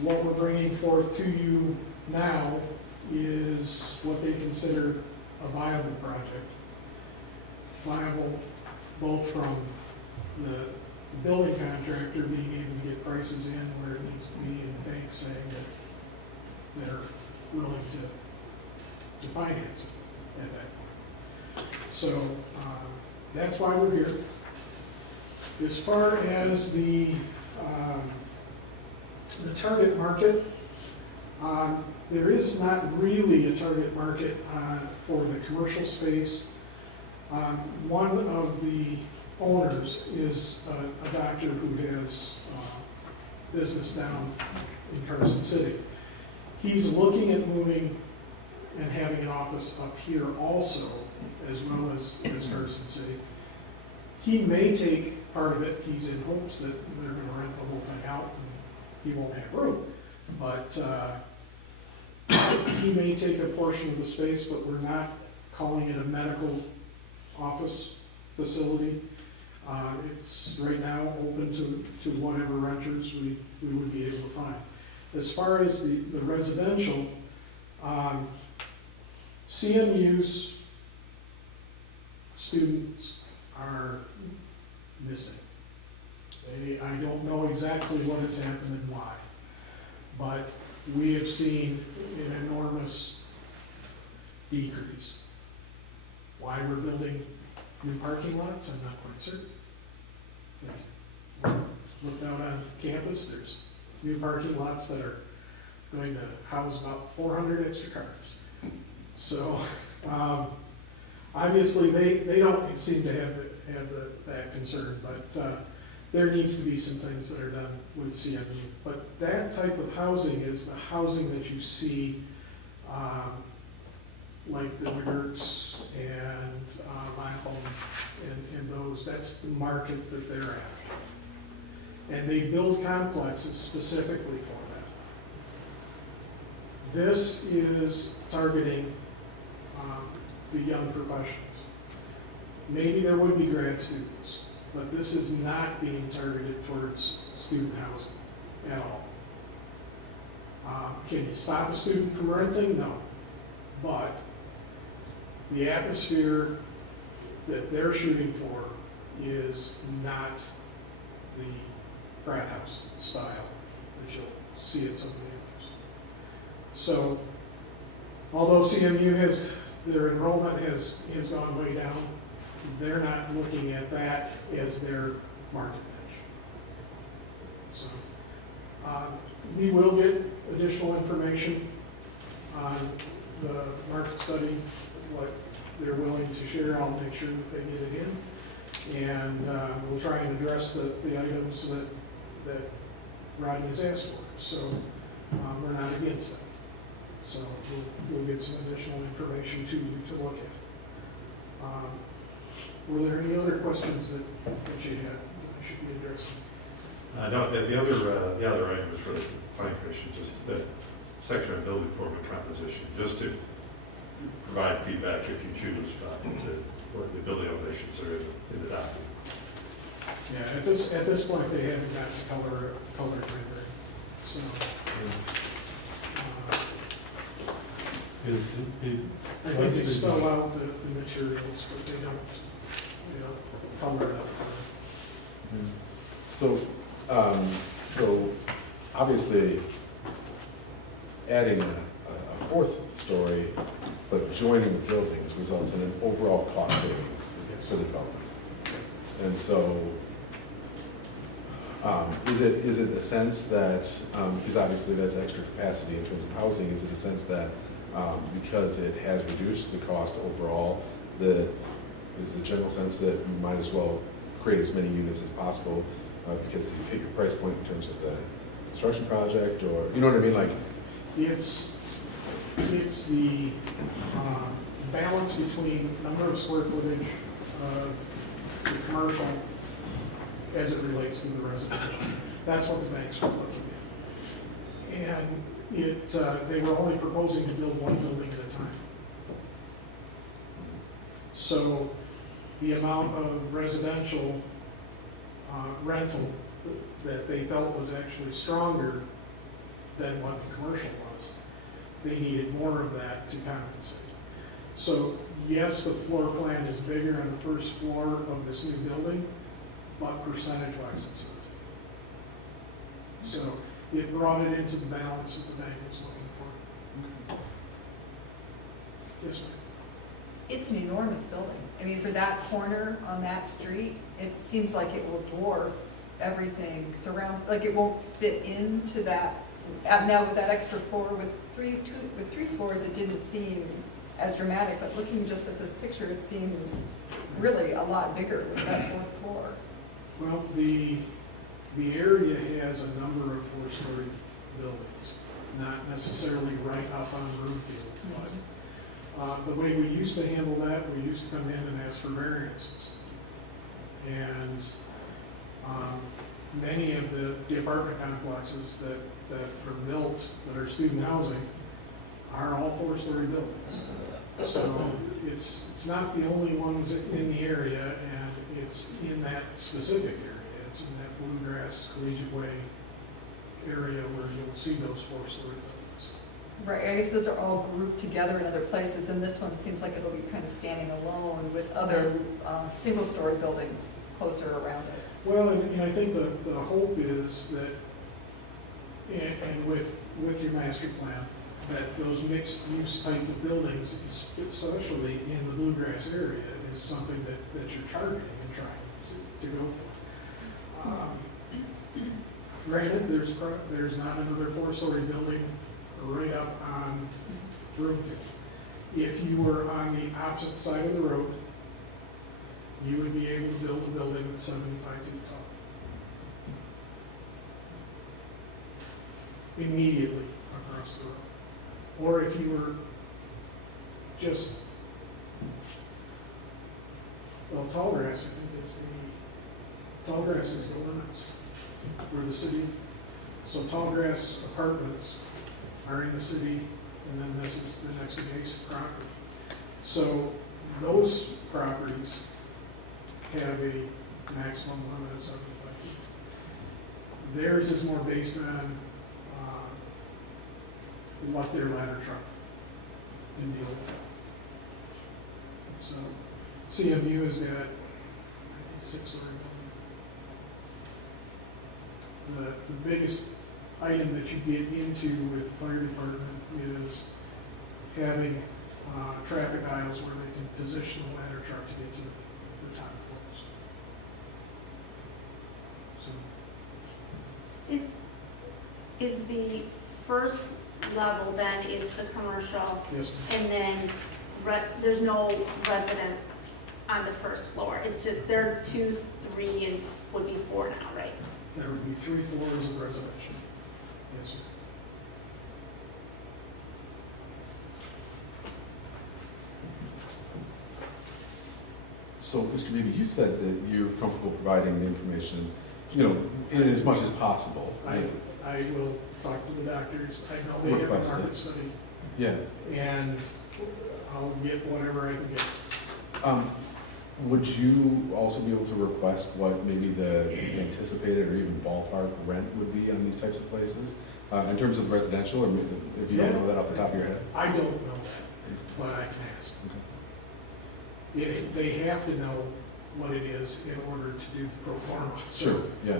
what we're bringing forth to you now is what they consider a viable project. Viable both from the building contractor being able to get prices in where it needs to be, and the bank saying that they're willing to finance it at that point. So that's why we're here. As far as the target market, there is not really a target market for the commercial space. One of the owners is a doctor who has business down in Carson City. He's looking at moving and having an office up here also, as well as Carson City. He may take part of it. He's in hopes that they're going to rent the whole thing out and he won't have room. But he may take a portion of the space, but we're not calling it a medical office facility. It's right now open to whatever renters we would be able to find. As far as the residential, CMU's students are missing. I don't know exactly what has happened and why, but we have seen an enormous decrease. Why we're building new parking lots, I'm not quite certain. Looked out on campus, there's new parking lots that are going to house about 400 extra cars. So obviously they don't seem to have that concern, but there needs to be some things that are done with CMU. But that type of housing is the housing that you see like the McGurk's and my home and those, that's the market that they're after. And they build complexes specifically for that. This is targeting the young professionals. Maybe there would be grad students, but this is not being targeted towards student housing at all. Can you stop a student from renting? No. But the atmosphere that they're shooting for is not the frat house style that you'll see at some of the others. So, although CMU their enrollment has gone way down, they're not looking at that as their market niche. So, we will get additional information on the market study, what they're willing to share. I'll make sure that they get it in. And we'll try and address the items that Rodney has asked for. So we're not against that. So we'll get some additional information to you to look at. Were there any other questions that you had that I should be addressing? No, the other item was for the planning commission, just the section on building form and composition, just to provide feedback if you choose what the building elevations are in the document. Yeah, at this point they haven't got to color rendering. So I think they spell out the materials, but they don't color it up. So obviously, adding a fourth story, but joining the buildings results in an overall cost savings for the development. And so, is it a sense that, because obviously that's extra capacity in terms of housing, is it a sense that because it has reduced the cost overall, is the general sense that you might as well create as many units as possible because you hit your price point in terms of the construction project, or you know what I mean? Like, it's the balance between number of square footage of the commercial as it relates to the residential. That's what the banks were looking at. And they were only proposing to build one building at a time. So the amount of residential rental that they felt was actually stronger than what the commercial was. they needed more of that to compensate. So yes, the floor plan is bigger on the first floor of this new building, but percentage-wise it's not. So it brought it into the balance that the bank was looking for. Yes, ma'am. It's an enormous building. I mean, for that corner on that street, it seems like it will dwarf everything surround, like it won't fit into that. Now with that extra floor, with three floors, it didn't seem as dramatic, but looking just at this picture, it seems really a lot bigger with that fourth floor. Well, the area has a number of four-story buildings, not necessarily right up on Broomfield, but the way we used to handle that, we used to come in and ask for variances. And many of the apartment complexes that are built, that are student housing, are all four-story buildings. So it's not the only ones in the area, and it's in that specific area. It's in that Bluegrass Collegiate Way area where you'll see those four-story buildings. Right, I guess those are all grouped together in other places, and this one seems like it'll be kind of standing alone with other single-story buildings closer around it. Well, and I think the hope is that, and with your master plan, that those mixed-use type of buildings, especially in the Bluegrass area, is something that you're targeting and trying to go for. Granted, there's not another four-story building right up on Broomfield. If you were on the opposite side of the road, you would be able to build a building that's 75 feet tall. Immediately across the road. Or if you were just, well, Tallgrass, I think Tallgrass is the limits for the city. So Tallgrass Apartments are in the city, and then this is the next adjacent property. So those properties have a maximum limit of 75 feet. Theirs is more based on what their ladder truck can deal with. So CMU has got, I think, 6-story building. The biggest item that you get into with the fire department is having traffic aisles where they can position the ladder truck to get to the top floors. So, Is the first level then is the commercial, yes, and then there's no resident on the first floor? It's just they're 2, 3, and would be 4 now, right? there would be 3 floors of residential. Yes, sir. So, Mr. Beebe, you said that you're comfortable providing the information, in as much as possible. I will talk to the doctors. I know they have a Request it. market study, Yeah. and I'll get whatever I can get. Would you also be able to request what maybe the anticipated or even ballpark rent would be on these types of places? In terms of residential, or if you don't know that off the top of your head? I don't know that, but I can ask. They have to know what it is in order to do pro forma. Sure, yeah.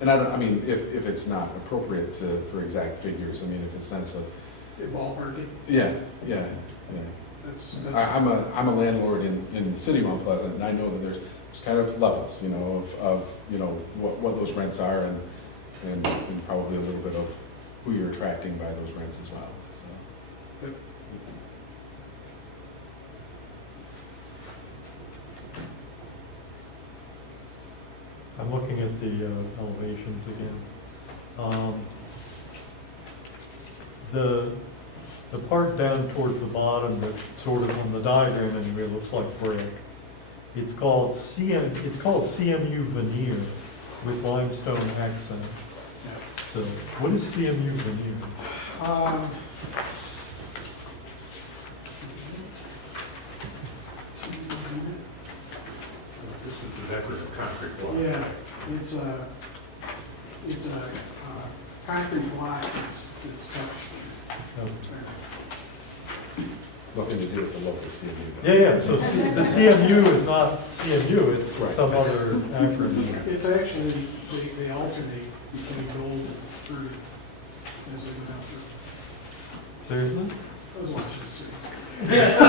And I mean, if it's not appropriate for exact figures, I mean, if it's sense of, Ballparking, yeah. that's. I'm a landlord in the city of Mount Pleasant, and I know that there's kind of levels, of what those rents are, and probably a little bit of who you're attracting by those rents as well, so. I'm looking at the elevations again. The part down towards the bottom that sort of on the diagram anyway looks like brick. It's called CMU veneer with limestone accent. So what is CMU veneer? This is the decorative concrete block. Yeah, it's a concrete block that's touched. Nothing to do with the local CMU. Yeah, so the CMU is not CMU, it's Right. some other acronym. It's actually, they alternate between gold and ruby as they go down through. Seriously? I was watching series. I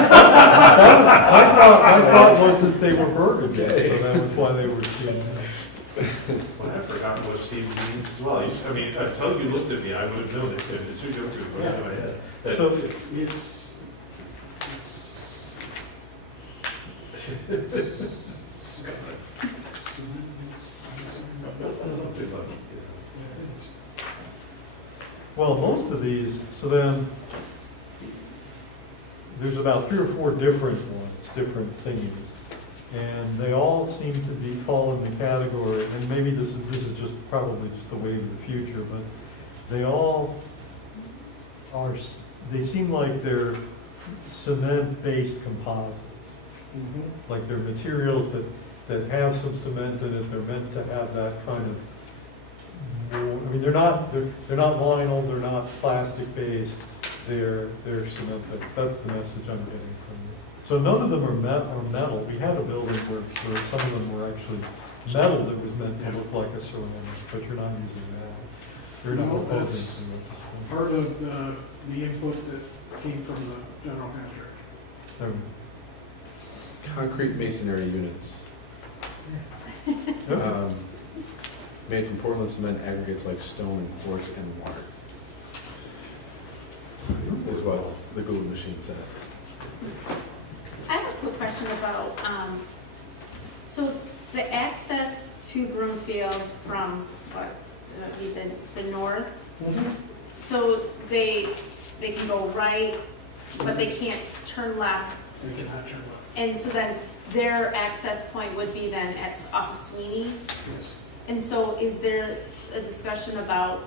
thought was that they were burgundy, so that was why they were CMU. Well, I've forgotten what Steve means as well. I mean, until you looked at me, I would have known it, and as soon as you looked at me, it went in my head. That- So, well, most of these, so then, there's about 3 or 4 different ones, different themes. And they all seem to be fall in the category, and maybe this is just probably just the wave of the future, but they all are, they seem like they're cement-based composites. Like they're materials that have some cement in it, they're meant to have that kind of more, I mean, they're not vinyl, they're not plastic-based, they're cement-based. That's the message I'm getting from this. So none of them are metal. We had a building where some of them were actually metal that was meant to look like a ceramic, but you're not using that. You're not No, proposing that's cement. part of the input that came from the general contractor. Concrete masonry units. Made from Portland cement aggregates like stone, quartz, and water. Is what the Google machine says. I have a quick question about, so the access to Broomfield from, what, would be the north? So they can go right, but they can't turn left. They cannot turn left. And so then their access point would be then off of Sweeney? Yes. And so is there a discussion about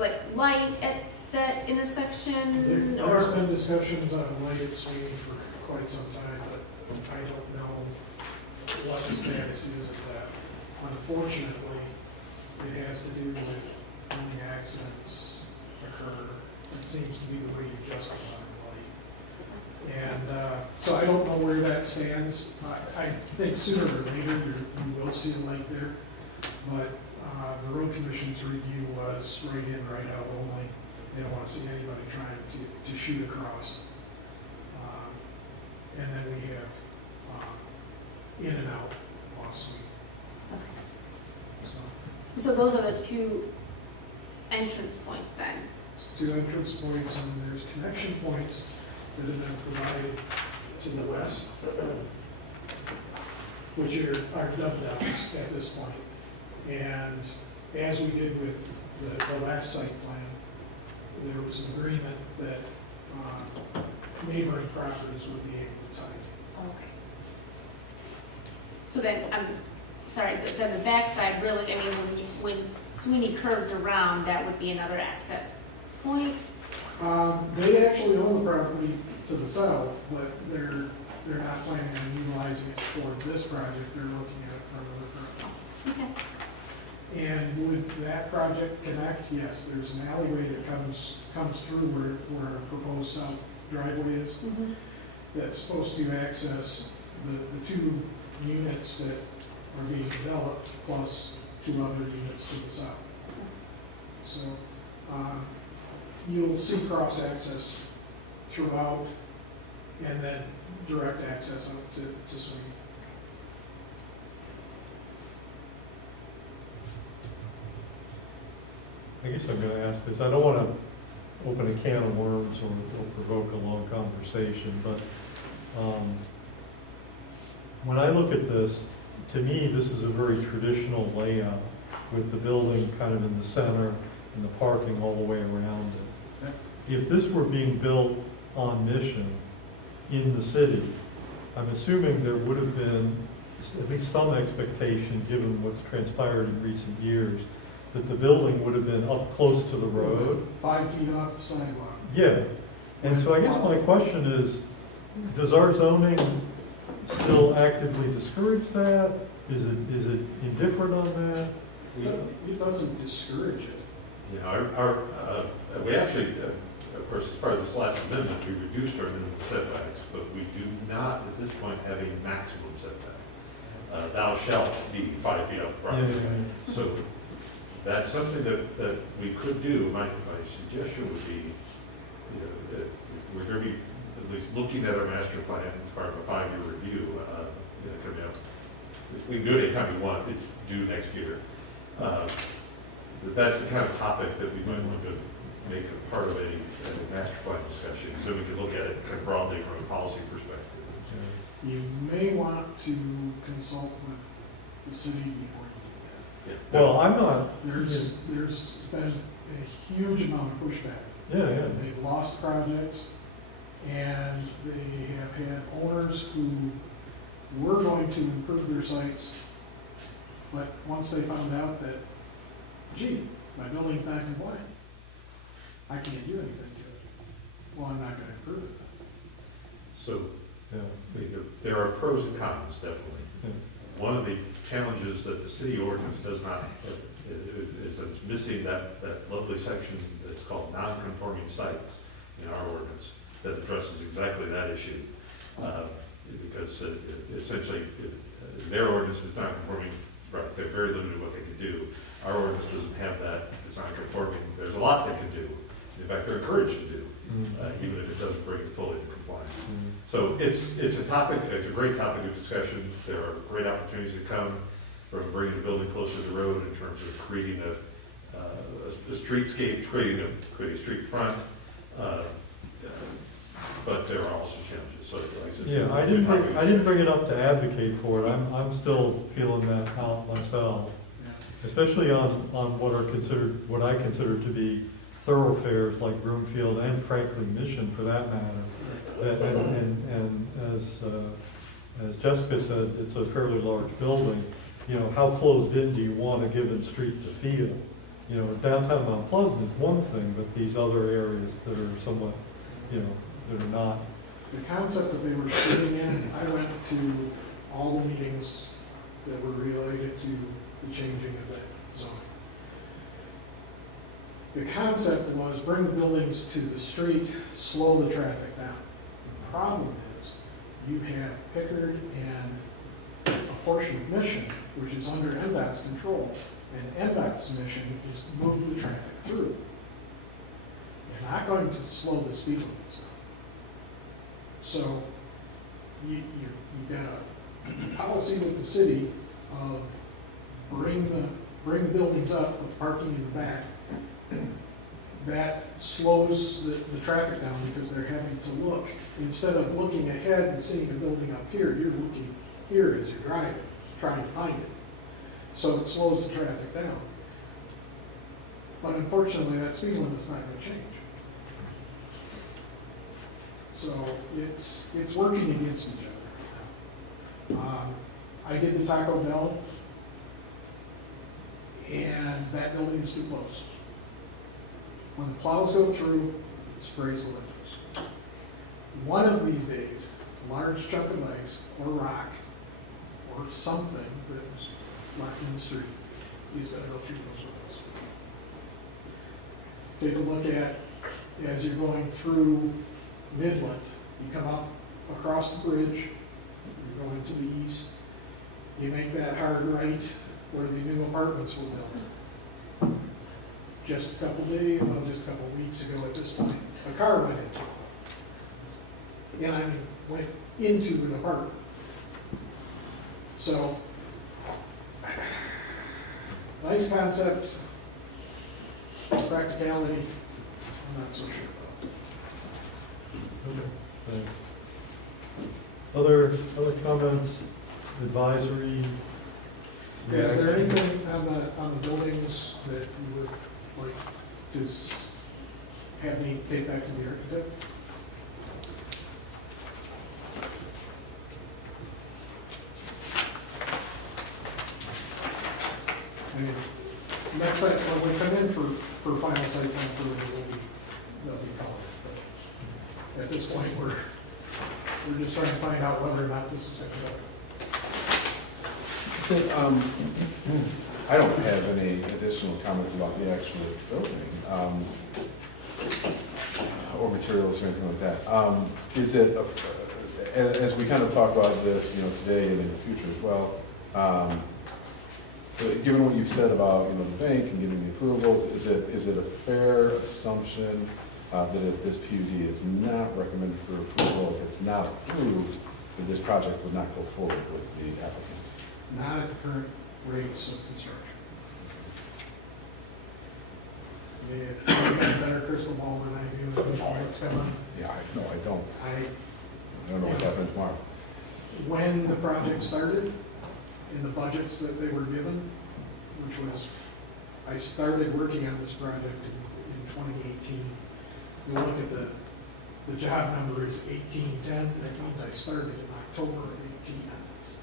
like light at that intersection There's or? been discussions on light at Sweeney for quite some time, but I don't know what the status is of that. Unfortunately, it has to do with when the accidents occur. It seems to be the way you justify light. And so I don't know where that stands. I think sooner or later you will see a light there, but the road commission's review was right in, right out only. They don't want to see anybody trying to shoot across. And then we have in and out off Sweet. So those are the 2 entrance points then? There's 2 entrance points and there's connection points that have been provided to the west, which are dub downs at this point. And as we did with the last site plan, there was an agreement that neighboring properties would be able to tie in. Okay. So then, I'm sorry, then the backside really, I mean, when Sweeney curves around, that would be another access point? They actually own the property to the south, but they're not planning on utilizing it for this project. They're looking at it for another project. Okay. And would that project connect? Yes, there's an alleyway that comes through where a proposed south driveway is. That's supposed to access the 2 units that are being developed, plus 2 other units to the south. So you'll see cross access throughout, and then direct access up to Sweeney. I guess I'm gonna ask this, I don't wanna open a can of worms or provoke a long conversation, but, when I look at this, to me, this is a very traditional layout with the building kind of in the center and the parking all the way around it. If this were being built on Mission in the city, I'm assuming there would have been at least some expectation, given what's transpired in recent years, that the building would have been up close to the road. 5 feet off the sidewalk. Yeah, and so I guess my question is, does our zoning still actively discourage that? Is it indifferent on that? It doesn't discourage it. You know, we actually, of course, as part of this last amendment, we reduced our minimum setbacks, but we do not at this point have a maximum setback. Thou shalt be 5 feet off the property line. So that's something that we could do. My suggestion would be, you know, that we're going to be at least looking at our master plan as part of a 5-year review, you know, coming up. We can do it anytime we want, it's due next year. But that's the kind of topic that we might want to make a part of a master plan discussion, so we can look at it kind of broadly from a policy perspective. You may want to consult with the city before you do Yeah. Well, I'm not, that. There's been a huge amount of pushback. yeah. They've lost projects, and they have had owners who were going to improve their sites, but once they found out that, gee, my building's not compliant, I can't do anything to it. Well, I'm not gonna improve it. So Yeah. there are pros and cons, definitely. Yeah. One of the challenges that the city ordinance does not have is that it's missing that lovely section that's called non-conforming sites in our ordinance that addresses exactly that issue. Because essentially, their ordinance is non-conforming, right, they're very limited what they can do. Our ordinance doesn't have that, it's non-conforming, there's a lot they can do. In fact, they're encouraged to do, even if it doesn't bring it fully into compliance. So it's a topic, it's a great topic of discussion. There are great opportunities that come from bringing the building closer to the road in terms of creating a streetscape, creating a street front. But there are also challenges. So like I said, Yeah, I didn't bring it up to advocate for it. I'm still feeling that out myself, especially on what I consider to be thoroughfares like Broomfield and frankly Mission for that matter. And as Jessica said, it's a fairly large building. You know, how closed in do you want a given street to feel? You know, downtown Mount Pleasant is one thing, but these other areas that are somewhat, you know, that are not. The concept that they were shooting in, I went to all the meetings that were related to the changing of that zone. The concept was bring the buildings to the street, slow the traffic down. The problem is, you have Pickard and a portion of Mission, which is under NDOT's control, and NDOT's mission is to move the traffic through. They're not going to slow the speed limits down. So, you got a policy with the city of bring the buildings up with parking in the back. That slows the traffic down because they're having to look, instead of looking ahead and seeing the building up here, you're looking here as you're driving, trying to find it. So it slows the traffic down. But unfortunately, that speed limit is not going to change. So it's working against each other. I did the Taco Bell, and that building is too close. When the plows go through, it sprays the windows. One of these days, a large chunk of ice or rock or something that was left in the street is going to go through those windows. Take a look at, as you're going through Midland, you come up across the bridge, you're going to the east, you make that hard right where the new apartments were built. Just a couple weeks ago at this point, a car went into it. And I mean, went into an apartment. So, nice concept, practicality, I'm not so sure about. Okay, thanks. Other comments, advisory? Is there anything on the buildings that you would like to have me take back to the architect? I mean, next time, when we come in for final site plan approval, they'll be called. But at this point, we're just trying to find out whether or not this is acceptable. So, I don't have any additional comments about the actual building. or materials or anything like that. Is it, as we kind of talk about this, you know, today and in the future as well, given what you've said about, you know, the bank and getting the approvals, is it a fair assumption that if this PUD is not recommended for approval, if it's not approved, that this project would not go forward with the applicant? Not at the current rates of construction. If you have a better crystal ball than I do, and you know what's coming, Yeah, no, I don't. I I don't know what's happening tomorrow. when the project started, in the budgets that they were given, which was, I started working on this project in 2018. You look at the job number is 1810, that means I started in October of 18 on this.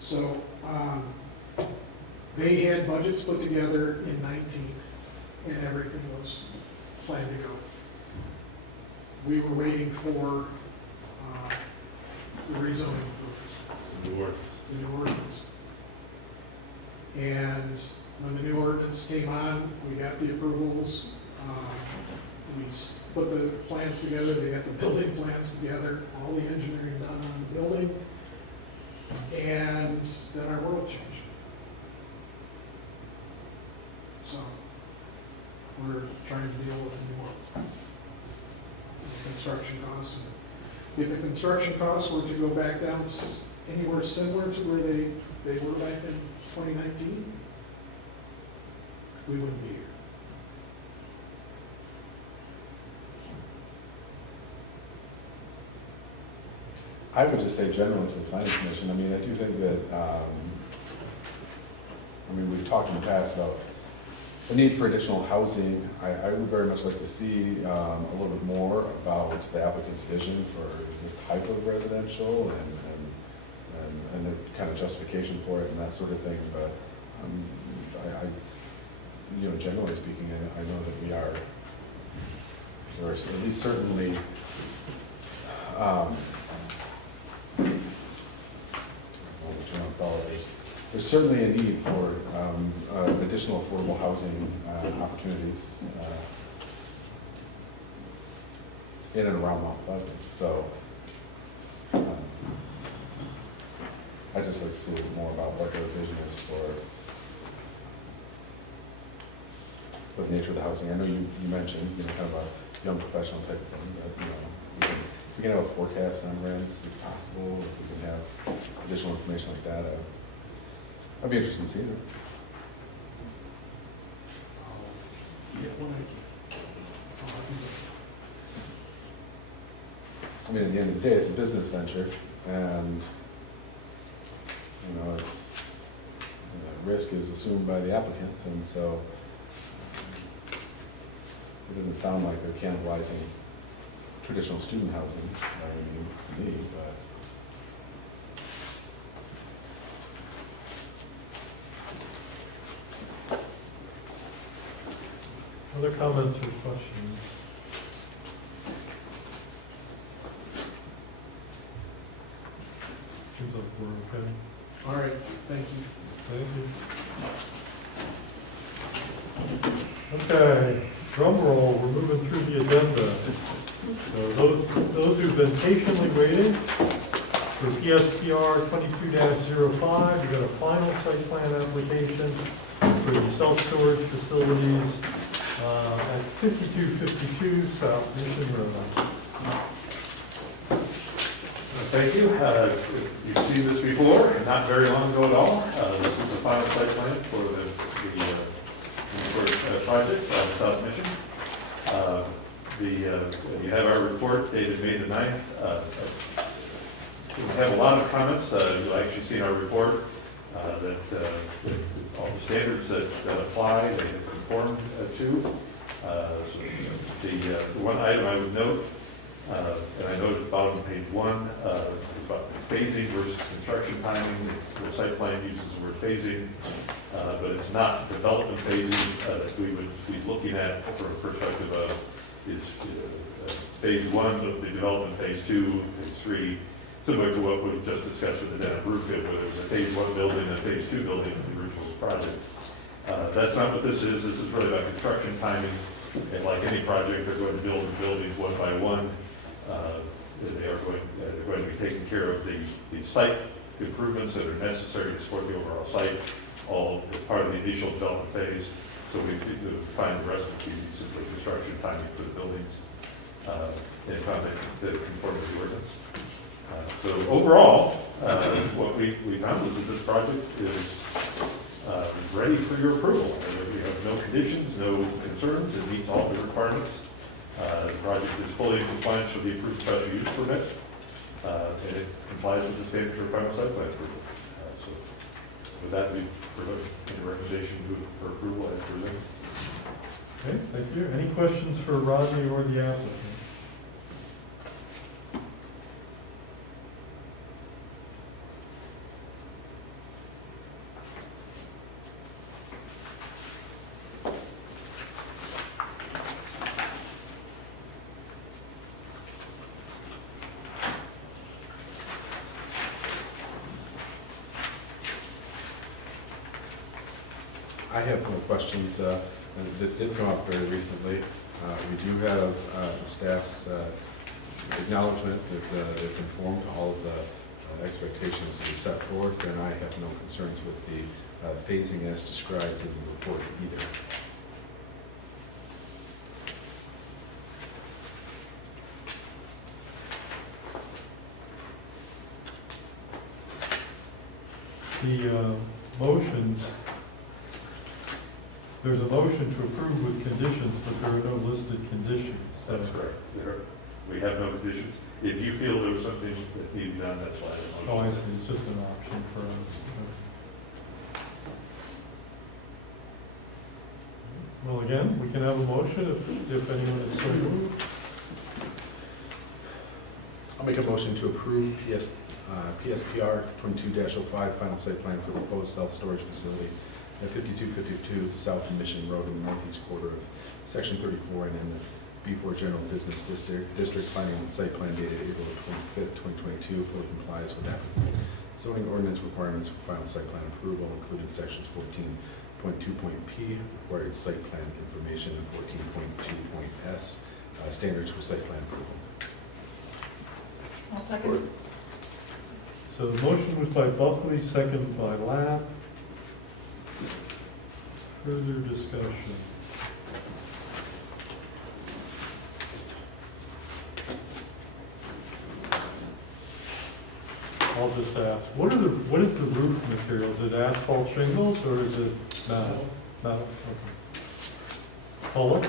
So, they had budgets put together in 19, and everything was planned to go. We were waiting for, the rezoning approvals. New York. The new ordinance. And when the new ordinance came on, we got the approvals. We put the plans together, they got the building plans together, all the engineering done on the building. And then our world changed. So we're trying to deal with the new world. The construction costs. If the construction costs were to go back down anywhere similar to where they were back in 2019, we wouldn't be here. I would just say generally to the planning commission, I mean, I do think that, I mean, we've talked in the past about the need for additional housing. I would very much like to see a little bit more about the applicant's vision for this type of residential and the kind of justification for it and that sort of thing. But you know, generally speaking, I know that we are, or at least certainly, there's certainly a need for additional affordable housing opportunities in and around Mount Pleasant. So I'd just like to see a little more about what their vision is for the nature of the housing. I know you mentioned, you know, kind of a young professional type of thing, but, you know, if we can have a forecast on rents, if possible, if we can have additional information like that, I'd be interested in seeing it. When I mean, at the end of the day, it's a business venture, and, you know, risk is assumed by the applicant, and so it doesn't sound like they're cannibalizing traditional student housing by any means to me, but Other comments or questions? Seems like we're okay. all right, thank you. Thank you. Okay, drum roll, we're moving through the agenda. So those who've been patiently waiting for PSPR 22-05, we've got a final site plan application for the self-storage facilities at 5252 South Mission Road. Thank you. You've seen this before, not very long ago at all. This is the final site plan for the project on South Mission. You have our report dated May the 9th. We have a lot of comments. You'll actually see in our report that all the standards that apply, they have conformed to. So the one item I would note, and I noted about on page 1, about phasing versus construction timing. The site plan uses the word phasing, but it's not development phasing that we would be looking at from a perspective of is phase 1 of the development, phase 2, phase 3, similar to what we've just discussed with the Den of Brookfield, where there was a phase 1 building and a phase 2 building in the original project. That's not what this is. This is really about construction timing And like any project, they're going to build the buildings one by one. They're going to be taking care of the site improvements that are necessary to support the overall site, all as part of the initial development phase. So we find the rest of the simply construction timing for the buildings and conduct that conform to the ordinance. So overall, what we found is that this project is ready for your approval. And we have no conditions, no concerns. It meets all the requirements. The project is fully in compliance with the approved special use permit, and it complies with the standards for final site plan approval. So with that, we provide a recommendation for approval as presented. Okay, thank you. Any questions for Rodney or the applicant? I have no questions. This did come up very recently. We do have staff's acknowledgement that they've conformed to all of the expectations that we set forth, and I have no concerns with the phasing as described in the report either. The motions, there's a motion to approve with conditions, but there are no listed conditions. So That's correct. We have no conditions. If you feel there was something that needed to be done, that's why. Oh, I see, it's just an option for us. Well, again, we can have a motion if anyone is so moved. I'll make a motion to approve PSPR 22-05 final site plan for the proposed self-storage facility at 5252 South Mission Road in the northeast quarter of Section 34 and in the B4 General Business District, finding the site plan dated April 25th, 2022, fully complies with applicable zoning ordinance requirements for final site plan approval, including sections 14.2.p, required site plan information, and 14.2.s, standards for site plan approval. I'll second. So the motion was by Buckley, second by Lapp. Further discussion. I'll just ask, what is the roof material? Is it asphalt shingles or is it metal? Metal, okay. Color?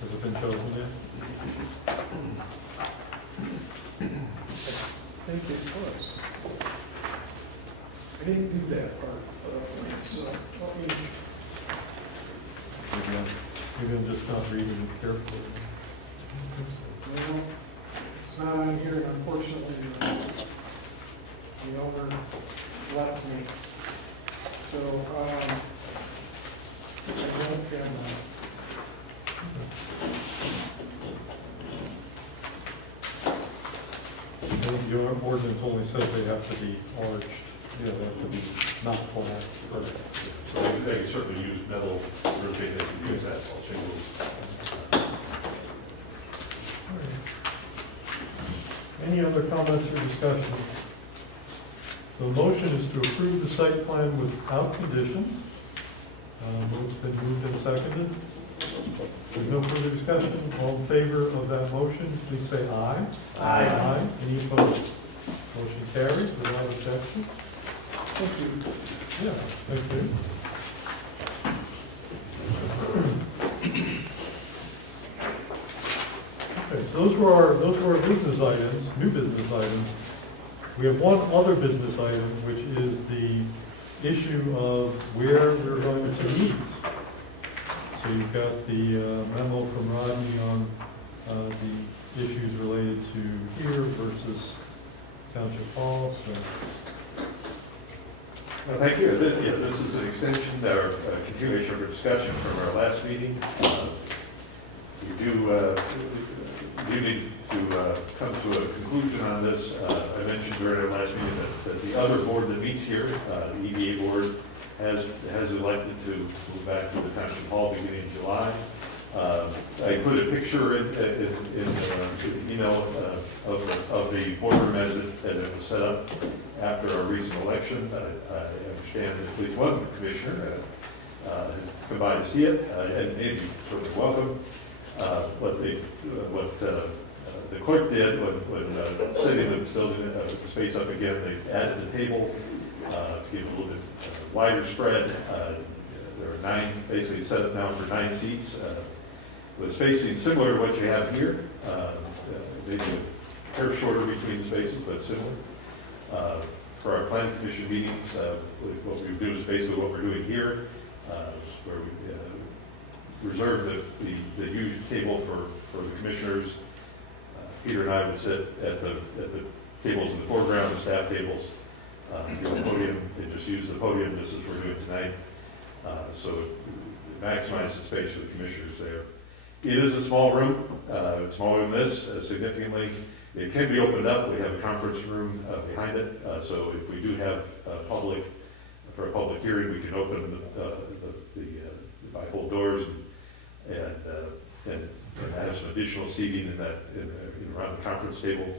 Has it been chosen yet? I think it was. I didn't do that part, so let me, Maybe I'm just not reading it carefully. well, it's not on here, and unfortunately, the owner left me. So, I don't have that. I think your ordinance only says they have to be arched, they have to be not flat. So they can certainly use metal roofing, they can use asphalt shingles. Any other comments or discussion? The motion is to approve the site plan without conditions. It's been moved and seconded. There's no further discussion. All in favor of that motion, please say aye. Aye. Any opposed? Motion carries without objection. Thank you. Yeah, thank you. Okay, so those were our business items, new business items. We have one other business item, which is the issue of where we're going to meet. So you've got the memo from Rodney on the issues related to here versus Township Hall, so. Well, thank you. This is an extension or a continuation of our discussion from our last meeting. You do need come to a conclusion on this. I mentioned during our last meeting that the other board that meets here, the EDA board, has elected to move back to the Township Hall beginning in July. I put a picture in the email of the boardroom as it was set up after our recent election. I understand that at least one commissioner has come by to see it, and maybe certainly welcome. What the clerk did when setting the building the space up again, they added the table to give a little bit wider spread. There are 9, basically set up now for 9 seats. With spacing similar to what you have here, maybe a hair shorter between the spaces, but similar. For our planning commission meetings, what we do is basically what we're doing here, where we reserve the huge table for the commissioners. Peter and I would sit at the tables in the foreground, the staff tables, go to the podium, and just use the podium just as we're doing tonight. So it maximizes the space for the commissioners there. It is a small room, smaller than this significantly. It can be opened up. We have a conference room behind it. So if we do have for a public hearing, we can open the bifold doors and have some additional seating in that around the conference table.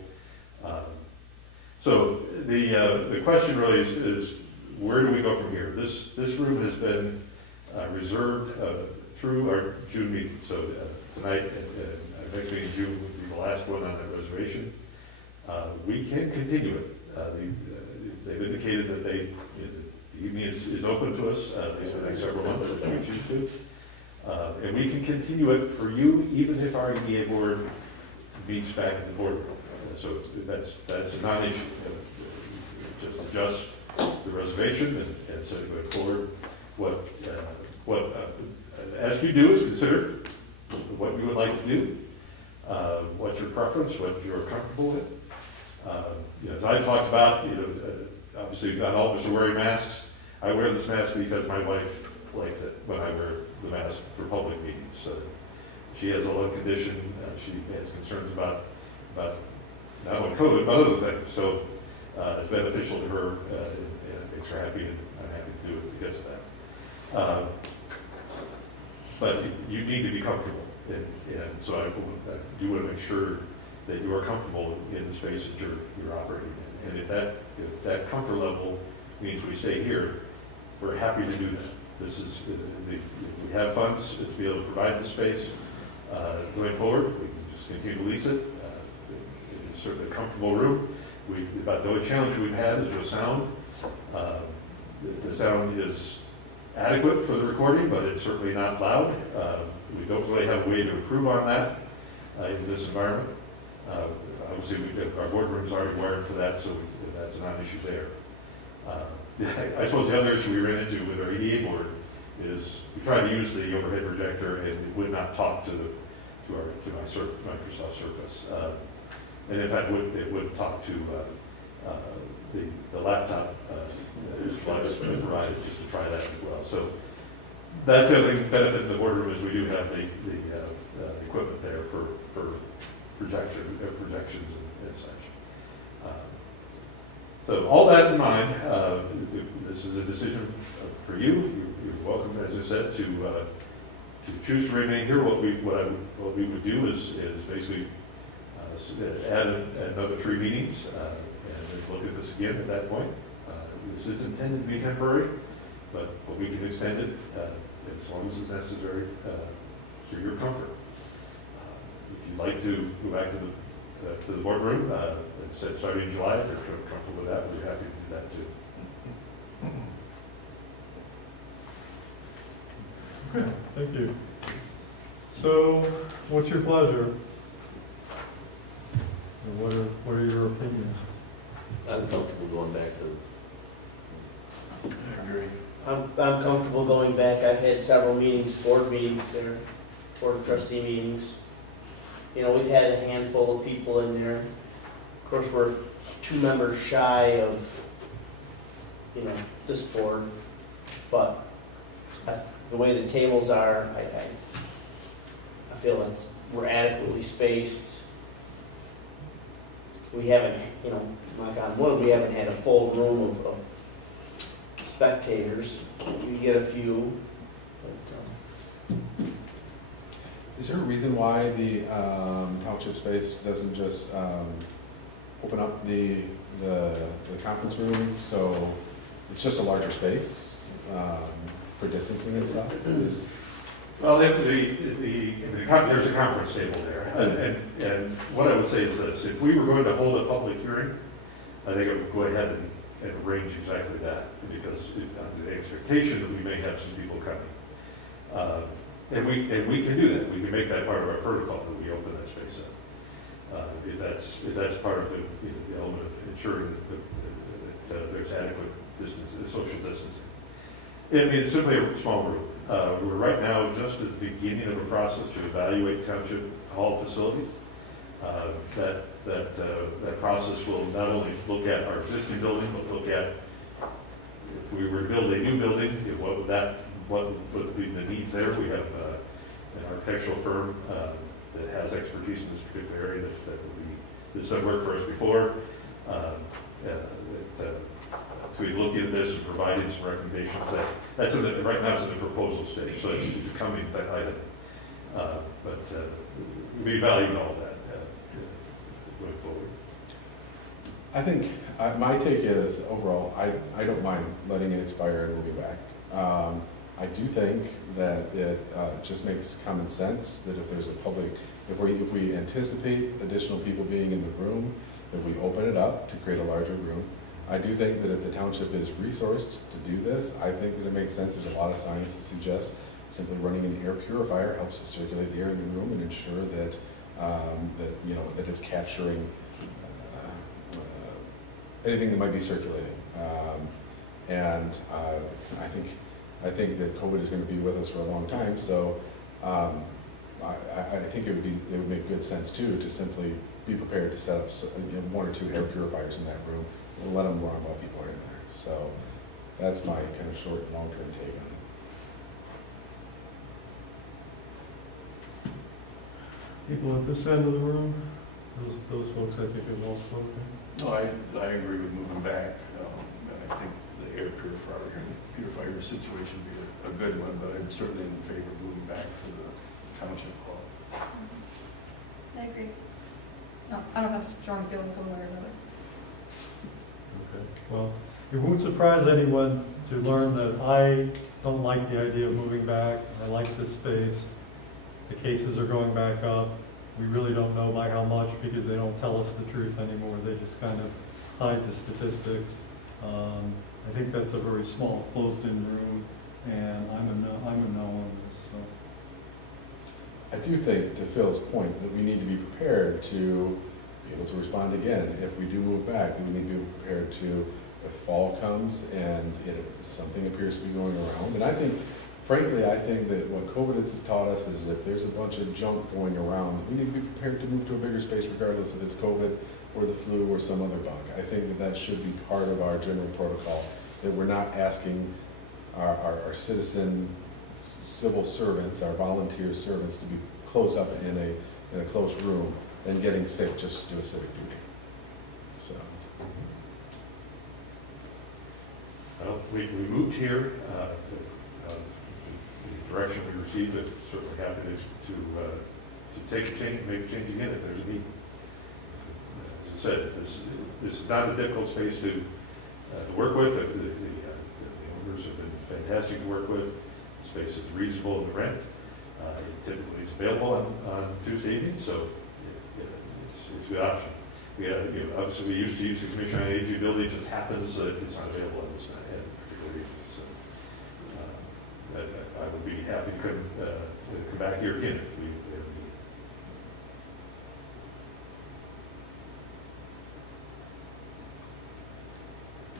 So the question really is where do we go from here? This room has been reserved through our June meeting. So tonight, next meeting in June would be the last one on that reservation. We can continue it. They've indicated that the evening is open to us, at least for the next several months, if we choose to. And we can continue it for you, even if our EDA board meets back at the board. So that's a non-issue. Just adjust the reservation and set it going forward. What ask you do is consider what you would like to do, what's your preference, what you're comfortable with. As I talked about, obviously not all of us are wearing masks. I wear this mask because my wife likes it when I wear the mask for public meetings. So she has a lung condition. She has concerns about not only COVID, but other things. So it's beneficial to her, and it makes her happy, and I'm happy to do it because of that. But you need to be comfortable, and so I do want to make sure that you are comfortable in the space that you're operating in. And if that comfort level means we stay here, we're happy to do that. This is we have funds to be able to provide the space going forward. We can just continue to lease it. It's certainly a comfortable room. About the only challenge we've had is with sound. The sound is adequate for the recording, but it's certainly not loud. We don't really have a way to improve on that in this environment. Obviously, our boardroom is already wired for that, so that's a non-issue there. I suppose the other issue we ran into with our EDA board is we tried to use the overhead projector and it would not talk to my Microsoft Surface. And in fact, it would talk to the laptop that provided just to try that as well. So that's the other thing, benefit of the boardroom is we do have the equipment there for projections and such. So all that in mind, this is a decision for you. You're welcome, as I said, to choose to remain here. What we would do is basically add another 3 meetings and then look at this again at that point. This is intended to be temporary, but we can extend it as long as it's necessary for your comfort. If you'd like to go back to the boardroom, starting in July, if you're comfortable with that, we'd be happy to do that too. Okay, thank you. So, what's your pleasure? Or what are your opinions? I'm comfortable going back to. I agree. I'm comfortable going back. I've had several meetings, board meetings there, board of trustee meetings. We've had a handful of people in there. Of course, we're 2 members shy of, this board, but the way the tables are, I feel we're adequately spaced. we haven't, you know, knock on wood, we haven't had a full room of spectators. We get a few, but, Is there a reason why the township space doesn't just open up the conference room, so it's just a larger space for distancing and stuff? Well, there's a conference table there, and what I would say is this: if we were going to hold a public hearing, I think I would go ahead and arrange exactly that, because the expectation that we may have some people coming, and we can do that. We can make that part of our protocol that we open that space up, if that's part of the element of ensuring that there's adequate distance, social distancing. I mean, it's simply a small group. We're right now just at the beginning of a process to evaluate township hall facilities. That process will not only look at our existing building, but look at, if we were to build a new building, what would be the needs there. We have an architectural firm that has expertise in this particular area that's done work for us before. So we looked into this and provided some recommendations. That's right now it's in the proposal stage, so it's coming that item. But we value all that going forward. I think my take is overall, I don't mind letting it expire and moving back. I do think that it just makes common sense that if there's a public, if we anticipate additional people being in the room, that we open it up to create a larger room. I do think that if the township is resourced to do this, I think that it makes sense. There's a lot of science that suggests simply running an air purifier helps to circulate the air in the room and ensure that that it's capturing anything that might be circulating. And I think that COVID is going to be with us for a long time. So I think it would make good sense too to simply be prepared to set up one or two air purifiers in that room and let them run while people are in there. So that's my kind of short and long-term take on it. People at this end of the room, those folks I think have all spoken. No, I agree with moving back. And I think the air purifier situation would be a good one, but I'm certainly in favor of moving back to the township hall. I agree. No, I don't have strong feelings one way or another. Okay. Well, it won't surprise anyone to learn that I don't like the idea of moving back. I like this space. The cases are going back up. We really don't know by how much because they don't tell us the truth anymore. They just kind of hide the statistics. I think that's a very small, closed-in room, and I'm a no on this. So. I do think, to Phil's point, that we need to be prepared to be able to respond again. If we do move back, then we need to be prepared to, if fall comes and something appears to be going around. And I think, frankly, I think that what COVID has taught us is that if there's a bunch of junk going around, we need to be prepared to move to a bigger space regardless if it's COVID or the flu or some other bug. I think that should be part of our general protocol, that we're not asking our civil servants, our volunteer servants, to be closed up in a close room and getting sick just to do a civic duty. So. Well, we moved here. The direction we received, I'm certainly happy to take a change, make a change again if there's a need. As I said, this is not a difficult space to work with. The owners have been fantastic to work with. The space is reasonable in the rent. Typically, it's available on Tuesday evenings, so it's a good option. Obviously, we used to use the Commission on Aging building. It just happens that it's not available on this particular evening. So I would be happy to come back here again if we have a need.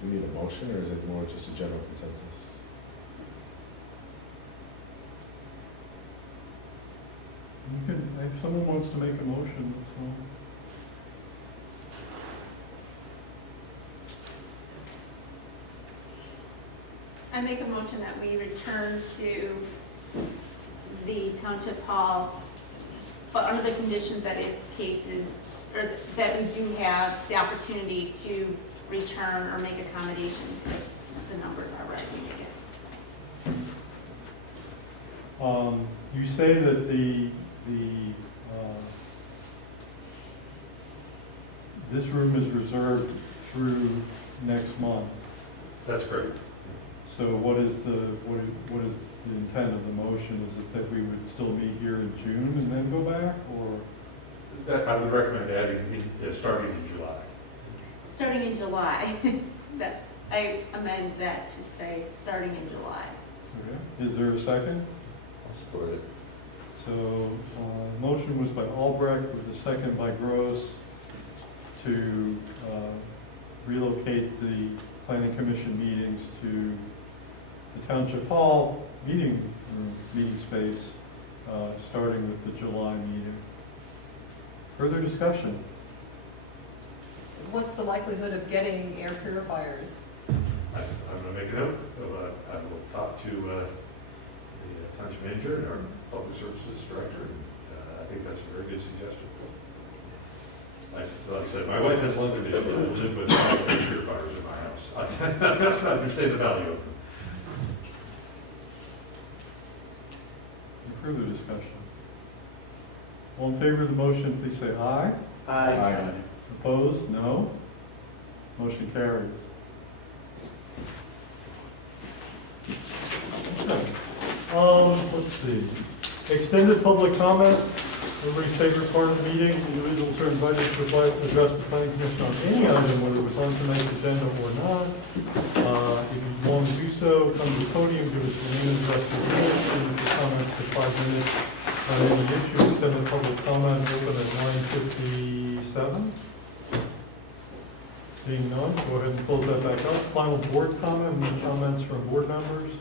Do we need a motion, or is it more just a general consensus? You can, if someone wants to make a motion, that's fine. I make a motion that we return to the township hall, but under the conditions that if cases or that we do have the opportunity to return or make accommodations if the numbers are rising again. You say that this room is reserved through next month. That's correct. So what is the intent of the motion? Is it that we would still meet here in June and then go back, or? That, I would recommend adding, starting in July. Starting in July, I amend that to say starting in July. Okay. Is there a second? I'll support it. So, motion was by Albrecht with a second by Gross to relocate the planning commission meetings to the Township Hall meeting space, starting with the July meeting. Further discussion? What's the likelihood of getting air purifiers? I'm going to make a note. I will talk to the township manager and our public services director. And, I think that's a very good suggestion. Like I said, my wife has London issues. I live with air purifiers in my house. I understand the value of them. Any further discussion? All in favor of the motion, please say aye. Aye. Opposed? No. Motion carries. Okay. Let's see. Extended public comment. Everybody's favorite part of the meeting. Individuals are invited to address the planning commission on any item, whether it was on tonight's agenda or not. If you want to do so, come to the podium, give us your name and address to the meeting, limit your comments to 5 minutes on any issue. Extended public comment open at 9:57. Seeing none, go ahead and close that back up. Final board comment, any comments from board members?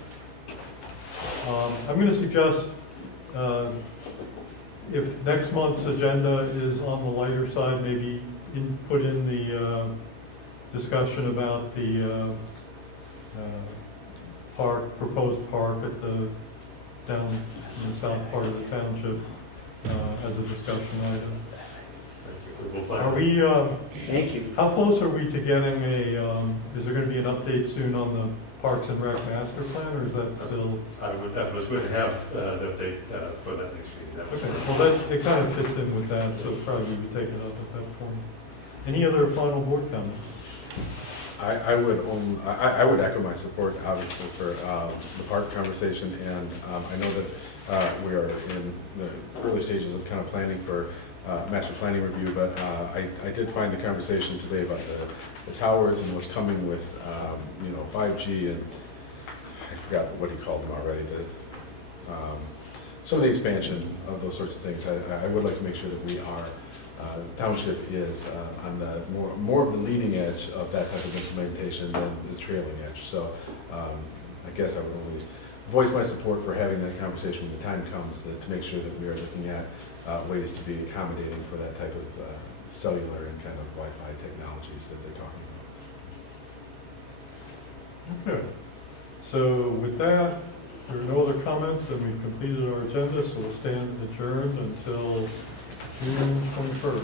I'm going to suggest if next month's agenda is on the lighter side, maybe put in the discussion about the proposed park at down in the south part of the township as a discussion item. We'll plan. Are we, Thank you. how close are we to getting is there going to be an update soon on the Parks and Rec master plan, or is that still? I was going to have the update for that next meeting. That was Okay, well, it kind of fits in with that, so probably we would take it up at that point. Any other final board comments? I would echo my support, obviously, for the park conversation, and I know that we are in the early stages of kind of planning for master planning review, but I did find the conversation today about the towers and what's coming with 5G, and I forgot what he called them already. Some of the expansion of those sorts of things. I would like to make sure that we are. The township is on the more of the leading edge of that type of implementation than the trailing edge. So I guess I would only voice my support for having that conversation when the time comes to make sure that we are looking at ways to be accommodating for that type of cellular and kind of Wi-Fi technologies that they're talking about. Okay. So with that, if there are no other comments, then we've completed our agenda, so we'll stand adjourned until June 21st.